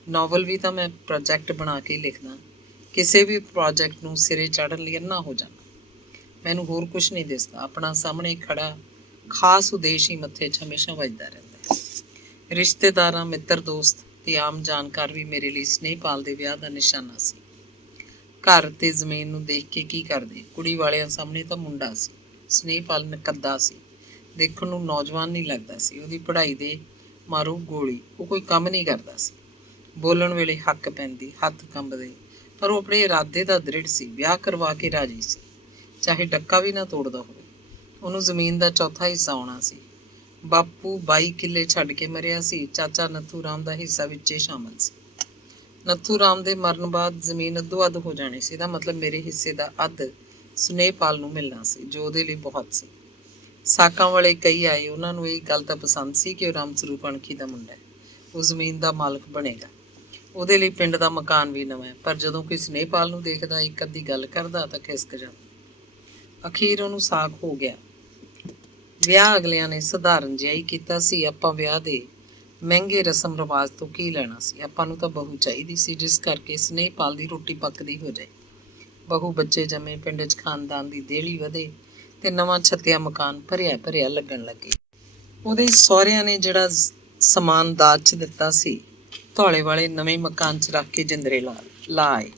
ਨਾਵਲ ਵੀ ਤਾਂ ਮੈਂ ਪ੍ਰੋਜੈਕਟ ਬਣਾ ਕੇ ਲਿਖਦਾ। ਕਿਸੇ ਵੀ ਪ੍ਰੋਜੈਕਟ ਨੂੰ ਸਿਰੇ ਚਾੜ੍ਹਨ ਲਈ ਅੰਨਾ ਹੋ ਜਾਣਾ। ਮੈਨੂੰ ਹੋਰ ਕੁਛ ਨਹੀਂ ਦਿਸਦਾ। ਆਪਣਾ ਸਾਹਮਣੇ ਖੜਾ ਖਾਸ ਉਦੇਸ਼ ਹੀ ਮੱਥੇ 'ਚ ਹਮੇਸ਼ਾ ਵੱਜਦਾ ਰਹਿੰਦਾ ਹੈ। ਰਿਸ਼ਤੇਦਾਰਾਂ, ਮਿੱਤਰ, ਦੋਸਤ ਤੇ ਆਮ ਜਾਣਕਾਰ ਵੀ ਮੇਰੇ ਲਈ ਸਨੇਹਪਾਲ ਦੇ ਵਿਆਹ ਦਾ ਨਿਸ਼ਾਨਾ ਸੀ। ਘਰ ਤੇ ਜ਼ਮੀਨ ਨੂੰ ਦੇਖ ਕੇ ਕੀ ਕਰਦੇ? ਕੁੜੀ ਵਾਲਿਆਂ ਸਾਹਮਣੇ ਤਾਂ ਮੁੰਡਾ ਸੀ। ਸਨੇਹਪਾਲ ਨਕੱਦਾ ਸੀ, ਦੇਖਣ ਨੂੰ ਨੌਜਵਾਨ ਨਹੀਂ ਲੱਗਦਾ ਸੀ। ਉਹਦੀ ਪੜ੍ਹਾਈ ਦੇ ਮਾਰੋ ਗੋਲੀ, ਉਹ ਕੋਈ ਕੰਮ ਨਹੀਂ ਕਰਦਾ ਸੀ। ਬੋਲਣ ਵੇਲੇ ਹੱਕ ਪੈਂਦੀ, ਹੱਥ ਕੰਬਦੇ, ਪਰ ਉਹ ਆਪਣੇ ਇਰਾਦੇ ਦਾ ਦ੍ਰਿੜ ਸੀ। ਵਿਆਹ ਕਰਵਾ ਕੇ ਰਾਜੀ ਸੀ, ਚਾਹੇ ਡੱਕਾ ਵੀ ਨਾ ਤੋੜਦਾ ਹੋਵੇ। ਉਹਨੂੰ ਜ਼ਮੀਨ ਦਾ ਚੌਥਾ ਹਿੱਸਾ ਆਉਣਾ ਸੀ। ਬਾਪੂ 22 ਕਿੱਲੇ ਛੱਡ ਕੇ ਮਰਿਆ ਸੀ। ਚਾਚਾ ਨੱਥੂ ਰਾਮ ਦਾ ਹਿੱਸਾ ਵਿੱਚੇ ਸ਼ਾਮਲ ਸੀ। ਨੱਥੂ ਰਾਮ ਦੇ ਮਰਨ ਬਾਅਦ ਜ਼ਮੀਨ ਅੱਧੋ-ਅੱਧ ਹੋ ਜਾਣੀ ਸੀ। ਇਹਦਾ ਮਤਲਬ ਮੇਰੇ ਹਿੱਸੇ ਦਾ ਅੱਧ ਸਨੇਹਪਾਲ ਨੂੰ ਮਿਲਣਾ ਸੀ, ਜੋ ਉਹਦੇ ਲਈ ਬਹੁਤ ਸੀ। ਸਾਕਾਂ ਵਾਲੇ ਕਈ ਆਏ। ਉਹਨਾਂ ਨੂੰ ਇਹ ਗੱਲ ਤਾਂ ਪਸੰਦ ਸੀ ਕਿ ਉਹ ਰਾਮ ਸਰੂਪ ਅਣਖੀ ਦਾ ਮੁੰਡਾ ਹੈ, ਉਹ ਜ਼ਮੀਨ ਦਾ ਮਾਲਕ ਬਣੇਗਾ। ਉਹਦੇ ਲਈ ਪਿੰਡ ਦਾ ਮਕਾਨ ਵੀ ਨਵਾਂ ਹੈ। ਪਰ ਜਦੋਂ ਕੋਈ ਸਨੇਹਪਾਲ ਨੂੰ ਦੇਖਦਾ, ਇੱਕ ਅੱਧੀ ਗੱਲ ਕਰਦਾ ਤਾਂ ਖਿਸਕ ਜਾਂਦਾ। ਅਖੀਰ ਉਹਨੂੰ ਸਾਕ ਹੋ ਗਿਆ। ਵਿਆਹ ਅਗਲਿਆਂ ਨੇ ਸਧਾਰਨ ਜਿਹਾ ਹੀ ਕੀਤਾ ਸੀ। ਆਪਾਂ ਵਿਆਹ ਦੇ ਮਹਿੰਗੇ ਰਸਮ ਰਿਵਾਜ ਤੋਂ ਕੀ ਲੈਣਾ ਸੀ? ਆਪਾਂ ਨੂੰ ਤਾਂ ਬਹੂ ਚਾਹੀਦੀ ਸੀ, ਜਿਸ ਕਰਕੇ ਸਨੇਹਪਾਲ ਦੀ ਰੋਟੀ ਪੱਕਦੀ ਹੋ ਜਾਏ। ਬਹੂ ਬੱਚੇ ਜੰਮੇ, ਪਿੰਡ 'ਚ ਖਾਨਦਾਨ ਦੀ ਦੇਹਲੀ ਵਧੇ ਤੇ ਨਵਾਂ ਛੱਤਿਆ ਮਕਾਨ ਭਰਿਆ ਲੱਗਣ ਲੱਗੇ। ਉਹਦੇ ਸਹੁਰਿਆਂ ਨੇ ਜਿਹੜਾ ਸਮਾਨ ਦਾਜ 'ਚ ਦਿੱਤਾ ਸੀ, ਧੌਲੇ ਵਾਲੇ ਨਵੇਂ ਮਕਾਨ 'ਚ ਰੱਖ ਕੇ ਜਿੰਦਰੇ ਲਾ ਆਏ।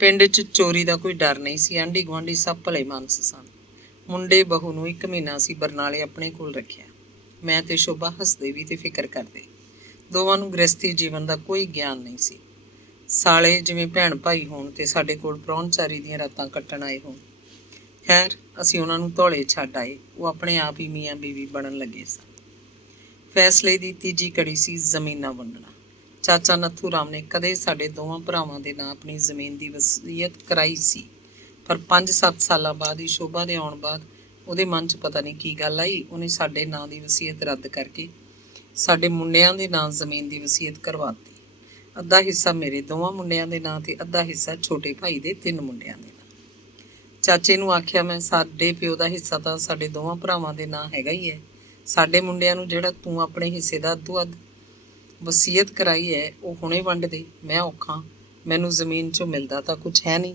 ਪਿੰਡ 'ਚ ਚੋਰੀ ਦਾ ਕੋਈ ਡਰ ਨਹੀਂ ਸੀ। ਆਂਢੀ ਗੁਆਂਢੀ ਸਭ ਭਲੇ ਮਾਨਸ ਸਨ। ਮੁੰਡੇ ਬਹੂ ਨੂੰ 1 ਮਹੀਨਾ ਸੀ ਬਰਨਾਲੇ ਆਪਣੇ ਕੋਲ ਰੱਖਿਆ। ਮੈਂ ਤੇ ਸ਼ੋਭਾ ਹੱਸਦੇ ਵੀ ਤੇ ਫਿਕਰ ਕਰਦੇ। ਦੋਵਾਂ ਨੂੰ ਗ੍ਰਸਤੀ ਜੀਵਨ ਦਾ ਕੋਈ ਗਿਆਨ ਨਹੀਂ ਸੀ। ਸਾਲੇ ਜਿਵੇਂ ਭੈਣ ਭਾਈ ਹੋਣ ਤੇ ਸਾਡੇ ਕੋਲ ਪ੍ਰਾਹੁਣਚਾਰੀ ਦੀਆਂ ਰਾਤਾਂ ਕੱਟਣ ਆਏ ਹੋਣ। ਖੈਰ, ਅਸੀਂ ਉਹਨਾਂ ਨੂੰ ਧੌਲੇ ਛੱਡ ਆਏ। ਉਹ ਆਪਣੇ ਆਪ ਹੀ ਮੀਆਂ ਬੀਵੀ ਬਣਨ ਲੱਗੇ ਸਨ। ਫੈਸਲੇ ਦੀ ਤੀਜੀ ਕੜੀ ਸੀ ਜ਼ਮੀਨਾਂ ਵੰਡਣਾ। ਚਾਚਾ ਨੱਥੂ ਰਾਮ ਨੇ ਕਦੇ ਸਾਡੇ ਦੋਵਾਂ ਭਰਾਵਾਂ ਦੇ ਨਾਂ ਆਪਣੀ ਜ਼ਮੀਨ ਦੀ ਵਸੀਅਤ ਕਰਾਈ ਸੀ, ਪਰ 5-7 ਸਾਲਾਂ ਬਾਅਦ ਹੀ ਸ਼ੋਭਾ ਦੇ ਆਉਣ ਬਾਅਦ ਉਹਦੇ ਮਨ 'ਚ ਪਤਾ ਨਹੀਂ ਕੀ ਗੱਲ ਆਈ, ਉਹਨੇ ਸਾਡੇ ਨਾਂ ਦੀ ਵਸੀਅਤ ਰੱਦ ਕਰਕੇ ਸਾਡੇ ਮੁੰਡਿਆਂ ਦੇ ਨਾਂ ਜ਼ਮੀਨ ਦੀ ਵਸੀਅਤ ਕਰਵਾਤੀ। ਅੱਧਾ ਹਿੱਸਾ ਮੇਰੇ ਦੋਵਾਂ ਮੁੰਡਿਆਂ ਦੇ ਨਾਂ ਤੇ ਅੱਧਾ ਹਿੱਸਾ ਛੋਟੇ ਭਾਈ ਦੇ 3 ਮੁੰਡਿਆਂ ਦੇ ਨਾਂ। ਚਾਚੇ ਨੂੰ ਆਖਿਆ ਮੈਂ, ਸਾਡੇ ਪਿਓ ਦਾ ਹਿੱਸਾ ਤਾਂ ਸਾਡੇ ਦੋਵਾਂ ਭਰਾਵਾਂ ਦੇ ਨਾਂ ਹੈਗਾ ਹੀ ਹੈ। ਸਾਡੇ ਮੁੰਡਿਆਂ ਨੂੰ ਜਿਹੜਾ ਤੂੰ ਆਪਣੇ ਹਿੱਸੇ ਦਾ ਅੱਧੋ-ਅੱਧ ਵਸੀਅਤ ਕਰਾਈ ਹੈ, ਉਹ ਹੁਣੇ ਵੰਡ ਦੇ। ਮੈਂ ਔਖਾ, ਮੈਨੂੰ ਜ਼ਮੀਨ 'ਚੋਂ ਮਿਲਦਾ ਤਾਂ ਕੁਛ ਹੈ ਨਹੀਂ।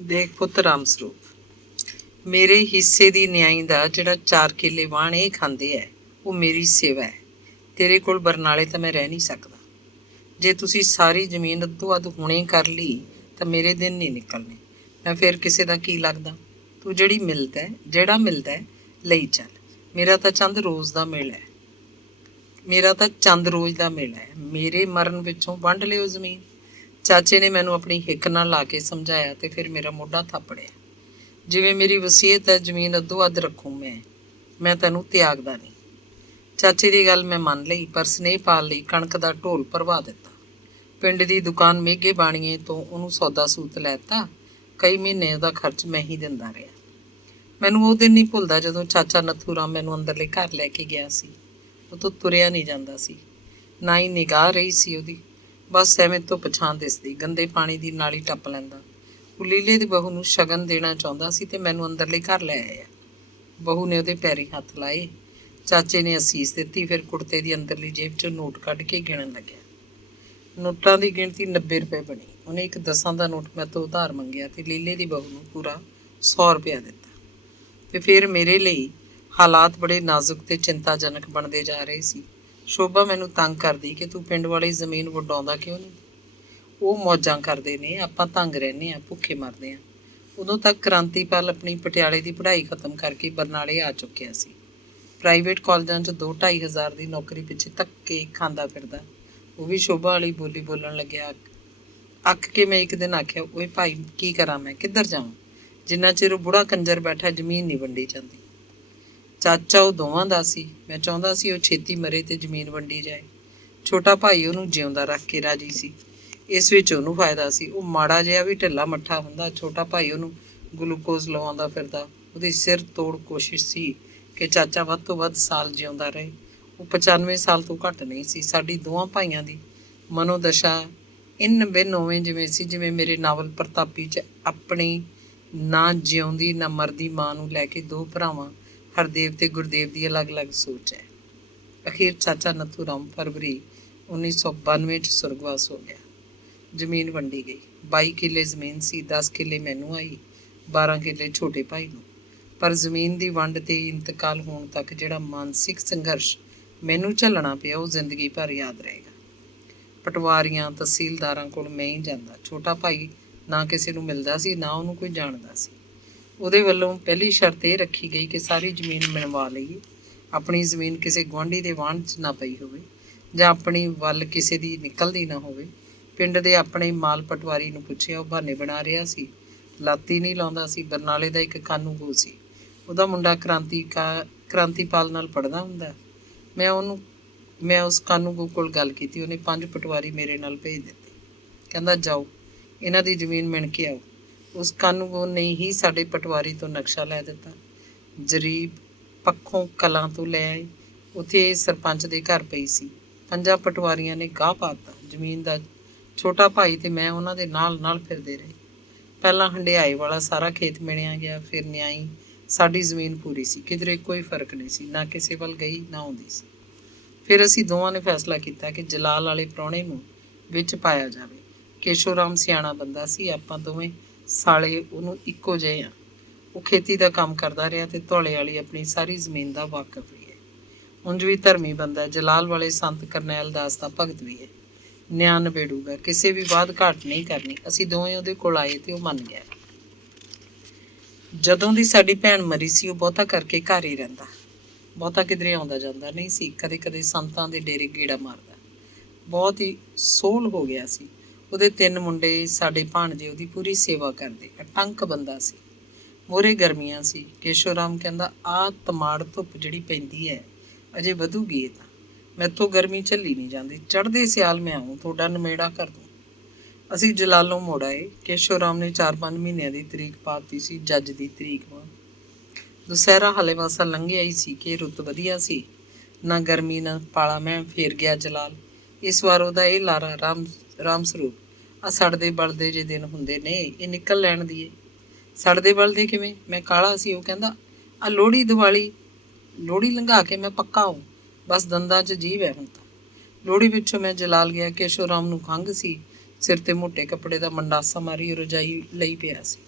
ਦੇਖ ਪੁੱਤ ਰਾਮ ਸਰੂਪ, ਮੇਰੇ ਹਿੱਸੇ ਦੀ ਨਿਆਈ ਦਾ ਜਿਹੜਾ 4 ਕਿੱਲੇ ਵਾਹਣ ਇਹ ਖਾਂਦੇ ਹੈ, ਉਹ ਮੇਰੀ ਸੇਵਾ ਹੈ। ਤੇਰੇ ਕੋਲ ਬਰਨਾਲੇ ਤਾਂ ਮੈਂ ਰਹਿ ਨਹੀਂ ਸਕਦਾ। ਜੇ ਤੁਸੀਂ ਸਾਰੀ ਜ਼ਮੀਨ ਅੱਧੋ-ਅੱਧ ਹੁਣੇ ਕਰ ਲਈ ਤਾਂ ਮੇਰੇ ਦਿਨ ਨਹੀਂ ਨਿਕਲਣੇ। ਮੈਂ ਫਿਰ ਕਿਸੇ ਦਾ ਕੀ ਲੱਗਦਾ? ਤੂੰ ਜਿਹੜਾ ਮਿਲਦਾ ਲਈ ਚੱਲ। ਮੇਰਾ ਤਾਂ ਚੰਦ ਰੋਜ਼ ਦਾ ਮੇਲਾ ਹੈ। ਮੇਰੇ ਮਰਨ ਵਿੱਚੋਂ ਵੰਡ ਲਿਓ ਜ਼ਮੀਨ। ਚਾਚੇ ਨੇ ਮੈਨੂੰ ਆਪਣੀ ਹਿੱਕ ਨਾਲ ਲਾ ਕੇ ਸਮਝਾਇਆ ਤੇ ਫਿਰ ਮੇਰਾ ਮੋਢਾ ਥਾਪੜਿਆ। ਜਿਵੇਂ ਮੇਰੀ ਵਸੀਅਤ ਹੈ, ਜ਼ਮੀਨ ਅੱਧੋ-ਅੱਧ ਰੱਖੂ ਮੈਂ ਤੈਨੂੰ ਤਿਆਗਦਾ ਨਹੀਂ। ਚਾਚੇ ਦੀ ਗੱਲ ਮੈਂ ਮੰਨ ਲਈ, ਪਰ ਸਨੇਹ ਪਾਲ ਲਈ ਕਣਕ ਦਾ ਢੋਲ ਭਰਵਾ ਦਿੱਤਾ। ਪਿੰਡ ਦੀ ਦੁਕਾਨ ਮੇਘੇ ਬਾਣੀਏ ਤੋਂ ਉਹਨੂੰ ਸੌਦਾ ਸੂਤ ਲੈਤਾ। ਕਈ ਮਹੀਨੇ ਉਹਦਾ ਖਰਚ ਮੈਂ ਹੀ ਦਿੰਦਾ ਰਿਹਾ। ਮੈਨੂੰ ਉਹ ਦਿਨ ਨਹੀਂ ਭੁੱਲਦਾ ਜਦੋਂ ਚਾਚਾ ਨੱਥੂ ਰਾਮ ਮੈਨੂੰ ਅੰਦਰਲੇ ਘਰ ਲੈ ਕੇ ਗਿਆ ਸੀ। ਉਹ ਤੋਂ ਤੁਰਿਆ ਨਹੀਂ ਜਾਂਦਾ ਸੀ, ਨਾ ਹੀ ਨਿਗਾਹ ਰਹੀ ਸੀ ਉਹਦੀ। ਬਸ ਐਵੇਂ ਤੋਂ ਪਛਾਣ ਦਿਸਦੀ, ਗੰਦੇ ਪਾਣੀ ਦੀ ਨਾਲੀ ਟੱਪ ਲੈਂਦਾ। ਉਹ ਲੀਲੇ ਦੀ ਬਹੂ ਨੂੰ ਸ਼ਗਨ ਦੇਣਾ ਚਾਹੁੰਦਾ ਸੀ ਤੇ ਮੈਨੂੰ ਅੰਦਰਲੇ ਘਰ ਲੈ ਆਇਆ। ਬਹੂ ਨੇ ਉਹਦੇ ਪੈਰੀਂ ਹੱਥ ਲਾਏ। ਚਾਚੇ ਨੇ ਅਸੀਸ ਦਿੱਤੀ, ਫਿਰ ਕੁੜਤੇ ਦੀ ਅੰਦਰਲੀ ਜੇਬ 'ਚੋਂ ਨੋਟ ਕੱਢ ਕੇ ਗਿਣਨ ਲੱਗਿਆ। ਨੋਟਾਂ ਦੀ ਗਿਣਤੀ 90 ਰੁਪਏ ਬਣੀ। ਉਹਨੇ ਇੱਕ 10 ਦਾ ਨੋਟ ਮੇਰੇ ਤੋਂ ਉਧਾਰ ਮੰਗਿਆ ਤੇ ਲੀਲੇ ਦੀ ਬਹੂ ਨੂੰ ਪੂਰਾ 100 ਰੁਪਇਆ ਦਿੱਤਾ। ਤੇ ਫਿਰ ਮੇਰੇ ਲਈ ਹਾਲਾਤ ਬੜੇ ਨਾਜ਼ੁਕ ਤੇ ਚਿੰਤਾਜਨਕ ਬਣਦੇ ਜਾ ਰਹੇ ਸੀ। ਸ਼ੋਭਾ ਮੈਨੂੰ ਤੰਗ ਕਰਦੀ ਕਿ ਤੂੰ ਪਿੰਡ ਵਾਲੀ ਜ਼ਮੀਨ ਵੰਡਾਉਂਦਾ ਕਿਉਂ ਨਹੀਂ? ਉਹ ਮੌਜਾਂ ਕਰਦੇ ਨੇ, ਆਪਾਂ ਤੰਗ ਰਹਿੰਦੇ ਹਾਂ, ਭੁੱਖੇ ਮਰਦੇ ਹਾਂ। ਉਦੋਂ ਤੱਕ ਕ੍ਰਾਂਤੀਪਾਲ ਆਪਣੀ ਪਟਿਆਲੇ ਦੀ ਪੜ੍ਹਾਈ ਖਤਮ ਕਰਕੇ ਬਰਨਾਲੇ ਆ ਚੁੱਕਿਆ ਸੀ। ਪ੍ਰਾਈਵੇਟ ਕਾਲਜਾਂ 'ਚ 2-2.5 ਹਜ਼ਾਰ ਦੀ ਨੌਕਰੀ ਪਿੱਛੇ ਧੱਕੇ ਖਾਂਦਾ ਫਿਰਦਾ। ਉਹ ਵੀ ਸ਼ੋਭਾ ਵਾਲੀ ਬੋਲੀ ਬੋਲਣ ਲੱਗਿਆ। ਅੱਕ ਕੇ ਮੈਂ ਇੱਕ ਦਿਨ ਆਖਿਆ, ਓਏ ਭਾਈ, ਕੀ ਕਰਾਂ ਮੈਂ, ਕਿੱਧਰ ਜਾਵਾਂ? ਜਿੰਨਾ ਚਿਰ ਉਹ ਬੁੜਾ ਕੰਜਰ ਬੈਠਾ ਜ਼ਮੀਨ ਨਹੀਂ ਵੰਡੀ ਜਾਂਦੀ। ਚਾਚਾ ਉਹ ਦੋਵਾਂ ਦਾ ਸੀ। ਮੈਂ ਚਾਹੁੰਦਾ ਸੀ ਉਹ ਛੇਤੀ ਮਰੇ ਤੇ ਜ਼ਮੀਨ ਵੰਡੀ ਜਾਏ। ਛੋਟਾ ਭਾਈ ਉਹਨੂੰ ਜਿਉਂਦਾ ਰੱਖ ਕੇ ਰਾਜੀ ਸੀ। ਇਸ ਵਿੱਚ ਉਹਨੂੰ ਫਾਇਦਾ ਸੀ। ਉਹ ਮਾੜਾ ਜਿਹਾ ਵੀ ਢਿੱਲਾ ਮੱਠਾ ਹੁੰਦਾ, ਛੋਟਾ ਭਾਈ ਉਹਨੂੰ ਗਲੂਕੋਜ਼ ਲਵਾਉਂਦਾ ਫਿਰਦਾ। ਉਹਦੀ ਸਿਰ ਤੋੜ ਕੋਸ਼ਿਸ਼ ਸੀ ਕਿ ਚਾਚਾ ਵੱਧ ਤੋਂ ਵੱਧ ਸਾਲ ਜਿਉਂਦਾ ਰਹੇ। ਉਹ 95 ਸਾਲ ਤੋਂ ਘੱਟ ਨਹੀਂ ਸੀ। ਸਾਡੀ ਦੋਵਾਂ ਭਾਈਆਂ ਦੀ ਮਨੋਦਸ਼ਾ ਇੰਨ ਬਿੰਨ ਉਵੇਂ ਜਿਵੇਂ ਸੀ ਜਿਵੇਂ ਮੇਰੇ ਨਾਵਲ ਪ੍ਰਤਾਪੀ 'ਚ ਆਪਣੀ ਨਾ ਜਿਉਂਦੀ ਨਾ ਮਰਦੀ ਮਾਂ ਨੂੰ ਲੈ ਕੇ ਦੋ ਭਰਾਵਾਂ ਹਰਦੇਵ ਤੇ ਗੁਰਦੇਵ ਦੀ ਅਲੱਗ-ਅਲੱਗ ਸੋਚ ਹੈ। ਅਖੀਰ ਚਾਚਾ ਨੱਥੂ ਰਾਮ ਫਰਵਰੀ 1992 'ਚ ਸੁਰਗਵਾਸ ਹੋ ਗਿਆ। ਜ਼ਮੀਨ ਵੰਡੀ ਗਈ। 22 ਕਿੱਲੇ ਜ਼ਮੀਨ ਸੀ, 10 ਕਿੱਲੇ ਮੈਨੂੰ ਆਈ, 12 ਕਿੱਲੇ ਛੋਟੇ ਭਾਈ ਨੂੰ। ਪਰ ਜ਼ਮੀਨ ਦੀ ਵੰਡ ਤੇ ਇੰਤਕਾਲ ਹੋਣ ਤੱਕ ਜਿਹੜਾ ਮਾਨਸਿਕ ਸੰਘਰਸ਼ ਮੈਨੂੰ ਝੱਲਣਾ ਪਿਆ, ਉਹ ਜ਼ਿੰਦਗੀ ਭਰ ਯਾਦ ਰਹੇਗਾ। ਪਟਵਾਰੀਆਂ, ਤਹਿਸੀਲਦਾਰਾਂ ਕੋਲ ਮੈਂ ਹੀ ਜਾਂਦਾ। ਛੋਟਾ ਭਾਈ ਨਾ ਕਿਸੇ ਨੂੰ ਮਿਲਦਾ ਸੀ, ਨਾ ਉਹਨੂੰ ਕੋਈ ਜਾਣਦਾ ਸੀ। ਉਹਦੇ ਵੱਲੋਂ ਪਹਿਲੀ ਸ਼ਰਤ ਇਹ ਰੱਖੀ ਗਈ ਕਿ ਸਾਰੀ ਜ਼ਮੀਨ ਮਿਣਵਾ ਲਈਏ। ਆਪਣੀ ਜ਼ਮੀਨ ਕਿਸੇ ਗੁਆਂਢੀ ਦੇ ਵਾਹਣ 'ਚ ਨਾ ਪਈ ਹੋਵੇ ਜਾਂ ਆਪਣੀ ਵੱਲ ਕਿਸੇ ਦੀ ਨਿਕਲਦੀ ਨਾ ਹੋਵੇ। ਪਿੰਡ ਦੇ ਆਪਣੇ ਮਾਲ ਪਟਵਾਰੀ ਨੂੰ ਪੁੱਛਿਆ, ਉਹ ਬਹਾਨੇ ਬਣਾ ਰਿਹਾ ਸੀ, ਲਾਤੀ ਨਹੀਂ ਲਾਉਂਦਾ ਸੀ। ਬਰਨਾਲੇ ਦਾ ਇੱਕ ਕਾਨੂੰਗੋ ਸੀ, ਉਹਦਾ ਮੁੰਡਾ ਕ੍ਰਾਂਤੀਪਾਲ ਨਾਲ ਪੜ੍ਹਦਾ ਹੁੰਦਾ। ਮੈਂ ਉਸ ਕਾਨੂੰਗੋ ਕੋਲ ਗੱਲ ਕੀਤੀ। ਉਹਨੇ 5 ਪਟਵਾਰੀ ਮੇਰੇ ਨਾਲ ਭੇਜ ਦਿੱਤੇ। ਕਹਿੰਦਾ ਜਾਓ, ਇਹਨਾਂ ਦੀ ਜ਼ਮੀਨ ਮਿਣ ਕੇ ਆਓ। ਉਸ ਕਾਨੂੰਗੋ ਨੇ ਹੀ ਸਾਡੇ ਪਟਵਾਰੀ ਤੋਂ ਨਕਸ਼ਾ ਲੈ ਦਿੱਤਾ। ਜਰੀਬ ਪੱਖੋਂ ਕਲਾਂ ਤੋਂ ਲੈ ਆਏ। ਉੱਥੇ ਸਰਪੰਚ ਦੇ ਘਰ ਪਈ ਸੀ। 5 ਪਟਵਾਰੀਆਂ ਨੇ ਗਾਹ ਪਾ ਦਿੱਤਾ ਜ਼ਮੀਨ ਦਾ। ਛੋਟਾ ਭਾਈ ਤੇ ਮੈਂ ਉਹਨਾਂ ਦੇ ਨਾਲ ਨਾਲ ਫਿਰਦੇ ਰਹੇ। ਪਹਿਲਾਂ ਹੰਡਿਆਏ ਵਾਲਾ ਸਾਰਾ ਖੇਤ ਮਿਣਿਆ ਗਿਆ, ਫਿਰ ਨਿਆਈ। ਸਾਡੀ ਜ਼ਮੀਨ ਪੂਰੀ ਸੀ, ਕਿਧਰੇ ਕੋਈ ਫਰਕ ਨਹੀਂ ਸੀ, ਨਾ ਕਿਸੇ ਵੱਲ ਗਈ ਨਾ ਆਉਂਦੀ ਸੀ। ਫਿਰ ਅਸੀਂ ਦੋਵਾਂ ਨੇ ਫੈਸਲਾ ਕੀਤਾ ਕਿ ਜਲਾਲ ਵਾਲੇ ਪ੍ਰਾਹੁਣੇ ਨੂੰ ਵਿੱਚ ਪਾਇਆ ਜਾਵੇ। ਕੇਸ਼ੋ ਰਾਮ ਸਿਆਣਾ ਬੰਦਾ ਸੀ, ਆਪਾਂ ਦੋਵੇਂ ਸਾਲੇ ਉਹਨੂੰ ਇੱਕੋ ਜਿਹੇ ਆ। ਉਹ ਖੇਤੀ ਦਾ ਕੰਮ ਕਰਦਾ ਰਿਹਾ ਤੇ ਧੌਲੇ ਵਾਲੀ ਆਪਣੀ ਸਾਰੀ ਜ਼ਮੀਨ ਦਾ ਵਾਕਫ ਵੀ ਹੈ। ਉਂਝ ਵੀ ਧਰਮੀ ਬੰਦਾ। ਜਲਾਲ ਵਾਲੇ ਸੰਤ ਕਰਨੈਲ ਦਾਸ ਦਾ ਭਗਤ ਵੀ ਹੈ। ਨਿਆਂ ਨਿਬੇੜੂਗਾ, ਕਿਸੇ ਵੀ ਬਾਤ ਘਾਟ ਨਹੀਂ ਕਰਨੀ। ਅਸੀਂ ਦੋਵੇਂ ਉਹਦੇ ਕੋਲ ਆਏ ਤੇ ਉਹ ਮੰਨ ਗਿਆ। ਜਦੋਂ ਦੀ ਸਾਡੀ ਭੈਣ ਮਰੀ ਸੀ, ਉਹ ਬਹੁਤਾ ਕਰਕੇ ਘਰ ਹੀ ਰਹਿੰਦਾ, ਬਹੁਤਾ ਕਿਧਰੇ ਆਉਂਦਾ ਜਾਂਦਾ ਨਹੀਂ ਸੀ। ਕਦੇ ਕਦੇ ਸੰਤਾਂ ਦੇ ਡੇਰੇ ਗੇੜਾ ਮਾਰਦਾ। ਬਹੁਤ ਹੀ ਸੋਹਲ ਹੋ ਗਿਆ ਸੀ। ਉਹਦੇ 3 ਮੁੰਡੇ, ਸਾਡੇ ਭਾਣਜੇ ਉਹਦੀ ਪੂਰੀ ਸੇਵਾ ਕਰਦੇ। ਅਟੰਕ ਬੰਦਾ ਸੀ। ਮੋਹਰੇ ਗਰਮੀਆਂ ਸੀ। ਕੇਸ਼ੋ ਰਾਮ ਕਹਿੰਦਾ, ਆਹ ਤਮਾੜ ਧੁੱਪ ਜਿਹੜੀ ਪੈਂਦੀ ਹੈ ਅਜੇ ਵਧੂਗੀ। ਇਹ ਤਾਂ ਮੈਥੋਂ ਗਰਮੀ ਝੱਲੀ ਨਹੀਂ ਜਾਂਦੀ। ਚੜ੍ਹਦੇ ਸਿਆਲ ਮੈਂ ਆਊਂ, ਤੁਹਾਡਾ ਨਮੇੜਾ ਕਰ ਦੂੰ। ਅਸੀਂ ਜਲਾਲੋਂ ਮੁੜ ਆਏ। ਕੇਸ਼ੋ ਰਾਮ ਨੇ 4-5 ਮਹੀਨਿਆਂ ਦੀ ਤਰੀਕ ਪਾ ਦਿੱਤੀ ਸੀ, ਜੱਜ ਦੀ ਤਰੀਕ ਵਾਂ। ਦੁਸਹਿਰਾ ਹਾਲੇ ਮਾਸਾ ਲੰਘਿਆ ਹੀ ਸੀ ਕਿ ਰੁੱਤ ਵਧੀਆ ਸੀ, ਨਾ ਗਰਮੀ ਨਾ ਪਾਲਾ। ਮੈਂ ਫੇਰ ਗਿਆ ਜਲਾਲ। ਇਸ ਵਾਰ ਉਹਦਾ ਇਹ ਲਾਰਾ ਰਾਮ ਸਰੂਪ, ਆਹ ਸੜਦੇ ਬਲਦੇ ਜੇ ਦਿਨ ਹੁੰਦੇ ਨੇ, ਇਹ ਨਿਕਲ ਲੈਣ ਦੀਏ। ਸੜਦੇ ਬਲਦੇ ਕਿਵੇਂ? ਮੈਂ ਕਾਲਾ ਸੀ। ਉਹ ਕਹਿੰਦਾ, ਆਹ ਲੋਹੜੀ ਲੰਘਾ ਕੇ ਮੈਂ ਪੱਕਾ ਆਊਂ, ਬਸ ਦੰਦਾਂ 'ਚ ਜੀਭ ਹੈ ਹੁਣ ਤਾਂ। ਲੋਹੜੀ ਪਿੱਛੋਂ ਮੈਂ ਜਲਾਲ ਗਿਆ। ਕੇਸ਼ੋ ਰਾਮ ਨੂੰ ਖੰਘ ਸੀ, ਸਿਰ 'ਤੇ ਮੋਟੇ ਕੱਪੜੇ ਦਾ ਮੰਡਾਸਾ ਮਾਰੀ ਰਜਾਈ ਲਈ ਪਿਆ ਸੀ।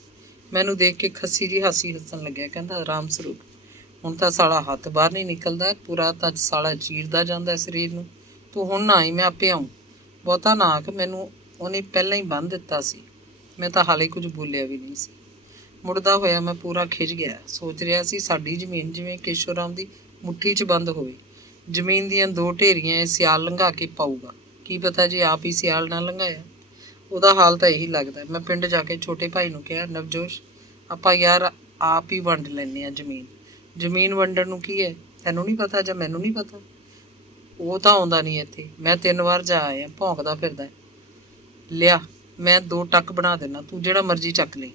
ਮੈਨੂੰ ਦੇਖ ਕੇ ਖੱਸੀ ਜਿਹੀ ਹਾਸੀ ਹੱਸਣ ਲੱਗਿਆ। ਕਹਿੰਦਾ, ਰਾਮ ਸਰੂਪ, ਹੁਣ ਤਾਂ ਸਾਲਾ ਹੱਥ ਬਾਹਰ ਨਹੀਂ ਨਿਕਲਦਾ, ਪੂਰਾ ਤਾਂ ਸਾਲਾ ਚੀਰਦਾ ਜਾਂਦਾ ਸਰੀਰ ਨੂੰ। ਤੂੰ ਹੁਣ ਨਾ ਆਈ, ਮੈਂ ਆਪੇ ਆਊਂ। ਬਹੁਤਾ ਨਾ ਆਖ, ਮੈਨੂੰ ਉਹਨੇ ਪਹਿਲਾਂ ਹੀ ਬੰਨ੍ਹ ਦਿੱਤਾ ਸੀ। ਮੈਂ ਤਾਂ ਹਾਲੇ ਕੁਝ ਬੋਲਿਆ ਵੀ ਨਹੀਂ ਸੀ। ਮੁੜਦਾ ਹੋਇਆ ਮੈਂ ਪੂਰਾ ਖਿਝ ਗਿਆ। ਸੋਚ ਰਿਹਾ ਸੀ, ਸਾਡੀ ਜ਼ਮੀਨ ਜਿਵੇਂ ਕੇਸ਼ੋ ਰਾਮ ਦੀ ਮੁੱਠੀ 'ਚ ਬੰਦ ਹੋਵੇ। ਜ਼ਮੀਨ ਦੀਆਂ 2 ਢੇਰੀਆਂ ਇਹ ਸਿਆਲ ਲੰਘਾ ਕੇ ਪਾਊਗਾ। ਕੀ ਪਤਾ ਜੇ ਆਪ ਹੀ ਸਿਆਲ ਨਾ ਲੰਘਾਇਆ। ਉਹਦਾ ਹਾਲ ਤਾਂ ਇਹੀ ਲੱਗਦਾ। ਮੈਂ ਪਿੰਡ ਜਾ ਕੇ ਛੋਟੇ ਭਾਈ ਨੂੰ ਕਿਹਾ, ਨਵਜੋਸ਼, ਆਪਾਂ ਯਾਰ ਆਪ ਹੀ ਵੰਡ ਲੈਂਦੇ ਹਾਂ ਜ਼ਮੀਨ। ਜ਼ਮੀਨ ਵੰਡਣ ਨੂੰ ਕੀ ਹੈ, ਤੈਨੂੰ ਨਹੀਂ ਪਤਾ ਜਾਂ ਮੈਨੂੰ ਨਹੀਂ ਪਤਾ? ਉਹ ਤਾਂ ਆਉਂਦਾ ਨਹੀਂ ਇੱਥੇ, ਮੈਂ 3 ਵਾਰ ਜਾ ਆਇਆ, ਭੌਂਕਦਾ ਫਿਰਦਾ। ਲਿਆ, ਮੈਂ 2 ਟੱਕ ਬਣਾ ਦੇਣਾ, ਤੂੰ ਜਿਹੜਾ ਮਰਜ਼ੀ ਚੱਕ ਲਈ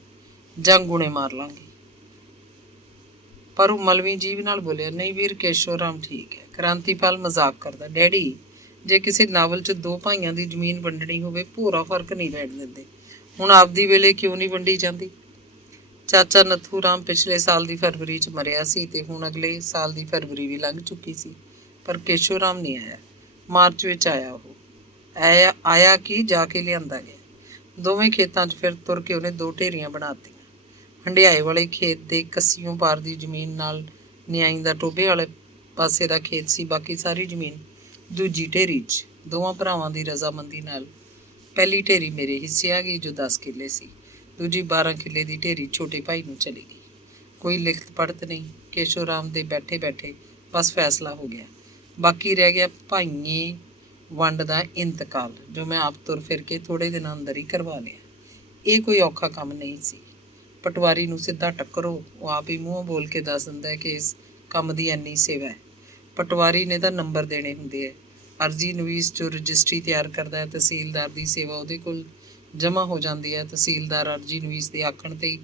ਜਾਂ ਗੁਣੇ ਮਾਰ ਲਾਂਗੇ। ਪਰ ਉਹ ਮਲਵੀ ਜੀਭ ਨਾਲ ਬੋਲਿਆ, ਨਹੀਂ ਵੀਰ, ਕੇਸ਼ੋ ਰਾਮ ਠੀਕ ਹੈ। ਕ੍ਰਾਂਤੀਪਾਲ ਮਜ਼ਾਕ ਕਰਦਾ, ਡੈਡੀ ਜੇ ਕਿਸੇ ਨਾਵਲ 'ਚ 2 ਭਾਈਆਂ ਦੀ ਜ਼ਮੀਨ ਵੰਡਣੀ ਹੋਵੇ ਭੋਰਾ ਫਰਕ ਨਹੀਂ ਲੈਣ ਦਿੰਦੇ, ਹੁਣ ਆਪਦੀ ਵੇਲੇ ਕਿਉਂ ਨਹੀਂ ਵੰਡੀ ਜਾਂਦੀ। ਚਾਚਾ ਨੱਥੂ ਰਾਮ ਪਿਛਲੇ ਸਾਲ ਦੀ ਫਰਵਰੀ 'ਚ ਮਰਿਆ ਸੀ ਤੇ ਹੁਣ ਅਗਲੇ ਸਾਲ ਦੀ ਫਰਵਰੀ ਵੀ ਲੰਘ ਚੁੱਕੀ ਸੀ, ਪਰ ਕੇਸ਼ੋ ਰਾਮ ਨਹੀਂ ਆਇਆ। ਮਾਰਚ ਵਿੱਚ ਆਇਆ ਉਹ। ਆਇਆ ਕਿ ਜਾ ਕੇ ਲਿਆਂਦਾ ਗਿਆ। ਦੋਵੇਂ ਖੇਤਾਂ 'ਚ ਫਿਰ ਤੁਰ ਕੇ ਉਹਨੇ 2 ਢੇਰੀਆਂ ਬਣਾਤੀਆਂ। ਹੰਡਿਆਏ ਵਾਲੇ ਖੇਤ ਦੇ ਕੱਸੀਓਂ ਪਾਰ ਦੀ ਜ਼ਮੀਨ ਨਾਲ ਨਿਆਈ ਦਾ ਟੋਭੇ ਵਾਲੇ ਪਾਸੇ ਦਾ ਖੇਤ ਸੀ, ਬਾਕੀ ਸਾਰੀ ਜ਼ਮੀਨ ਦੂਜੀ ਢੇਰੀ 'ਚ। ਦੋਵਾਂ ਭਰਾਵਾਂ ਦੀ ਰਜ਼ਾਮੰਦੀ ਨਾਲ ਪਹਿਲੀ ਢੇਰੀ ਮੇਰੇ ਹਿੱਸੇ ਆ ਗਈ ਜੋ 10 ਕਿੱਲੇ ਸੀ, ਦੂਜੀ 12 ਕਿੱਲੇ ਦੀ ਢੇਰੀ ਛੋਟੇ ਭਾਈ ਨੂੰ ਚਲੀ ਗਈ। ਕੋਈ ਲਿਖਤ ਪੜ੍ਹਤ ਨਹੀਂ। ਕੇਸ਼ੋ ਰਾਮ ਦੇ ਬੈਠੇ ਬੈਠੇ ਬਸ ਫੈਸਲਾ ਹੋ ਗਿਆ। ਬਾਕੀ ਰਹਿ ਗਿਆ ਭਾਈਏ ਵੰਡ ਦਾ ਇੰਤਕਾਲ, ਜੋ ਮੈਂ ਆਪ ਤੁਰ ਫਿਰ ਕੇ ਥੋੜ੍ਹੇ ਦਿਨਾਂ ਅੰਦਰ ਹੀ ਕਰਵਾ ਲਿਆ। ਇਹ ਕੋਈ ਔਖਾ ਕੰਮ ਨਹੀਂ ਸੀ। ਪਟਵਾਰੀ ਨੂੰ ਸਿੱਧਾ ਟੱਕਰੋ, ਉਹ ਆਪ ਹੀ ਮੂੰਹੋਂ ਬੋਲ ਕੇ ਦੱਸ ਦਿੰਦਾ ਕਿ ਇਸ ਕੰਮ ਦੀ ਇੰਨੀ ਸੇਵਾ ਹੈ। ਪਟਵਾਰੀ ਨੇ ਤਾਂ ਨੰਬਰ ਦੇਣੇ ਹੁੰਦੇ ਹੈ। ਅਰਜੀ ਨਵੀਸ ਜੋ ਰਜਿਸਟਰੀ ਤਿਆਰ ਕਰਦਾ ਹੈ, ਤਹਿਸੀਲਦਾਰ ਦੀ ਸੇਵਾ ਉਹਦੇ ਕੋਲ ਜਮ੍ਹਾਂ ਹੋ ਜਾਂਦੀ ਹੈ। ਤਹਿਸੀਲਦਾਰ ਅਰਜੀ ਨਵੀਸ ਦੇ ਆਖਣ 'ਤੇ ਹੀ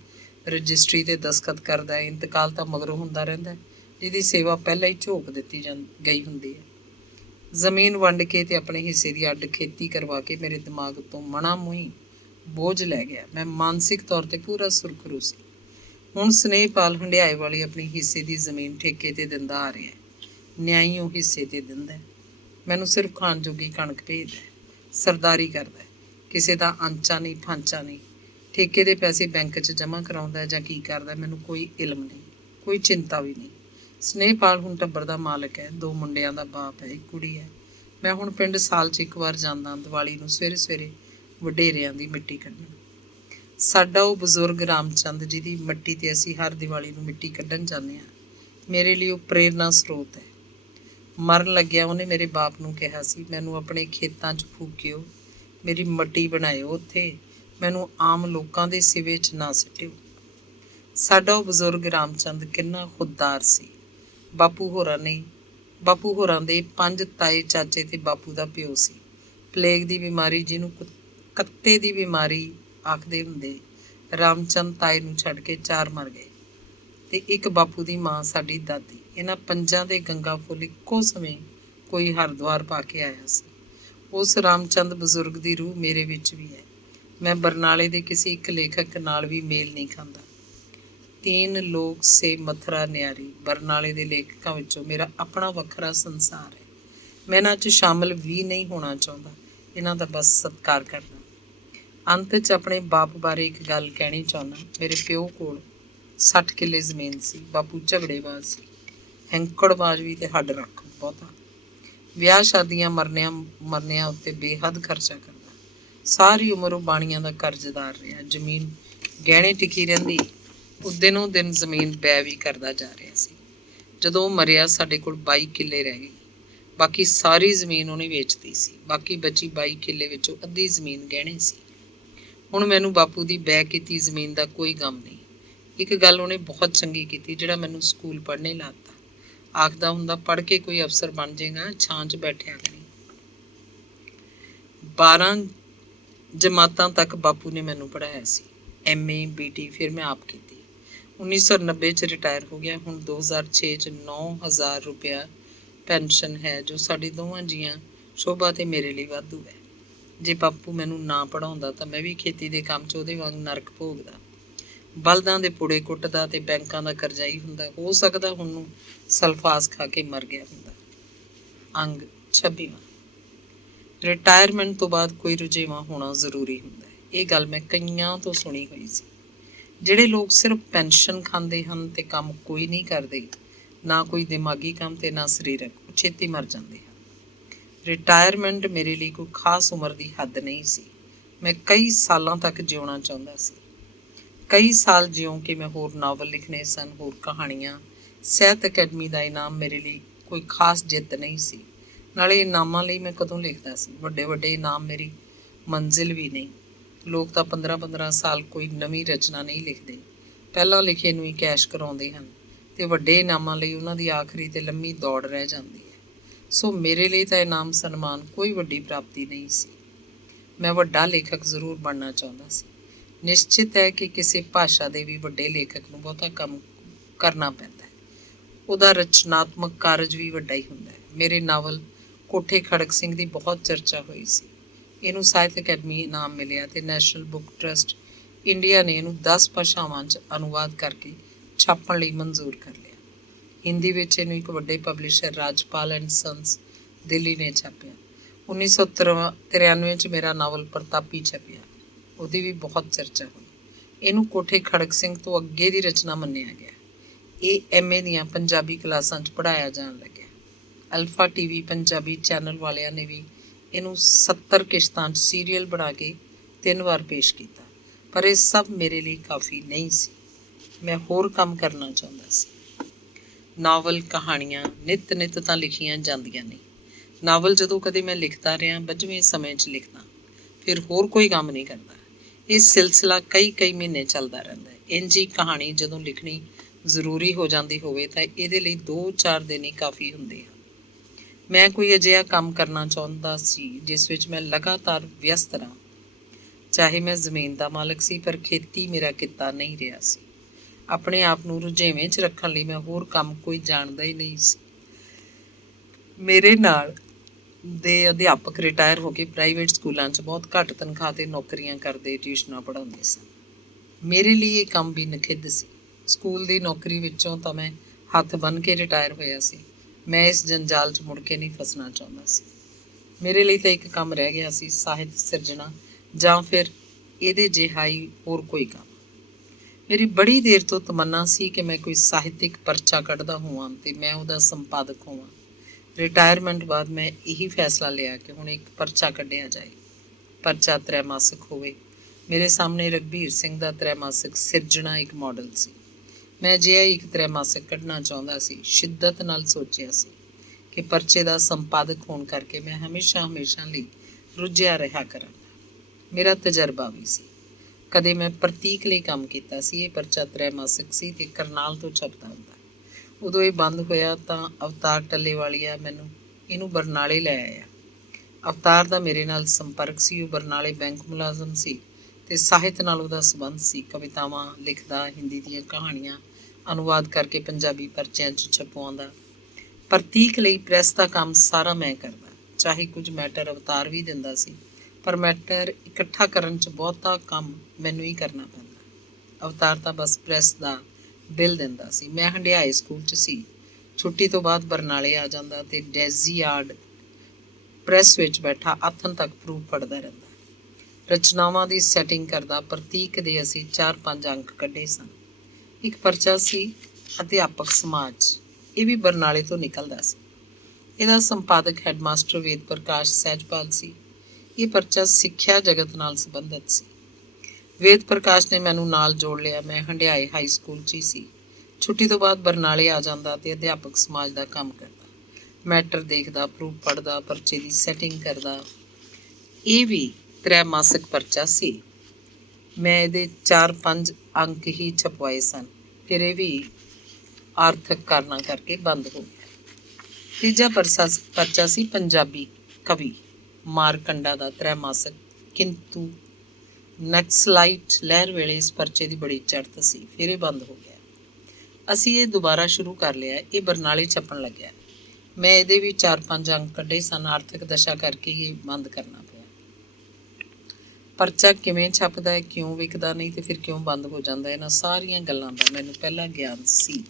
ਰਜਿਸਟਰੀ 'ਤੇ ਦਸਖਤ ਕਰਦਾ ਹੈ। ਇੰਤਕਾਲ ਤਾਂ ਮਗਰੋਂ ਹੁੰਦਾ ਰਹਿੰਦਾ, ਜਿਹਦੀ ਸੇਵਾ ਪਹਿਲਾਂ ਹੀ ਝੋਕ ਦਿੱਤੀ ਗਈ ਹੁੰਦੀ ਹੈ। ਜ਼ਮੀਨ ਵੰਡ ਕੇ ਤੇ ਆਪਣੇ ਹਿੱਸੇ ਦੀ ਅੱਡ ਖੇਤੀ ਕਰਵਾ ਕੇ ਮੇਰੇ ਦਿਮਾਗ ਤੋਂ ਮਣਾ ਮੋਹੀ ਬੋਝ ਲੈ ਗਿਆ। ਮੈਂ ਮਾਨਸਿਕ ਤੌਰ 'ਤੇ ਪੂਰਾ ਸੁਰਖਰੂ ਸੀ। ਹੁਣ ਸਨੇਹਪਾਲ ਹੰਡਿਆਏ ਵਾਲੀ ਆਪਣੀ ਹਿੱਸੇ ਦੀ ਜ਼ਮੀਨ ਠੇਕੇ 'ਤੇ ਦਿੰਦਾ ਆ ਰਿਹਾ, ਨਿਆਈ ਉਹ ਹਿੱਸੇ 'ਤੇ ਦਿੰਦਾ। ਮੈਨੂੰ ਸਿਰਫ ਖਾਣ ਜੋਗੀ ਕਣਕ ਭੇਜਦਾ, ਸਰਦਾਰੀ ਕਰਦਾ, ਕਿਸੇ ਦਾ ਆਂਚਾ ਨਹੀਂ ਫਾਂਚਾ ਨਹੀਂ। ਠੇਕੇ ਦੇ ਪੈਸੇ ਬੈਂਕ 'ਚ ਜਮ੍ਹਾਂ ਕਰਾਉਂਦਾ ਜਾਂ ਕੀ ਕਰਦਾ ਮੈਨੂੰ ਕੋਈ ਇਲਮ ਨਹੀਂ, ਕੋਈ ਚਿੰਤਾ ਵੀ ਨਹੀਂ। ਸਨੇਹਪਾਲ ਹੁਣ ਟੱਬਰ ਦਾ ਮਾਲਕ ਹੈ, 2 ਮੁੰਡਿਆਂ ਦਾ ਬਾਪ ਹੈ, 1 ਕੁੜੀ ਹੈ। ਮੈਂ ਹੁਣ ਪਿੰਡ ਸਾਲ 'ਚ 1 ਵਾਰ ਜਾਂਦਾ, ਦੀਵਾਲੀ ਨੂੰ ਸਵੇਰੇ ਸਵੇਰੇ ਵਡੇਰਿਆਂ ਦੀ ਮਿੱਟੀ ਕੱਢਣ। ਸਾਡਾ ਉਹ ਬਜ਼ੁਰਗ ਰਾਮਚੰਦ ਜਿਹਦੀ ਮਿੱਟੀ 'ਤੇ ਅਸੀਂ ਹਰ ਦੀਵਾਲੀ ਨੂੰ ਮਿੱਟੀ ਕੱਢਣ ਜਾਂਦੇ ਹਾਂ, ਮੇਰੇ ਲਈ ਉਹ ਪ੍ਰੇਰਨਾ ਸਰੋਤ ਹੈ। ਮਰਨ ਲੱਗਿਆ ਉਹਨੇ ਮੇਰੇ ਬਾਪ ਨੂੰ ਕਿਹਾ ਸੀ, ਮੈਨੂੰ ਆਪਣੇ ਖੇਤਾਂ 'ਚ ਫੂਕਿਓ, ਮੇਰੀ ਮਿੱਟੀ ਬਣਾਇਓ ਉੱਥੇ, ਮੈਨੂੰ ਆਮ ਲੋਕਾਂ ਦੇ ਸਿਵੇ 'ਚ ਨਾ ਸਿੱਟਿਓ। ਸਾਡਾ ਉਹ ਬਜ਼ੁਰਗ ਰਾਮਚੰਦ ਕਿੰਨਾ ਖੁਦਦਾਰ ਸੀ। ਬਾਪੂ ਹੋਰਾਂ ਦੇ 5 ਤਾਏ ਚਾਚੇ ਤੇ ਬਾਪੂ ਦਾ ਪਿਓ ਸੀ। ਪਲੇਗ ਦੀ ਬਿਮਾਰੀ, ਜਿਹਨੂੰ ਕੱਤੇ ਦੀ ਬਿਮਾਰੀ ਆਖਦੇ ਹੁੰਦੇ, ਰਾਮਚੰਦ ਤਾਏ ਨੂੰ ਛੱਡ ਕੇ 4 ਮਰ ਗਏ ਤੇ 1 ਬਾਪੂ ਦੀ ਮਾਂ ਸਾਡੀ ਦਾਦੀ। ਇਹਨਾਂ 5 ਦੇ ਗੰਗਾ ਫੁੱਲ ਇੱਕੋ ਸਮੇਂ ਕੋਈ ਹਰਿਦੁਆਰ ਪਾ ਕੇ ਆਇਆ ਸੀ। ਉਸ ਰਾਮਚੰਦ ਬਜ਼ੁਰਗ ਦੀ ਰੂਹ ਮੇਰੇ ਵਿੱਚ ਵੀ ਹੈ। ਮੈਂ ਬਰਨਾਲੇ ਦੇ ਕਿਸੇ ਇੱਕ ਲੇਖਕ ਨਾਲ ਵੀ ਮੇਲ ਨਹੀਂ ਖਾਂਦਾ। 3 ਲੋਕ ਸੇ ਮਥੁਰਾ ਨਿਆਰੀ ਬਰਨਾਲੇ ਦੇ ਲੇਖਕਾਂ ਵਿੱਚੋਂ ਮੇਰਾ ਆਪਣਾ ਵੱਖਰਾ ਸੰਸਾਰ ਹੈ। ਮੈਂ ਇਹਨਾਂ 'ਚ ਸ਼ਾਮਲ ਵੀ ਨਹੀਂ ਹੋਣਾ ਚਾਹੁੰਦਾ, ਇਹਨਾਂ ਦਾ ਬਸ ਸਤਿਕਾਰ ਕਰਨਾ। ਅੰਤ 'ਚ ਆਪਣੇ ਬਾਪ ਬਾਰੇ ਇੱਕ ਗੱਲ ਕਹਿਣੀ ਚਾਹੁੰਦਾ। ਮੇਰੇ ਪਿਓ ਕੋਲ 60 ਕਿੱਲੇ ਜ਼ਮੀਨ ਸੀ। ਬਾਪੂ ਝਗੜੇਬਾਜ਼ ਸੀ, ਹੈਂਕੜਬਾਜ਼ ਵੀ ਤੇ ਹੱਡ ਰੱਖ ਬਹੁਤਾ। ਵਿਆਹ ਸ਼ਾਦੀਆਂ ਮਰਨਿਆਂ ਉੱਤੇ ਬੇਹੱਦ ਖਰਚਾ ਕਰਦਾ। ਸਾਰੀ ਉਮਰ ਉਹ ਬਾਣੀਆਂ ਦਾ ਕਰਜ਼ਦਾਰ ਰਿਹਾ। ਜ਼ਮੀਨ ਗਹਿਣੇ ਟਿਕੀ ਰਹਿੰਦੀ, ਉਹ ਦਿਨੋਂ ਦਿਨ ਜ਼ਮੀਨ ਬੈ ਵੀ ਕਰਦਾ ਜਾ ਰਿਹਾ ਸੀ। ਜਦੋਂ ਉਹ ਮਰਿਆ ਸਾਡੇ ਕੋਲ 22 ਕਿੱਲੇ ਰਹਿ ਗਏ। ਬਾਕੀ ਸਾਰੀ ਜ਼ਮੀਨ ਉਹਨੇ ਵੇਚਤੀ ਸੀ। ਬਾਕੀ ਬਚੀ 22 ਕਿੱਲੇ ਵਿੱਚੋਂ ਅੱਧੀ ਜ਼ਮੀਨ ਗਹਿਣੇ ਸੀ। ਹੁਣ ਮੈਨੂੰ ਬਾਪੂ ਦੀ ਬੈ ਕੀਤੀ ਜ਼ਮੀਨ ਦਾ ਕੋਈ ਗਮ ਨਹੀਂ। ਇੱਕ ਗੱਲ ਉਹਨੇ ਬਹੁਤ ਚੰਗੀ ਕੀਤੀ, ਜਿਹੜਾ ਮੈਨੂੰ ਸਕੂਲ ਪੜ੍ਹਨੇ ਲਾਤਾ। ਆਖਦਾ ਹੁੰਦਾ, ਪੜ੍ਹ ਕੇ ਕੋਈ ਅਫਸਰ ਬਣ ਜਾਏਗਾ, ਛਾਂ 'ਚ ਬੈਠਿਆ ਕਰੀ। 12 ਜਮਾਤਾਂ ਤੱਕ ਬਾਪੂ ਨੇ ਮੈਨੂੰ ਪੜ੍ਹਾਇਆ ਸੀ, MA BT ਫਿਰ ਮੈਂ ਆਪ ਕੀਤੀ। 1990 'ਚ ਰਿਟਾਇਰ ਹੋ ਗਿਆ। ਹੁਣ 2006 'ਚ 9,000 ਰੁਪਇਆ ਪੈਨਸ਼ਨ ਹੈ, ਜੋ ਸਾਡੇ ਦੋਵਾਂ ਜੀਆਂ ਸ਼ੋਭਾ ਤੇ ਮੇਰੇ ਲਈ ਵਾਧੂ ਹੈ। ਜੇ ਬਾਪੂ ਮੈਨੂੰ ਨਾ ਪੜ੍ਹਾਉਂਦਾ ਤਾਂ ਮੈਂ ਵੀ ਖੇਤੀ ਦੇ ਕੰਮ 'ਚ ਉਹਦੇ ਵਾਂਗ ਨਰਕ ਭੋਗਦਾ, ਬਲਦਾਂ ਦੇ ਪੁੜੇ ਕੁੱਟਦਾ ਤੇ ਬੈਂਕਾਂ ਦਾ ਕਰਜ਼ਾਈ ਹੁੰਦਾ। ਹੋ ਸਕਦਾ ਹੁਣ ਨੂੰ ਸਲਫਾਸ ਖਾ ਕੇ ਮਰ ਗਿਆ ਹੁੰਦਾ। ਅੰਗ 26ਵਾਂ। ਰਿਟਾਇਰਮੈਂਟ ਤੋਂ ਬਾਅਦ ਕੋਈ ਰੁਝੇਵਾਂ ਹੋਣਾ ਜ਼ਰੂਰੀ ਹੁੰਦਾ ਹੈ। ਇਹ ਗੱਲ ਮੈਂ ਕਈਆਂ ਤੋਂ ਸੁਣੀ ਹੋਈ ਸੀ। ਜਿਹੜੇ ਲੋਕ ਸਿਰਫ ਪੈਨਸ਼ਨ ਖਾਂਦੇ ਹਨ ਤੇ ਕੰਮ ਕੋਈ ਨਹੀਂ ਕਰਦੇ, ਨਾ ਕੋਈ ਦਿਮਾਗੀ ਕੰਮ ਤੇ ਨਾ ਸਰੀਰਕ, ਉਹ ਛੇਤੀ ਮਰ ਜਾਂਦੇ ਹਨ। ਰਿਟਾਇਰਮੈਂਟ ਮੇਰੇ ਲਈ ਕੋਈ ਖਾਸ ਉਮਰ ਦੀ ਹੱਦ ਨਹੀਂ ਸੀ। ਮੈਂ ਕਈ ਸਾਲਾਂ ਤੱਕ ਜਿਉਣਾ ਚਾਹੁੰਦਾ ਸੀ। ਕਈ ਸਾਲ ਜਿਉਂ ਕਿ ਮੈਂ ਹੋਰ ਨਾਵਲ ਲਿਖਣੇ ਸਨ, ਹੋਰ ਕਹਾਣੀਆਂ। ਸਾਹਿਤ ਅਕੈਡਮੀ ਦਾ ਇਨਾਮ ਮੇਰੇ ਲਈ ਕੋਈ ਖਾਸ ਜਿੱਤ ਨਹੀਂ ਸੀ। ਨਾਲੇ ਇਨਾਮਾਂ ਲਈ ਮੈਂ ਕਦੋਂ ਲਿਖਦਾ ਸੀ। ਵੱਡੇ ਵੱਡੇ ਇਨਾਮ ਮੇਰੀ ਮੰਜ਼ਿਲ ਵੀ ਨਹੀਂ। ਲੋਕ ਤਾਂ 15-15 ਸਾਲ ਕੋਈ ਨਵੀਂ ਰਚਨਾ ਨਹੀਂ ਲਿਖਦੇ, ਪਹਿਲਾਂ ਲਿਖੇ ਨੂੰ ਹੀ ਕੈਸ਼ ਕਰਾਉਂਦੇ ਹਨ ਤੇ ਵੱਡੇ ਇਨਾਮਾਂ ਲਈ ਉਹਨਾਂ ਦੀ ਆਖਰੀ ਤੇ ਲੰਮੀ ਦੌੜ ਰਹਿ ਜਾਂਦੀ ਹੈ। ਸੋ ਮੇਰੇ ਲਈ ਤਾਂ ਇਨਾਮ ਸਨਮਾਨ ਕੋਈ ਵੱਡੀ ਪ੍ਰਾਪਤੀ ਨਹੀਂ ਸੀ। ਮੈਂ ਵੱਡਾ ਲੇਖਕ ਜ਼ਰੂਰ ਬਣਨਾ ਚਾਹੁੰਦਾ ਸੀ। ਨਿਸ਼ਚਿਤ ਹੈ ਕਿ ਕਿਸੇ ਭਾਸ਼ਾ ਦੇ ਵੀ ਵੱਡੇ ਲੇਖਕ ਨੂੰ ਬਹੁਤਾ ਕੰਮ ਕਰਨਾ ਪੈਂਦਾ ਹੈ। ਉਹਦਾ ਰਚਨਾਤਮਕ ਕਾਰਜ ਵੀ ਵੱਡਾ ਹੀ ਹੁੰਦਾ ਹੈ। ਮੇਰੇ ਨਾਵਲ ਕੋਠੇ ਖੜਕ ਸਿੰਘ ਦੀ ਬਹੁਤ ਚਰਚਾ ਹੋਈ ਸੀ। ਇਹਨੂੰ ਸਾਹਿਤ ਅਕੈਡਮੀ ਇਨਾਮ ਮਿਲਿਆ ਅਤੇ ਨੈਸ਼ਨਲ ਬੁੱਕ ਟਰਸਟ ਇੰਡੀਆ ਨੇ ਇਹਨੂੰ 10 ਭਾਸ਼ਾਵਾਂ 'ਚ ਅਨੁਵਾਦ ਕਰਕੇ ਛਾਪਣ ਲਈ ਮਨਜ਼ੂਰ ਕਰ ਲਿਆ। ਹਿੰਦੀ ਵਿੱਚ ਇਹਨੂੰ ਇੱਕ ਵੱਡੇ ਪਬਲਿਸ਼ਰ ਰਾਜਪਾਲ ਐਂਡ ਸੰਸ ਦਿੱਲੀ ਨੇ ਛਾਪਿਆ। 1993 'ਚ ਮੇਰਾ ਨਾਵਲ ਪ੍ਰਤਾਪੀ ਛਪਿਆ। ਉਹਦੀ ਵੀ ਬਹੁਤ ਚਰਚਾ ਹੋਈ। ਇਹਨੂੰ ਕੋਠੇ ਖੜਕ ਸਿੰਘ ਤੋਂ ਅੱਗੇ ਦੀ ਰਚਨਾ ਮੰਨਿਆ ਗਿਆ। ਇਹ MA ਦੀਆਂ ਪੰਜਾਬੀ ਕਲਾਸਾਂ 'ਚ ਪੜ੍ਹਾਇਆ ਜਾਣ ਲੱਗਿਆ। ਅਲਫਾ TV ਪੰਜਾਬੀ ਚੈਨਲ ਵਾਲਿਆਂ ਨੇ ਵੀ ਇਹਨੂੰ 70 ਕਿਸ਼ਤਾਂ 'ਚ ਸੀਰੀਅਲ ਬਣਾ ਕੇ 3 ਵਾਰ ਪੇਸ਼ ਕੀਤਾ। ਪਰ ਇਹ ਸਭ ਮੇਰੇ ਲਈ ਕਾਫੀ ਨਹੀਂ ਸੀ। ਮੈਂ ਹੋਰ ਕੰਮ ਕਰਨਾ ਚਾਹੁੰਦਾ ਸੀ। ਨਾਵਲ ਕਹਾਣੀਆਂ ਨਿੱਤ ਤਾਂ ਲਿਖੀਆਂ ਜਾਂਦੀਆਂ ਨਹੀਂ। ਨਾਵਲ ਜਦੋਂ ਕਦੇ ਮੈਂ ਲਿਖਦਾ ਰਿਹਾ 22ਵੇਂ ਸਮੇਂ 'ਚ ਲਿਖਦਾ, ਫਿਰ ਹੋਰ ਕੋਈ ਕੰਮ ਨਹੀਂ ਕਰਦਾ। ਇਹ ਸਿਲਸਿਲਾ ਕਈ ਮਹੀਨੇ ਚੱਲਦਾ ਰਹਿੰਦਾ ਹੈ। ਇੰਝ ਹੀ ਕਹਾਣੀ ਜਦੋਂ ਲਿਖਣੀ ਜ਼ਰੂਰੀ ਹੋ ਜਾਂਦੀ ਹੋਵੇ ਤਾਂ ਇਹਦੇ ਲਈ 2-4 ਦਿਨ ਹੀ ਕਾਫੀ ਹੁੰਦੇ ਹਨ। ਮੈਂ ਕੋਈ ਅਜਿਹਾ ਕੰਮ ਕਰਨਾ ਚਾਹੁੰਦਾ ਸੀ ਜਿਸ ਵਿੱਚ ਮੈਂ ਲਗਾਤਾਰ ਵਿਅਸਤ ਰਹਾਂ। ਚਾਹੇ ਮੈਂ ਜ਼ਮੀਨ ਦਾ ਮਾਲਕ ਸੀ, ਪਰ ਖੇਤੀ ਮੇਰਾ ਕਿੱਤਾ ਨਹੀਂ ਰਿਹਾ ਸੀ। ਆਪਣੇ ਆਪ ਨੂੰ ਰੁਝੇਵੇਂ 'ਚ ਰੱਖਣ ਲਈ ਮੈਂ ਹੋਰ ਕੰਮ ਕੋਈ ਜਾਣਦਾ ਹੀ ਨਹੀਂ ਸੀ। ਮੇਰੇ ਨਾਲ ਦੇ ਅਧਿਆਪਕ ਰਿਟਾਇਰ ਹੋ ਕੇ ਪ੍ਰਾਈਵੇਟ ਸਕੂਲਾਂ 'ਚ ਬਹੁਤ ਘੱਟ ਤਨਖਾਹ 'ਤੇ ਨੌਕਰੀਆਂ ਕਰਦੇ, ਟਿਊਸ਼ਨਾਂ ਪੜ੍ਹਾਉਂਦੇ ਸਨ। ਮੇਰੇ ਲਈ ਇਹ ਕੰਮ ਵੀ ਨਖਿੱਧ ਸੀ। ਸਕੂਲ ਦੀ ਨੌਕਰੀ ਵਿੱਚੋਂ ਤਾਂ ਮੈਂ ਹੱਥ ਬੰਨ੍ਹ ਕੇ ਰਿਟਾਇਰ ਹੋਇਆ ਸੀ। ਮੈਂ ਇਸ ਜੰਜਾਲ 'ਚ ਮੁੜ ਕੇ ਨਹੀਂ ਫਸਣਾ ਚਾਹੁੰਦਾ ਸੀ। ਮੇਰੇ ਲਈ ਤਾਂ ਇੱਕ ਕੰਮ ਰਹਿ ਗਿਆ ਸੀ, ਸਾਹਿਤ ਸਿਰਜਣਾ ਜਾਂ ਫਿਰ ਇਹਦੇ ਜਿਹਾ ਹੀ ਹੋਰ ਕੋਈ ਕੰਮ। ਮੇਰੀ ਬੜੀ ਦੇਰ ਤੋਂ ਤਮੰਨਾ ਸੀ ਕਿ ਮੈਂ ਕੋਈ ਸਾਹਿਤਿਕ ਪਰਚਾ ਕੱਢਦਾ ਹੋਵਾਂ ਅਤੇ ਮੈਂ ਉਹਦਾ ਸੰਪਾਦਕ ਹੋਵਾਂ। ਰਿਟਾਇਰਮੈਂਟ ਬਾਅਦ ਮੈਂ ਇਹੀ ਫੈਸਲਾ ਲਿਆ ਕਿ ਹੁਣ ਇੱਕ ਪਰਚਾ ਕੱਢਿਆ ਜਾਏ। ਪਰਚਾ ਤ੍ਰੈਮਾਸਿਕ ਹੋਵੇ। ਮੇਰੇ ਸਾਹਮਣੇ ਰਘਬੀਰ ਸਿੰਘ ਦਾ ਤ੍ਰੈਮਾਸਿਕ ਸਿਰਜਣਾ ਇੱਕ ਮਾਡਲ ਸੀ। ਮੈਂ ਅਜਿਹਾ ਇੱਕ ਤ੍ਰੈਮਾਸਿਕ ਕੱਢਣਾ ਚਾਹੁੰਦਾ ਸੀ। ਸ਼ਿੱਦਤ ਨਾਲ ਸੋਚਿਆ ਸੀ ਕਿ ਪਰਚੇ ਦਾ ਸੰਪਾਦਕ ਹੋਣ ਕਰਕੇ ਮੈਂ ਹਮੇਸ਼ਾ ਲਈ ਰੁੱਝਿਆ ਰਿਹਾ ਕਰਾਂਗਾ। ਮੇਰਾ ਤਜਰਬਾ ਵੀ ਸੀ। ਕਦੇ ਮੈਂ ਪ੍ਰਤੀਕ ਲਈ ਕੰਮ ਕੀਤਾ ਸੀ। ਇਹ ਪਰਚਾ ਤ੍ਰੈਮਾਸਿਕ ਸੀ ਅਤੇ ਕਰਨਾਲ ਤੋਂ ਛਪਦਾ ਹੁੰਦਾ। ਉਦੋਂ ਇਹ ਬੰਦ ਹੋਇਆ ਤਾਂ ਅਵਤਾਰ ਟੱਲੇਵਾਲੀਆ ਮੈਨੂੰ ਇਹਨੂੰ ਬਰਨਾਲੇ ਲੈ ਆਇਆ। ਅਵਤਾਰ ਦਾ ਮੇਰੇ ਨਾਲ ਸੰਪਰਕ ਸੀ। ਉਹ ਬਰਨਾਲੇ ਬੈਂਕ ਮੁਲਾਜ਼ਮ ਸੀ ਅਤੇ ਸਾਹਿਤ ਨਾਲ ਉਹਦਾ ਸੰਬੰਧ ਸੀ। ਕਵਿਤਾਵਾਂ ਲਿਖਦਾ, ਹਿੰਦੀ ਦੀਆਂ ਕਹਾਣੀਆਂ ਅਨੁਵਾਦ ਕਰਕੇ ਪੰਜਾਬੀ ਪਰਚਿਆਂ 'ਚ ਛਪਵਾਉਂਦਾ। ਪ੍ਰਤੀਕ ਲਈ ਪ੍ਰੈਸ ਦਾ ਕੰਮ ਸਾਰਾ ਮੈਂ ਕਰਦਾ। ਚਾਹੇ ਕੁਝ ਮੈਟਰ ਅਵਤਾਰ ਵੀ ਦਿੰਦਾ ਸੀ, ਪਰ ਮੈਟਰ ਇਕੱਠਾ ਕਰਨ 'ਚ ਬਹੁਤਾ ਕੰਮ ਮੈਨੂੰ ਹੀ ਕਰਨਾ ਪੈਂਦਾ। ਅਵਤਾਰ ਤਾਂ ਬਸ ਪ੍ਰੈਸ ਦਾ ਬਿੱਲ ਦਿੰਦਾ ਸੀ। ਮੈਂ ਹੰਡਿਆਏ ਸਕੂਲ 'ਚ ਸੀ। ਛੁੱਟੀ ਤੋਂ ਬਾਅਦ ਬਰਨਾਲੇ ਆ ਜਾਂਦਾ ਅਤੇ ਡੈਜ਼ੀ ਯਾਰਡ ਪ੍ਰੈਸ ਵਿੱਚ ਬੈਠਾ ਆਥਣ ਤੱਕ ਪ੍ਰੂਫ ਪੜ੍ਹਦਾ ਰਹਿੰਦਾ। ਰਚਨਾਵਾਂ ਦੀ ਸੈਟਿੰਗ ਕਰਦਾ। ਪ੍ਰਤੀਕ ਦੇ ਅਸੀਂ 4-5 ਅੰਕ ਕੱਢੇ ਸਨ। ਇੱਕ ਪਰਚਾ ਸੀ ਅਧਿਆਪਕ ਸਮਾਜ। ਇਹ ਵੀ ਬਰਨਾਲੇ ਤੋਂ ਨਿਕਲਦਾ ਸੀ। ਇਹਦਾ ਸੰਪਾਦਕ ਹੈਡਮਾਸਟਰ ਵੇਦ ਪ੍ਰਕਾਸ਼ ਸਹਿਜਪਾਲ ਸੀ। ਇਹ ਪਰਚਾ ਸਿੱਖਿਆ ਜਗਤ ਨਾਲ ਸੰਬੰਧਿਤ ਸੀ। ਵੇਦ ਪ੍ਰਕਾਸ਼ ਨੇ ਮੈਨੂੰ ਨਾਲ ਜੋੜ ਲਿਆ। ਮੈਂ ਹੰਡਿਆਏ ਹਾਈ ਸਕੂਲ 'ਚ ਹੀ ਸੀ। ਛੁੱਟੀ ਤੋਂ ਬਾਅਦ ਬਰਨਾਲੇ ਆ ਜਾਂਦਾ ਅਤੇ ਅਧਿਆਪਕ ਸਮਾਜ ਦਾ ਕੰਮ ਕਰਦਾ। ਮੈਟਰ ਦੇਖਦਾ, ਪ੍ਰੂਫ ਪੜ੍ਹਦਾ, ਪਰਚੇ ਦੀ ਸੈਟਿੰਗ ਕਰਦਾ। ਇਹ ਵੀ ਤ੍ਰੈਮਾਸਿਕ ਪਰਚਾ ਸੀ। ਮੈਂ ਇਹਦੇ 4-5 ਅੰਕ ਹੀ ਛਪਵਾਏ ਸਨ। ਫਿਰ ਇਹ ਵੀ ਆਰਥਿਕ ਕਾਰਨਾਂ ਕਰਕੇ ਬੰਦ ਹੋ ਗਿਆ। ਤੀਜਾ ਪਰਚਾ ਸੀ ਪੰਜਾਬੀ ਕਵੀ ਮਾਰਕੰਡਾ ਦਾ ਤ੍ਰੈਮਾਸਿਕ, ਕਿੰਤੂ ਨਕਸਲਾਈਟ ਲਹਿਰ ਵੇਲੇ ਇਸ ਪਰਚੇ ਦੀ ਬੜੀ ਚੜ੍ਹਤ ਸੀ। ਫਿਰ ਇਹ ਬੰਦ ਹੋ ਗਿਆ। ਅਸੀਂ ਇਹ ਦੁਬਾਰਾ ਸ਼ੁਰੂ ਕਰ ਲਿਆ। ਇਹ ਬਰਨਾਲੇ ਛਪਣ ਲੱਗਿਆ। ਮੈਂ ਇਹਦੇ ਵੀ 4-5 ਅੰਕ ਕੱਢੇ ਸਨ। ਆਰਥਿਕ ਦਸ਼ਾ ਕਰਕੇ ਹੀ ਬੰਦ ਕਰਨਾ ਪਿਆ। ਪਰਚਾ ਕਿਵੇਂ ਛਪਦਾ ਹੈ, ਕਿਉਂ ਵਿਕਦਾ ਨਹੀਂ ਅਤੇ ਫਿਰ ਕਿਉਂ ਬੰਦ ਹੋ ਜਾਂਦਾ, ਇਹਨਾਂ ਸਾਰੀਆਂ ਗੱਲਾਂ ਦਾ ਮੈਨੂੰ ਪਹਿਲਾਂ ਗਿਆਨ ਸੀ।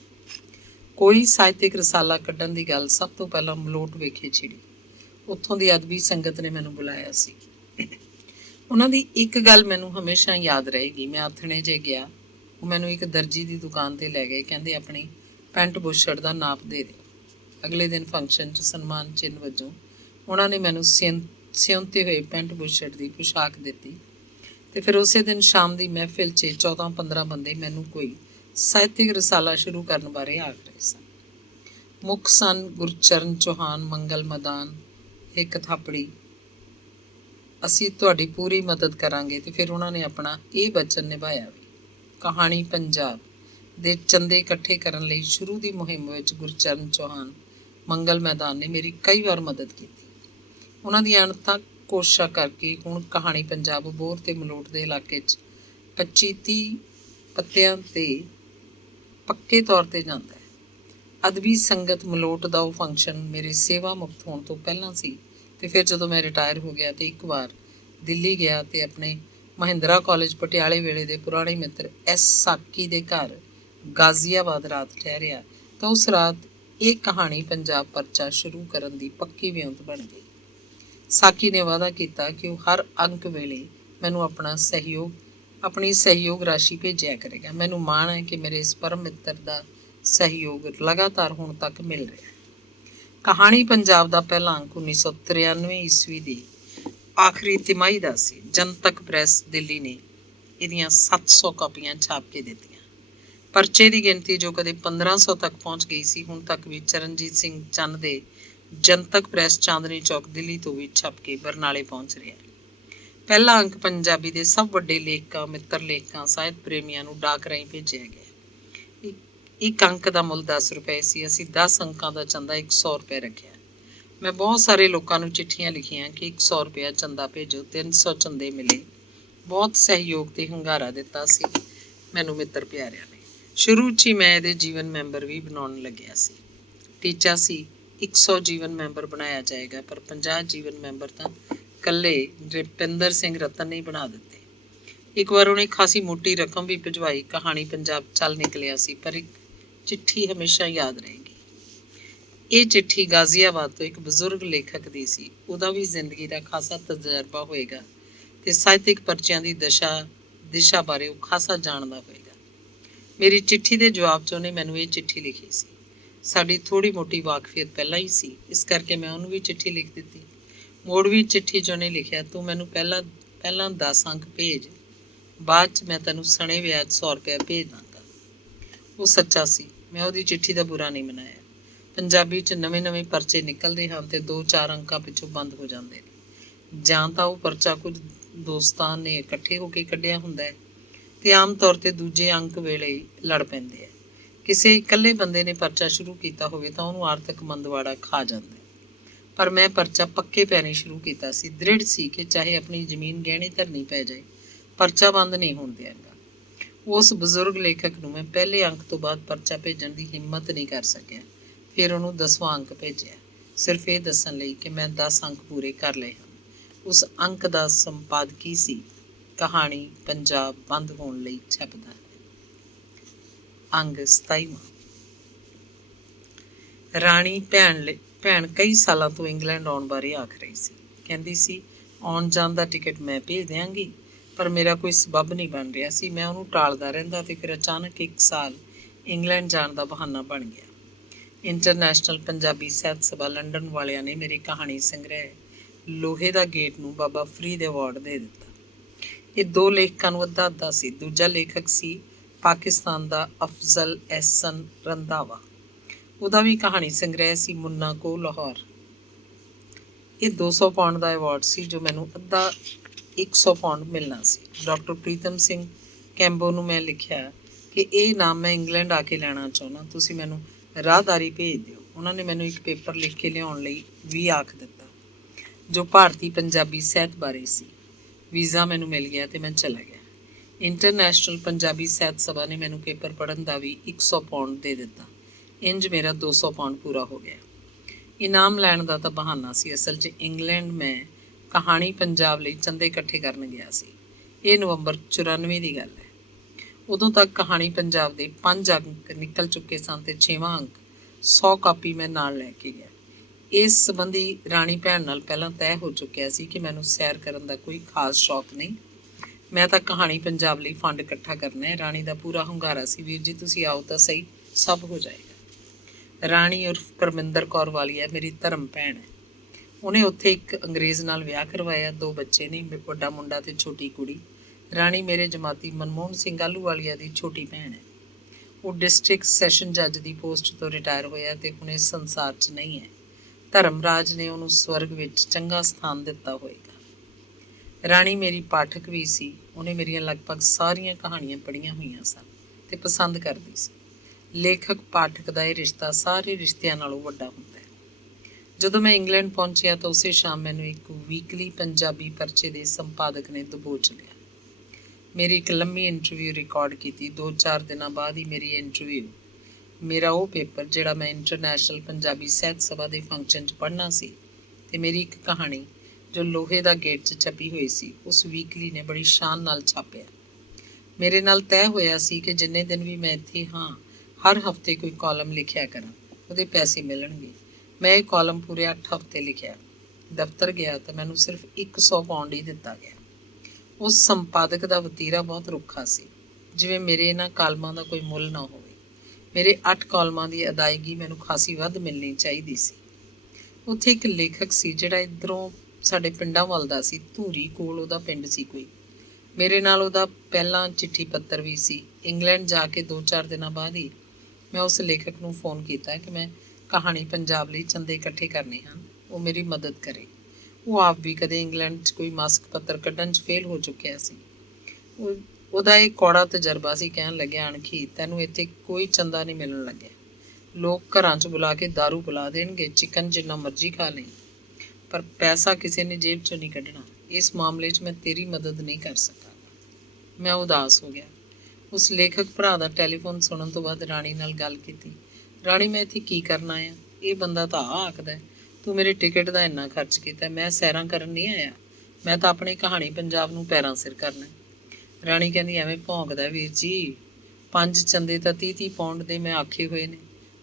ਕੋਈ ਸਾਹਿਤਿਕ ਰਸਾਲਾ ਕੱਢਣ ਦੀ ਗੱਲ ਸਭ ਤੋਂ ਪਹਿਲਾਂ ਮਲੋਟ ਵਿਖੇ ਛਿੜੀ। ਉੱਥੋਂ ਦੀ ਅਦਬੀ ਸੰਗਤ ਨੇ ਮੈਨੂੰ ਬੁਲਾਇਆ ਸੀ। ਉਹਨਾਂ ਦੀ ਇੱਕ ਗੱਲ ਮੈਨੂੰ ਹਮੇਸ਼ਾ ਯਾਦ ਰਹੇਗੀ। ਮੈਂ ਆਥਣੇ ਜੇ ਗਿਆ, ਉਹ ਮੈਨੂੰ ਇੱਕ ਦਰਜੀ ਦੀ ਦੁਕਾਨ 'ਤੇ ਲੈ ਗਏ। ਕਹਿੰਦੇ ਆਪਣੀ ਪੈਂਟ ਬੁਸ਼ਰਟ ਦਾ ਨਾਪ ਦੇ ਦਿਓ। ਅਗਲੇ ਦਿਨ ਫੰਕਸ਼ਨ 'ਚ ਸਨਮਾਨ ਚਿੰਨ੍ਹ ਵਜੋਂ ਉਹਨਾਂ ਨੇ ਮੈਨੂੰ ਸਿਉਂਤੇ ਹੋਏ ਪੈਂਟ ਬੁਸ਼ਰਟ ਦੀ ਪੁਸ਼ਾਕ ਦਿੱਤੀ ਅਤੇ ਫਿਰ ਉਸੇ ਦਿਨ ਸ਼ਾਮ ਦੀ ਮਹਿਫਿਲ 'ਚ 14-15 ਬੰਦੇ ਮੈਨੂੰ ਕੋਈ ਸਾਹਿਤਿਕ ਰਸਾਲਾ ਸ਼ੁਰੂ ਕਰਨ ਬਾਰੇ ਆਖ ਰਹੇ ਸਨ। ਮੁੱਖ ਸਨ ਗੁਰਚਰਨ ਚੌਹਾਨ, ਮੰਗਲ ਮਦਾਨ, ਇੱਕ ਥਾਪੜੀ। ਅਸੀਂ ਤੁਹਾਡੀ ਪੂਰੀ ਮਦਦ ਕਰਾਂਗੇ। ਅਤੇ ਫਿਰ ਉਹਨਾਂ ਨੇ ਆਪਣਾ ਇਹ ਵਚਨ ਨਿਭਾਇਆ ਵੀ। ਕਹਾਣੀ ਪੰਜਾਬ ਦੇ ਚੰਦੇ ਇਕੱਠੇ ਕਰਨ ਲਈ ਸ਼ੁਰੂ ਦੀ ਮੁਹਿੰਮ ਵਿੱਚ ਗੁਰਚਰਨ ਚੌਹਾਨ ਮੰਗਲ ਮੈਦਾਨ ਨੇ ਮੇਰੀ ਕਈ ਵਾਰ ਮਦਦ ਕੀਤੀ। ਉਹਨਾਂ ਦੀ ਅਣਥੱਕ ਕੋਸ਼ਿਸ਼ਾਂ ਕਰਕੇ ਹੁਣ ਕਹਾਣੀ ਪੰਜਾਬ ਅਬੋਹਰ ਤੇ ਮਲੋਟ ਦੇ ਇਲਾਕੇ 'ਚ 25-30 ਪੱਤਿਆਂ 'ਤੇ ਪੱਕੇ ਤੌਰ 'ਤੇ ਜਾਂਦਾ ਹੈ। ਅਦਬੀ ਸੰਗਤ ਮਲੋਟ ਦਾ ਉਹ ਫੰਕਸ਼ਨ ਮੇਰੇ ਸੇਵਾ ਮੁਕਤ ਹੋਣ ਤੋਂ ਪਹਿਲਾਂ ਸੀ, ਅਤੇ ਫਿਰ ਜਦੋਂ ਮੈਂ ਰਿਟਾਇਰ ਹੋ ਗਿਆ ਅਤੇ ਇੱਕ ਵਾਰ ਦਿੱਲੀ ਗਿਆ ਅਤੇ ਆਪਣੇ ਮਹਿੰਦਰਾ ਕਾਲਜ ਪਟਿਆਲੇ ਵੇਲੇ ਦੇ ਪੁਰਾਣੇ ਮਿੱਤਰ ਐਸ ਸਾਕੀ ਦੇ ਘਰ ਗਾਜ਼ੀਆਬਾਦ ਰਾਤ ਠਹਿਰਿਆ, ਤਾਂ ਉਸ ਰਾਤ ਇਹ ਕਹਾਣੀ ਪੰਜਾਬ ਪਰਚਾ ਸ਼ੁਰੂ ਕਰਨ ਦੀ ਪੱਕੀ ਵਿਉਂਤ ਬਣ ਗਈ। ਸਾਕੀ ਨੇ ਵਾਅਦਾ ਕੀਤਾ ਕਿ ਉਹ ਹਰ ਅੰਕ ਵੇਲੇ ਮੈਨੂੰ ਆਪਣੀ ਸਹਿਯੋਗ ਰਾਸ਼ੀ ਭੇਜਿਆ ਕਰੇਗਾ। ਮੈਨੂੰ ਮਾਣ ਹੈ ਕਿ ਮੇਰੇ ਇਸ ਪਰਮ ਮਿੱਤਰ ਦਾ ਸਹਿਯੋਗ ਲਗਾਤਾਰ ਹੁਣ ਤੱਕ ਮਿਲ ਰਿਹਾ ਹੈ। ਕਹਾਣੀ ਪੰਜਾਬ ਦਾ ਪਹਿਲਾ ਅੰਕ 1993 ਈਸਵੀ ਦੀ ਆਖਰੀ ਤਿਮਾਹੀ ਦਾ ਸੀ। ਜਨਤਕ ਪ੍ਰੈਸ ਦਿੱਲੀ ਨੇ ਇਹਦੀਆਂ 700 ਕਾਪੀਆਂ ਛਾਪ ਕੇ ਦਿੱਤੀਆਂ। ਪਰਚੇ ਦੀ ਗਿਣਤੀ ਜੋ ਕਦੇ 1500 ਤੱਕ ਪਹੁੰਚ ਗਈ ਸੀ, ਹੁਣ ਤੱਕ ਵੀ ਚਰਨਜੀਤ ਸਿੰਘ ਚੰਨ ਦੇ ਜਨਤਕ ਪ੍ਰੈਸ ਚਾਂਦਨੀ ਚੌਕ ਦਿੱਲੀ ਤੋਂ ਵੀ ਛਪ ਕੇ ਬਰਨਾਲੇ ਪਹੁੰਚ ਰਿਹਾ। ਪਹਿਲਾ ਅੰਕ ਪੰਜਾਬੀ ਦੇ ਸਭ ਵੱਡੇ ਲੇਖਕਾਂ, ਮਿੱਤਰ ਲੇਖਕਾਂ, ਸਾਹਿਤ ਪ੍ਰੇਮੀਆਂ ਨੂੰ ਡਾਕ ਰਾਹੀਂ ਭੇਜਿਆ ਗਿਆ। ਇੱਕ ਅੰਕ ਦਾ ਮੁੱਲ 10 ਰੁਪਏ ਸੀ। ਅਸੀਂ 10 ਅੰਕਾਂ ਦਾ ਚੰਦਾ 100 ਰੁਪਏ ਰੱਖਿਆ। ਮੈਂ ਬਹੁਤ ਸਾਰੇ ਲੋਕਾਂ ਨੂੰ ਚਿੱਠੀਆਂ ਲਿਖੀਆਂ ਕਿ 100 ਰੁਪਇਆ ਚੰਦਾ ਭੇਜੋ। 300 ਚੰਦੇ ਮਿਲੇ। ਬਹੁਤ ਸਹਿਯੋਗ ਤੇ ਹੁੰਗਾਰਾ ਦਿੱਤਾ ਸੀ ਮੈਨੂੰ ਮਿੱਤਰ ਪਿਆਰਿਆਂ ਨੇ। ਸ਼ੁਰੂ 'ਚ ਹੀ ਮੈਂ ਇਹਦੇ ਜੀਵਨ ਮੈਂਬਰ ਵੀ ਬਣਾਉਣ ਲੱਗਿਆ ਸੀ। ਟੀਚਾ ਸੀ 100 ਜੀਵਨ ਮੈਂਬਰ ਬਣਾਇਆ ਜਾਏਗਾ, ਪਰ 50 ਜੀਵਨ ਮੈਂਬਰ ਤਾਂ ਇਕੱਲੇ ਰੁਪਿੰਦਰ ਸਿੰਘ ਰਤਨ ਨੇ ਬਣਾ ਦਿੱਤੇ। ਇੱਕ ਵਾਰ ਉਹਨੇ ਖਾਸੀ ਮੋਟੀ ਰਕਮ ਵੀ ਭਿਜਵਾਈ। ਕਹਾਣੀ ਪੰਜਾਬ ਚੱਲ ਨਿਕਲਿਆ ਸੀ, ਪਰ ਇੱਕ ਚਿੱਠੀ ਹਮੇਸ਼ਾ ਯਾਦ ਰਹੇਗੀ। ਇਹ ਚਿੱਠੀ ਗਾਜ਼ੀਆਬਾਦ ਤੋਂ ਇੱਕ ਬਜ਼ੁਰਗ ਲੇਖਕ ਦੀ ਸੀ। ਉਹਦਾ ਵੀ ਜ਼ਿੰਦਗੀ ਦਾ ਖਾਸਾ ਤਜਰਬਾ ਹੋਏਗਾ ਅਤੇ ਸਾਹਿਤਕ ਪਰਚਿਆਂ ਦੀ ਦਿਸ਼ਾ ਬਾਰੇ ਉਹ ਖਾਸਾ ਜਾਣਦਾ ਹੋਏਗਾ। ਮੇਰੀ ਚਿੱਠੀ ਦੇ ਜਵਾਬ 'ਚ ਉਹਨੇ ਮੈਨੂੰ ਇਹ ਚਿੱਠੀ ਲਿਖੀ ਸੀ। ਸਾਡੀ ਥੋੜ੍ਹੀ ਮੋਟੀ ਵਾਕਫੀਅਤ ਪਹਿਲਾਂ ਹੀ ਸੀ, ਇਸ ਕਰਕੇ ਮੈਂ ਉਹਨੂੰ ਵੀ ਚਿੱਠੀ ਲਿਖ ਦਿੱਤੀ। ਮੋੜਵੀਂ ਚਿੱਠੀ 'ਚ ਉਹਨੇ ਲਿਖਿਆ, ਤੂੰ ਮੈਨੂੰ ਪਹਿਲਾਂ 10 ਅੰਕ ਭੇਜ, ਬਾਅਦ 'ਚ ਮੈਂ ਤੈਨੂੰ ਸਣੇ ਵਿਆਜ 100 ਰੁਪਇਆ ਭੇਜ ਦਾਂਗਾ। ਉਹ ਸੱਚਾ ਸੀ। ਮੈਂ ਉਹਦੀ ਚਿੱਠੀ ਦਾ ਬੁਰਾ ਨਹੀਂ ਮਨਾਇਆ। ਪੰਜਾਬੀ 'ਚ ਨਵੇਂ ਪਰਚੇ ਨਿਕਲਦੇ ਹਨ ਅਤੇ 2-4 ਅੰਕਾਂ ਪਿੱਛੋਂ ਬੰਦ ਹੋ ਜਾਂਦੇ ਨੇ। ਜਾਂ ਤਾਂ ਉਹ ਪਰਚਾ ਕੁਝ ਦੋਸਤਾਂ ਨੇ ਇਕੱਠੇ ਹੋ ਕੇ ਕੱਢਿਆ ਹੁੰਦਾ ਹੈ ਅਤੇ ਆਮ ਤੌਰ 'ਤੇ ਦੂਜੇ ਅੰਕ ਵੇਲੇ ਲੜ ਪੈਂਦੇ ਹੈ। ਕਿਸੇ ਇਕੱਲੇ ਬੰਦੇ ਨੇ ਪਰਚਾ ਸ਼ੁਰੂ ਕੀਤਾ ਹੋਵੇ ਤਾਂ ਉਹਨੂੰ ਆਰਥਿਕ ਮੰਦਵਾੜਾ ਖਾ ਜਾਂਦਾ ਹੈ, ਪਰ ਮੈਂ ਪਰਚਾ ਪੱਕੇ ਪੈਣੇ ਸ਼ੁਰੂ ਕੀਤਾ ਸੀ। ਦ੍ਰਿੜ ਸੀ ਕਿ ਚਾਹੇ ਆਪਣੀ ਜ਼ਮੀਨ ਗਹਿਣੇ ਧਰਨੀ ਪੈ ਜਾਏ, ਪਰਚਾ ਬੰਦ ਨਹੀਂ ਹੋਣ ਦਿਆਂਗਾ। ਉਸ ਬਜ਼ੁਰਗ ਲੇਖਕ ਨੂੰ ਮੈਂ ਪਹਿਲੇ ਅੰਕ ਤੋਂ ਬਾਅਦ ਪਰਚਾ ਭੇਜਣ ਦੀ ਹਿੰਮਤ ਨਹੀਂ ਕਰ ਸਕਿਆ। ਫਿਰ ਉਹਨੂੰ 10ਵਾਂ ਅੰਕ ਭੇਜਿਆ, ਸਿਰਫ ਇਹ ਦੱਸਣ ਲਈ ਕਿ ਮੈਂ 10 ਅੰਕ ਪੂਰੇ ਕਰ ਲਏ ਹਨ। ਉਸ ਅੰਕ ਦਾ ਸੰਪਾਦਕੀ ਸੀ, ਕਹਾਣੀ ਪੰਜਾਬ ਬੰਦ ਹੋਣ ਲਈ ਛਪਦਾ ਹੈ। ਅੰਗ 27ਵਾਂ। ਰਾਣੀ ਭੈਣ ਕਈ ਸਾਲਾਂ ਤੋਂ ਇੰਗਲੈਂਡ ਆਉਣ ਬਾਰੇ ਆਖ ਰਹੀ ਸੀ। ਕਹਿੰਦੀ ਸੀ ਆਉਣ ਜਾਣ ਦਾ ਟਿਕਟ ਮੈਂ ਭੇਜ ਦਿਆਂਗੀ, ਪਰ ਮੇਰਾ ਕੋਈ ਸਬੱਬ ਨਹੀਂ ਬਣ ਰਿਹਾ ਸੀ। ਮੈਂ ਉਹਨੂੰ ਟਾਲਦਾ ਰਹਿੰਦਾ ਅਤੇ ਫਿਰ ਅਚਾਨਕ 1 ਸਾਲ ਇੰਗਲੈਂਡ ਜਾਣ ਦਾ ਬਹਾਨਾ ਬਣ ਗਿਆ। ਇੰਟਰਨੈਸ਼ਨਲ ਪੰਜਾਬੀ ਸਾਹਿਤ ਸਭਾ ਲੰਡਨ ਵਾਲਿਆਂ ਨੇ ਮੇਰੀ ਕਹਾਣੀ ਸੰਗ੍ਰਹਿ ਲੋਹੇ ਦਾ ਗੇਟ ਨੂੰ ਬਾਬਾ ਫਰੀਦ ਅਵਾਰਡ ਦੇ ਦਿੱਤਾ। ਇਹ 2 ਲੇਖਕਾਂ ਨੂੰ ਅੱਧਾ ਸੀ। ਦੂਜਾ ਲੇਖਕ ਸੀ ਪਾਕਿਸਤਾਨ ਦਾ ਅਫਜ਼ਲ ਅਹਿਸਨ ਰੰਧਾਵਾ। ਉਹਦਾ ਵੀ ਕਹਾਣੀ ਸੰਗ੍ਰਹਿ ਸੀ ਮੁੰਨਾ ਕੋ ਲਾਹੌਰ। ਇਹ 200 ਪਾਉਂਡ ਦਾ ਅਵਾਰਡ ਸੀ, ਜੋ ਮੈਨੂੰ ਅੱਧਾ 100 ਪਾਉਂਡ ਮਿਲਣਾ ਸੀ। ਡਾਕਟਰ ਪ੍ਰੀਤਮ ਸਿੰਘ ਕੈਂਬੋ ਨੂੰ ਮੈਂ ਲਿਖਿਆ ਕਿ ਇਹ ਨਾਮ ਮੈਂ ਇੰਗਲੈਂਡ ਆ ਕੇ ਲੈਣਾ ਚਾਹੁੰਦਾ, ਤੁਸੀਂ ਮੈਨੂੰ ਰਾਹਦਾਰੀ ਭੇਜ ਦਿਓ। ਉਹਨਾਂ ਨੇ ਮੈਨੂੰ ਇੱਕ ਪੇਪਰ ਲਿਖ ਕੇ ਲਿਆਉਣ ਲਈ ਵੀ ਆਖ ਦਿੱਤਾ, ਜੋ ਭਾਰਤੀ ਪੰਜਾਬੀ ਸਾਹਿਤ ਬਾਰੇ ਸੀ। ਵੀਜ਼ਾ ਮੈਨੂੰ ਮਿਲ ਗਿਆ ਅਤੇ ਮੈਂ ਚਲਾ ਗਿਆ। ਇੰਟਰਨੈਸ਼ਨਲ ਪੰਜਾਬੀ ਸਾਹਿਤ ਸਭਾ ਨੇ ਮੈਨੂੰ ਪੇਪਰ ਪੜ੍ਹਨ ਦਾ ਵੀ 100 ਪਾਉਂਡ ਦੇ ਦਿੱਤਾ। ਇੰਜ ਮੇਰਾ 200 ਪਾਉਂਡ ਪੂਰਾ ਹੋ ਗਿਆ। ਇਨਾਮ ਲੈਣ ਦਾ ਤਾਂ ਬਹਾਨਾ ਸੀ। ਅਸਲ 'ਚ ਇੰਗਲੈਂਡ ਮੈਂ ਕਹਾਣੀ ਪੰਜਾਬ ਲਈ ਚੰਦੇ ਇਕੱਠੇ ਕਰਨ ਗਿਆ ਸੀ। ਇਹ ਨਵੰਬਰ 94 ਦੀ ਗੱਲ ਹੈ। ਉਦੋਂ ਤੱਕ ਕਹਾਣੀ ਪੰਜਾਬ ਦੇ 5 ਅੰਕ ਨਿਕਲ ਚੁੱਕੇ ਸਨ ਅਤੇ 6ਵਾਂ ਅੰਕ 100 ਕਾਪੀ ਮੈਂ ਨਾਲ ਲੈ ਕੇ ਗਿਆ। ਇਸ ਸੰਬੰਧੀ ਰਾਣੀ ਭੈਣ ਨਾਲ ਪਹਿਲਾਂ ਤੈਅ ਹੋ ਚੁੱਕਿਆ ਸੀ ਕਿ ਮੈਨੂੰ ਸੈਰ ਕਰਨ ਦਾ ਕੋਈ ਖਾਸ ਸ਼ੌਕ ਨਹੀਂ। ਮੈਂ ਤਾਂ ਕਹਾਣੀ ਪੰਜਾਬ ਲਈ ਫੰਡ ਇਕੱਠਾ ਕਰਨਾ ਹੈ। ਰਾਣੀ ਦਾ ਪੂਰਾ ਹੁੰਗਾਰਾ ਸੀ, ਵੀਰ ਜੀ ਤੁਸੀਂ ਆਓ ਤਾਂ ਸਹੀ, ਸਭ ਹੋ ਜਾਏਗਾ। ਰਾਣੀ ਉਰਫ ਪਰਮਿੰਦਰ ਕੌਰ ਵਾਲੀਆ ਮੇਰੀ ਧਰਮ ਭੈਣ ਹੈ। ਉਹਨੇ ਉੱਥੇ ਇੱਕ ਅੰਗਰੇਜ਼ ਨਾਲ ਵਿਆਹ ਕਰਵਾਇਆ। 2 ਬੱਚੇ ਨੇ, ਵੱਡਾ ਮੁੰਡਾ ਅਤੇ ਛੋਟੀ ਕੁੜੀ। ਰਾਣੀ ਮੇਰੇ ਜਮਾਤੀ ਮਨਮੋਹਨ ਸਿੰਘ ਆਹਲੂਵਾਲੀਆ ਦੀ ਛੋਟੀ ਭੈਣ ਹੈ। ਉਹ ਡਿਸਟ੍ਰਿਕਟ ਸੈਸ਼ਨ ਜੱਜ ਦੀ ਪੋਸਟ ਤੋਂ ਰਿਟਾਇਰ ਹੋਇਆ ਅਤੇ ਹੁਣ ਇਸ ਸੰਸਾਰ 'ਚ ਨਹੀਂ ਹੈ। ਧਰਮਰਾਜ ਨੇ ਉਹਨੂੰ ਸਵਰਗ ਵਿੱਚ ਚੰਗਾ ਸਥਾਨ ਦਿੱਤਾ ਹੋਏਗਾ। ਰਾਣੀ ਮੇਰੀ ਪਾਠਕ ਵੀ ਸੀ। ਉਹਨੇ ਮੇਰੀਆਂ ਲਗਭਗ ਸਾਰੀਆਂ ਕਹਾਣੀਆਂ ਪੜ੍ਹੀਆਂ ਹੋਈਆਂ ਸਨ ਅਤੇ ਪਸੰਦ ਕਰਦੀ ਸੀ। ਲੇਖਕ ਪਾਠਕ ਦਾ ਇਹ ਰਿਸ਼ਤਾ ਸਾਰੇ ਰਿਸ਼ਤਿਆਂ ਨਾਲੋਂ ਵੱਡਾ ਹੁੰਦਾ ਹੈ। ਜਦੋਂ ਮੈਂ ਇੰਗਲੈਂਡ ਪਹੁੰਚਿਆ ਤਾਂ ਉਸੇ ਸ਼ਾਮ ਮੈਨੂੰ ਇੱਕ ਵੀਕਲੀ ਪੰਜਾਬੀ ਪਰਚੇ ਦੇ ਸੰਪਾਦਕ ਨੇ ਦਬੋਚ ਲਿਆ। ਮੇਰੀ ਇੱਕ ਲੰਮੀ ਇੰਟਰਵਿਊ ਰਿਕਾਰਡ ਕੀਤੀ। 2-4 ਦਿਨਾਂ ਬਾਅਦ ਹੀ ਮੇਰੀ ਇੰਟਰਵਿਊ ਮੇਰਾ ਉਹ ਪੇਪਰ ਜਿਹੜਾ ਮੈਂ ਇੰਟਰਨੈਸ਼ਨਲ ਪੰਜਾਬੀ ਸਾਹਿਤ ਸਭਾ ਦੇ ਫੰਕਸ਼ਨ 'ਚ ਪੜ੍ਹਨਾ ਸੀ ਤੇ ਮੇਰੀ ਇੱਕ ਕਹਾਣੀ ਜੋ ਲੋਹੇ ਦਾ ਗੇਟ 'ਚ ਛਪੀ ਹੋਈ ਸੀ, ਉਸ ਵੀਕਲੀ ਨੇ ਬੜੀ ਸ਼ਾਨ ਨਾਲ ਛਾਪਿਆ। ਮੇਰੇ ਨਾਲ ਤੈਅ ਹੋਇਆ ਸੀ ਕਿ ਜਿੰਨੇ ਦਿਨ ਵੀ ਮੈਂ ਇੱਥੇ ਹਾਂ, ਹਰ ਹਫ਼ਤੇ ਕੋਈ ਕਾਲਮ ਲਿਖਿਆ ਕਰਾਂ, ਉਹਦੇ ਪੈਸੇ ਮਿਲਣਗੇ। ਮੈਂ ਇਹ ਕਾਲਮ ਪੂਰੇ 8 ਹਫ਼ਤੇ ਲਿਖਿਆ। ਦਫ਼ਤਰ ਗਿਆ ਤਾਂ ਮੈਨੂੰ ਸਿਰਫ 100 ਪਾਉਂਡ ਹੀ ਦਿੱਤਾ ਗਿਆ। ਉਸ ਸੰਪਾਦਕ ਦਾ ਵਤੀਰਾ ਬਹੁਤ ਰੁੱਖਾ ਸੀ, ਜਿਵੇਂ ਮੇਰੇ ਇਹਨਾਂ ਕਾਲਮਾਂ ਦਾ ਕੋਈ ਮੁੱਲ ਨਾ ਹੋਵੇ। ਮੇਰੇ 8 ਕਾਲਮਾਂ ਦੀ ਅਦਾਇਗੀ ਮੈਨੂੰ ਖਾਸੀ ਵੱਧ ਮਿਲਣੀ ਚਾਹੀਦੀ ਸੀ। ਉੱਥੇ ਇੱਕ ਲੇਖਕ ਸੀ ਜਿਹੜਾ ਇੱਧਰੋਂ ਸਾਡੇ ਪਿੰਡਾਂ ਵੱਲ ਦਾ ਸੀ, ਧੂਰੀ ਕੋਲ ਉਹਦਾ ਪਿੰਡ ਸੀ ਕੋਈ। ਮੇਰੇ ਨਾਲ ਉਹਦਾ ਪਹਿਲਾਂ ਚਿੱਠੀ ਪੱਤਰ ਵੀ ਸੀ। ਇੰਗਲੈਂਡ ਜਾ ਕੇ 2-4 ਦਿਨਾਂ ਬਾਅਦ ਹੀ ਮੈਂ ਉਸ ਲੇਖਕ ਨੂੰ ਫੋਨ ਕੀਤਾ ਕਿ ਮੈਂ ਕਹਾਣੀ ਪੰਜਾਬ ਲਈ ਚੰਦੇ ਇਕੱਠੇ ਕਰਨੇ ਹਨ, ਉਹ ਮੇਰੀ ਮਦਦ ਕਰੇ। ਉਹ ਆਪ ਵੀ ਕਦੇ ਇੰਗਲੈਂਡ 'ਚ ਕੋਈ ਮਾਸਕ ਪੱਤਰ ਕੱਢਣ 'ਚ ਫੇਲ ਹੋ ਚੁੱਕਿਆ ਸੀ। ਉਹਦਾ ਇਹ ਕੌੜਾ ਤਜਰਬਾ ਸੀ। ਕਹਿਣ ਲੱਗਿਆ, ਅਣਖੀ, ਤੈਨੂੰ ਇੱਥੇ ਕੋਈ ਚੰਦਾ ਨਹੀਂ ਮਿਲਣ ਲੱਗਿਆ। ਲੋਕ ਘਰਾਂ 'ਚ ਬੁਲਾ ਕੇ ਦਾਰੂ ਪਿਲਾ ਦੇਣਗੇ, ਚਿਕਨ ਜਿੰਨਾ ਮਰਜ਼ੀ ਖਾ ਲਈ, ਪਰ ਪੈਸਾ ਕਿਸੇ ਨੇ ਜੇਬ 'ਚੋਂ ਨਹੀਂ ਕੱਢਣਾ। ਇਸ ਮਾਮਲੇ 'ਚ ਮੈਂ ਤੇਰੀ ਮਦਦ ਨਹੀਂ ਕਰ ਸਕਾਂਗਾ। ਮੈਂ ਉਦਾਸ ਹੋ ਗਿਆ। ਉਸ ਲੇਖਕ ਭਰਾ ਦਾ ਟੈਲੀਫੋਨ ਸੁਣਨ ਤੋਂ ਬਾਅਦ ਰਾਣੀ ਨਾਲ ਗੱਲ ਕੀਤੀ। ਰਾਣੀ, ਮੈਂ ਇੱਥੇ ਕੀ ਕਰਨਾ ਆ? ਇਹ ਬੰਦਾ ਤਾਂ ਆਖਦਾ ਤੂੰ ਮੇਰੇ ਟਿਕਟ ਦਾ ਇੰਨਾ ਖਰਚ ਕੀਤਾ, ਮੈਂ ਸੈਰਾਂ ਕਰਨ ਨਹੀਂ ਆਇਆ, ਮੈਂ ਤਾਂ ਆਪਣੀ ਕਹਾਣੀ ਪੰਜਾਬ ਨੂੰ ਪੈਰਾਂ ਸਿਰ ਕਰਨਾ। ਰਾਣੀ ਕਹਿੰਦੀ, ਐਵੇਂ ਭੌਂਕਦਾ ਵੀਰ ਜੀ, 5 ਚੰਦੇ ਤਾਂ 30-30 ਪਾਉਂਡ ਦੇ ਮੈਂ ਆਖੇ ਹੋਏ ਨੇ।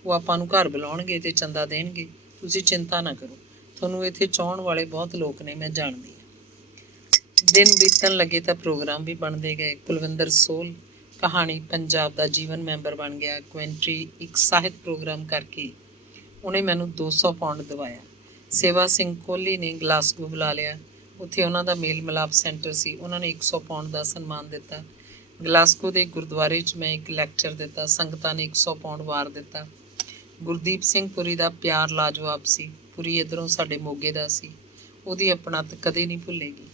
ਉਹ ਆਪਾਂ ਨੂੰ ਘਰ ਬੁਲਾਉਣਗੇ ਤੇ ਚੰਦਾ ਦੇਣਗੇ। ਤੁਸੀਂ ਚਿੰਤਾ ਨਾ ਕਰੋ, ਤੁਹਾਨੂੰ ਇੱਥੇ ਚਾਹੁਣ ਵਾਲੇ ਬਹੁਤ ਲੋਕ ਨੇ, ਮੈਂ ਜਾਣਦੀ ਹਾਂ। ਦਿਨ ਬੀਤਣ ਲੱਗੇ ਤਾਂ ਪ੍ਰੋਗਰਾਮ ਵੀ ਬਣਦੇ ਗਏ। ਕੁਲਵਿੰਦਰ ਸੋਹਲ ਕਹਾਣੀ ਪੰਜਾਬ ਦਾ ਜੀਵਨ ਮੈਂਬਰ ਬਣ ਗਿਆ। ਕੁਇੰਟਰੀ ਇੱਕ ਸਾਹਿਤ ਪ੍ਰੋਗਰਾਮ ਕਰਕੇ ਉਹਨੇ ਮੈਨੂੰ 200 ਪਾਉਂਡ ਦਿਵਾਇਆ। ਸੇਵਾ ਸਿੰਘ ਕੋਹਲੀ ਨੇ ਗਲਾਸਗੋ ਬੁਲਾ ਲਿਆ। ਉੱਥੇ ਉਹਨਾਂ ਦਾ ਮੇਲ ਮਿਲਾਪ ਸੈਂਟਰ ਸੀ। ਉਹਨਾਂ ਨੇ 100 ਪਾਉਂਡ ਦਾ ਸਨਮਾਨ ਦਿੱਤਾ। ਗਲਾਸਗੋ ਦੇ ਗੁਰਦੁਆਰੇ 'ਚ ਮੈਂ ਇੱਕ ਲੈਕਚਰ ਦਿੱਤਾ। ਸੰਗਤਾਂ ਨੇ 100 ਪਾਉਂਡ ਵਾਰ ਦਿੱਤਾ। ਗੁਰਦੀਪ ਸਿੰਘ ਪੁਰੀ ਦਾ ਪਿਆਰ ਲਾਜਵਾਬ ਸੀ। ਪੁਰੀ ਇੱਧਰੋਂ ਸਾਡੇ ਮੋਗੇ ਦਾ ਸੀ। ਉਹਦੀ ਆਪਣਤ ਕਦੇ ਨਹੀਂ ਭੁੱਲੇਗੀ।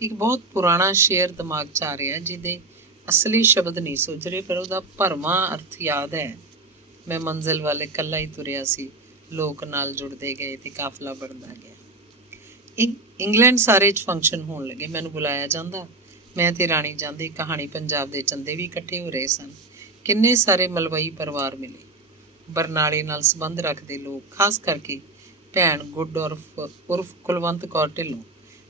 ਇੱਕ ਬਹੁਤ ਪੁਰਾਣਾ ਸ਼ੇਅਰ ਦਿਮਾਗ 'ਚ ਆ ਰਿਹਾ, ਜਿਹਦੇ ਅਸਲੀ ਸ਼ਬਦ ਨਹੀਂ ਸੁੱਝ ਰਹੇ, ਪਰ ਉਹਦਾ ਭਰਵਾਂ ਅਰਥ ਯਾਦ ਹੈ। ਮੈਂ ਮੰਜ਼ਿਲ ਵੱਲ ਇਕੱਲਾ ਹੀ ਤੁਰਿਆ ਸੀ। ਲੋਕ ਨਾਲ ਜੁੜਦੇ ਗਏ ਤੇ ਕਾਫਲਾ ਬਣਦਾ ਗਿਆ। ਇੰਗਲੈਂਡ ਸਾਰੇ 'ਚ ਫੰਕਸ਼ਨ ਹੋਣ ਲੱਗੇ। ਮੈਨੂੰ ਬੁਲਾਇਆ ਜਾਂਦਾ, ਮੈਂ ਤੇ ਰਾਣੀ ਜਾਂਦੇ। ਕਹਾਣੀ ਪੰਜਾਬ ਦੇ ਚੰਦੇ ਵੀ ਇਕੱਠੇ ਹੋ ਰਹੇ ਸਨ। ਕਿੰਨੇ ਸਾਰੇ ਮਲਵਈ ਪਰਿਵਾਰ ਮਿਲੇ, ਬਰਨਾਲੇ ਨਾਲ ਸੰਬੰਧ ਰੱਖਦੇ ਲੋਕ, ਖਾਸ ਕਰਕੇ ਭੈਣ ਗੁੱਡ ਉਰਫ ਕੁਲਵੰਤ ਕੌਰ ਢਿੱਲੋਂ।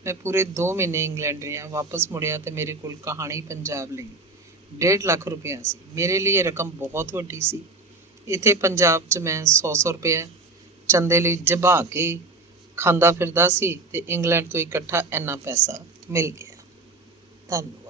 ਮੈਂ ਪੂਰੇ 2 ਮਹੀਨੇ ਇੰਗਲੈਂਡ ਰਿਹਾ। ਵਾਪਸ ਮੁੜਿਆ ਤੇ ਮੇਰੇ ਕੋਲ ਕਹਾਣੀ ਪੰਜਾਬ ਲਈ 1.5 ਲੱਖ ਰੁਪਇਆ ਸੀ। ਮੇਰੇ ਲਈ ਇਹ ਰਕਮ ਬਹੁਤ ਵੱਡੀ ਸੀ। ਇੱਥੇ ਪੰਜਾਬ 'ਚ ਮੈਂ 100 ਰੁਪਇਆ ਚੰਦੇ ਲਈ ਜਬਾ ਕੇ ਖਾਂਦਾ ਫਿਰਦਾ ਸੀ ਤੇ ਇੰਗਲੈਂਡ ਤੋਂ ਇਕੱਠਾ ਇੰਨਾ ਪੈਸਾ ਮਿਲ ਗਿਆ। ਧੰਨਵਾਦ।